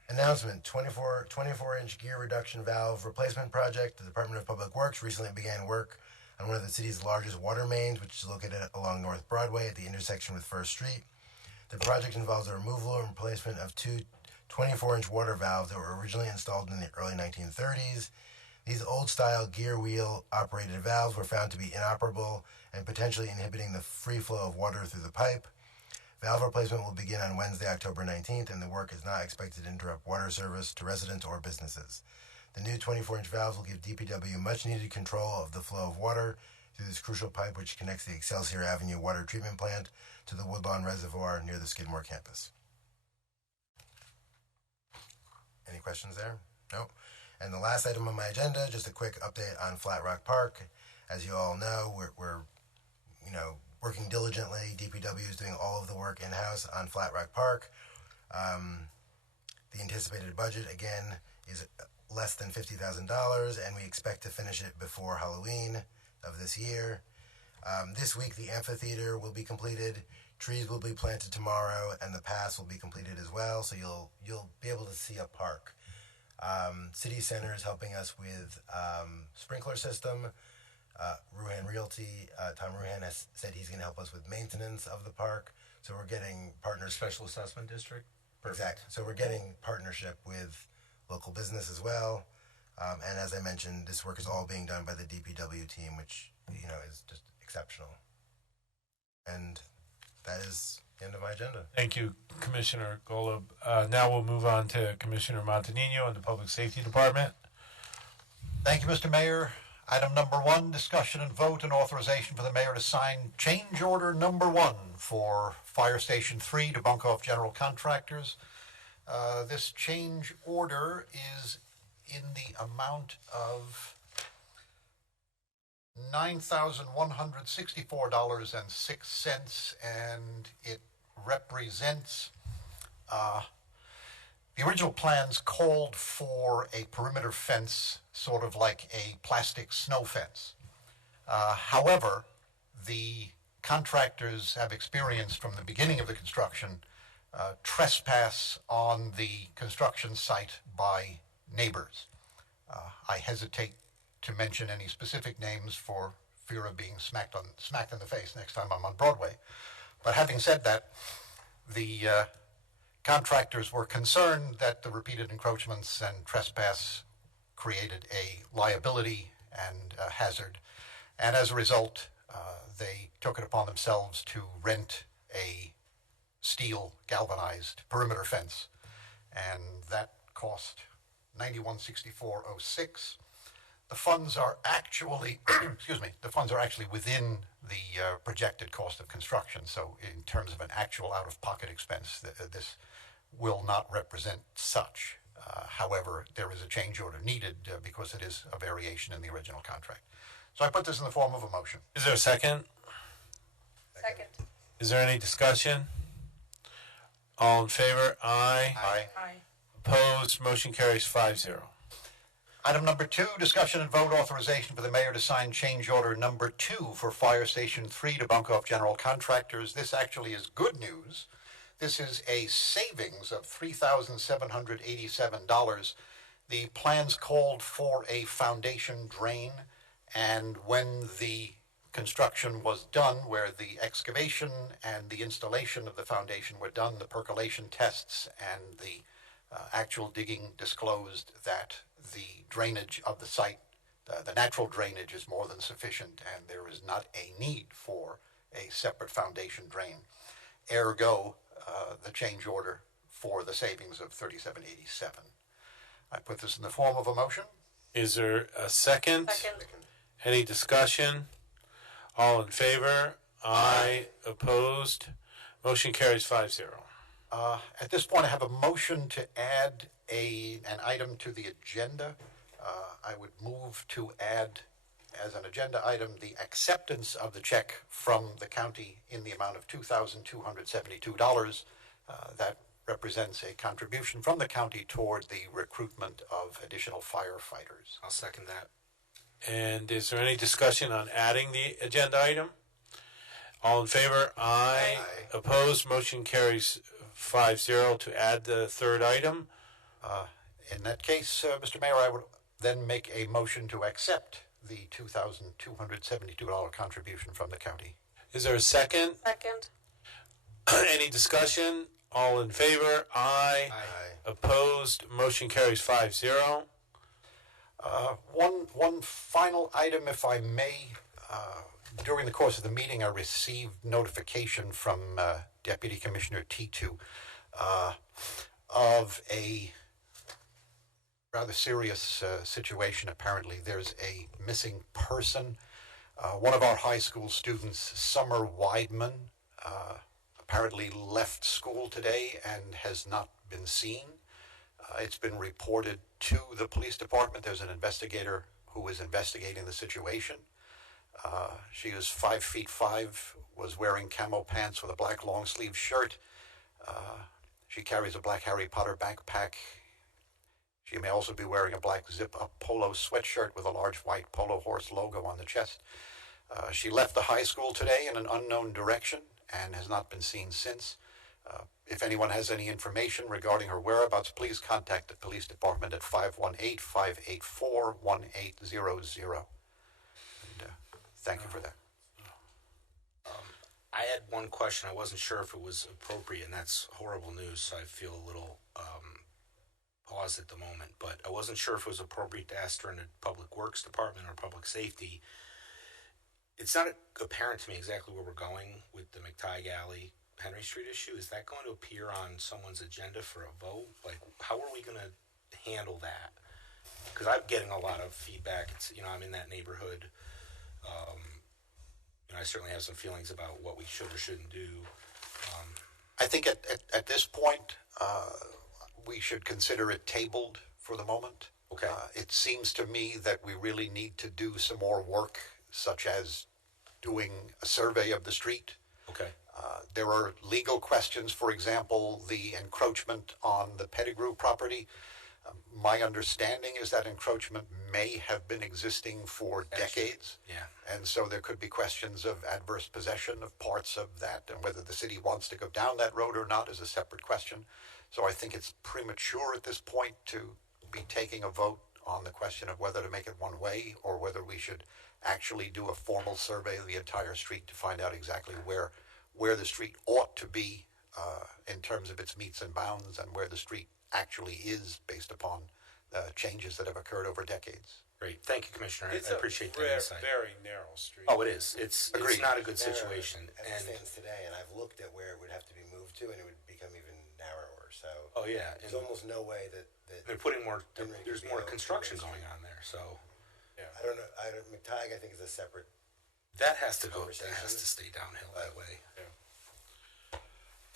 Announcement, 24-inch gear reduction valve replacement project. The Department of Public Works recently began work on one of the city's largest water mains, which is located along North Broadway at the intersection with First Street. The project involves the removal and replacement of two 24-inch water valves that were originally installed in the early 1930s. These old-style gear wheel-operated valves were found to be inoperable and potentially inhibiting the free flow of water through the pipe. Valve replacement will begin on Wednesday, October 19th, and the work is not expected to interrupt water service to residents or businesses. The new 24-inch valves will give DPW much-needed control of the flow of water through this crucial pipe which connects the Excelsior Avenue water treatment plant to the Woodlawn Reservoir near the Skidmore campus. Any questions there? No? And the last item on my agenda, just a quick update on Flat Rock Park. As you all know, we're working diligently. DPW is doing all of the work in-house on Flat Rock Park. The anticipated budget, again, is less than $50,000, and we expect to finish it before Halloween of this year. This week, the amphitheater will be completed. Trees will be planted tomorrow, and the paths will be completed as well. So you'll be able to see a park. City Center is helping us with sprinkler system. Ruhan Realty, Tom Ruhan has said he's going to help us with maintenance of the park. So we're getting partners. Special Assessment District. Exactly. So we're getting partnership with local business as well. And as I mentioned, this work is all being done by the DPW team, which is just exceptional. And that is the end of my agenda. Thank you, Commissioner Golub. Now we'll move on to Commissioner Montanino and the Public Safety Department. Thank you, Mr. Mayor. Item number 1, discussion and vote and authorization for the mayor to sign change order number 1 for Fire Station 3 to Bunkoff General Contractors. This change order is in the amount of $9,164.06, and it represents the original plans called for a perimeter fence, sort of like a plastic snow fence. However, the contractors have experienced from the beginning of the construction trespass on the construction site by neighbors. I hesitate to mention any specific names for fear of being smacked in the face next time I'm on Broadway. But having said that, the contractors were concerned that the repeated encroachments and trespass created a liability and a hazard. And as a result, they took it upon themselves to rent a steel galvanized perimeter fence. And that cost $91,6406. The funds are actually, the funds are actually within the projected cost of construction. So in terms of an actual out-of-pocket expense, this will not represent such. However, there is a change order needed because it is a variation in the original contract. So I put this in the form of a motion. Is there a second? Second. Is there any discussion? All in favor? Aye. Aye. Aye. Opposed? Motion carries 5-0. Item number 2, discussion and vote authorization for the mayor to sign change order number 2 for Fire Station 3 to Bunkoff General Contractors. This actually is good news. This is a savings of $3,787. The plans called for a foundation drain, and when the construction was done, where the excavation and the installation of the foundation were done, the percolation tests and the actual digging disclosed that the drainage of the site, the natural drainage, is more than sufficient, and there is not a need for a separate foundation drain. Ergo, the change order for the savings of $3,787. I put this in the form of a motion. Is there a second? Second. Any discussion? All in favor? Aye. Opposed? Motion carries 5-0. At this point, I have a motion to add an item to the agenda. I would move to add as an agenda item the acceptance of the check from the county in the amount of $2,272. That represents a contribution from the county toward the recruitment of additional firefighters. I'll second that. And is there any discussion on adding the agenda item? All in favor? Aye. Opposed? Motion carries 5-0 to add the third item. In that case, Mr. Mayor, I would then make a motion to accept the $2,272 contribution from the county. Is there a second? Second. Any discussion? All in favor? Aye. Opposed? Motion carries 5-0. One final item, if I may. During the course of the meeting, I received notification from Deputy Commissioner T2 of a rather serious situation. Apparently, there's a missing person. One of our high school students, Summer Weidman, apparently left school today and has not been seen. It's been reported to the police department. There's an investigator who is investigating the situation. She is 5'5", was wearing camo pants with a black long sleeve shirt. She carries a black Harry Potter backpack. She may also be wearing a black zip-up polo sweatshirt with a large white polo horse logo on the chest. She left the high school today in an unknown direction and has not been seen since. If anyone has any information regarding her whereabouts, please contact the police department at 518-584-1800. And thank you for that. I had one question. I wasn't sure if it was appropriate, and that's horrible news, so I feel a little paused at the moment. But I wasn't sure if it was appropriate to ask during the Public Works Department or Public Safety. It's not apparent to me exactly where we're going with the McTighe Alley Henry Street issue. Is that going to appear on someone's agenda for a vote? Like, how are we going to handle that? Because I'm getting a lot of feedback. It's, I'm in that neighborhood. I certainly have some feelings about what we should or shouldn't do. I think at this point, we should consider it tabled for the moment. Okay. It seems to me that we really need to do some more work, such as doing a survey of the street. Okay. There are legal questions, for example, the encroachment on the Pettigrew property. My understanding is that encroachment may have been existing for decades. Yeah. And so there could be questions of adverse possession of parts of that, and whether the city wants to go down that road or not is a separate question. So I think it's premature at this point to be taking a vote on the question of whether to make it one way or whether we should actually do a formal survey of the entire street to find out exactly where the street ought to be in terms of its metes and bounds, and where the street actually is based upon the changes that have occurred over decades. Great. Thank you, Commissioner. I appreciate the insight. Very narrow street. Oh, it is. It's not a good situation. As it stands today, and I've looked at where it would have to be moved to, and it would become even narrower. So oh yeah, there's almost no way that they're putting more. There's more construction going on there. So yeah, I don't know. McTighe, I think, is a separate. That has to go. That has to stay downhill that way. Yeah.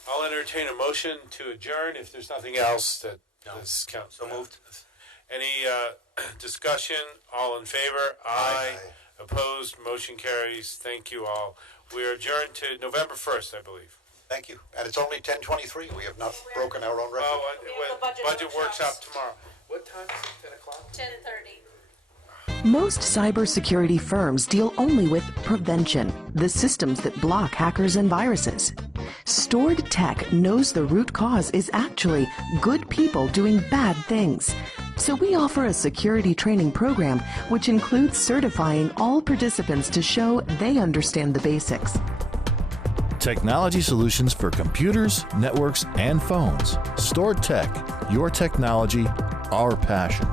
I'll entertain a motion to adjourn if there's nothing else that is count. So moved. Any discussion? All in favor? Aye. Opposed? Motion carries. Thank you all. We are adjourned to November 1st, I believe. Thank you. And it's only 10:23. We have not broken our own record. Budget workshop tomorrow. What time is it? 10 o'clock? 10:30. Most cybersecurity firms deal only with prevention, the systems that block hackers and viruses. Stored Tech knows the root cause is actually good people doing bad things. So we offer a security training program which includes certifying all participants to show they understand the basics. Technology solutions for computers, networks, and phones. Stored Tech, your technology, our passion.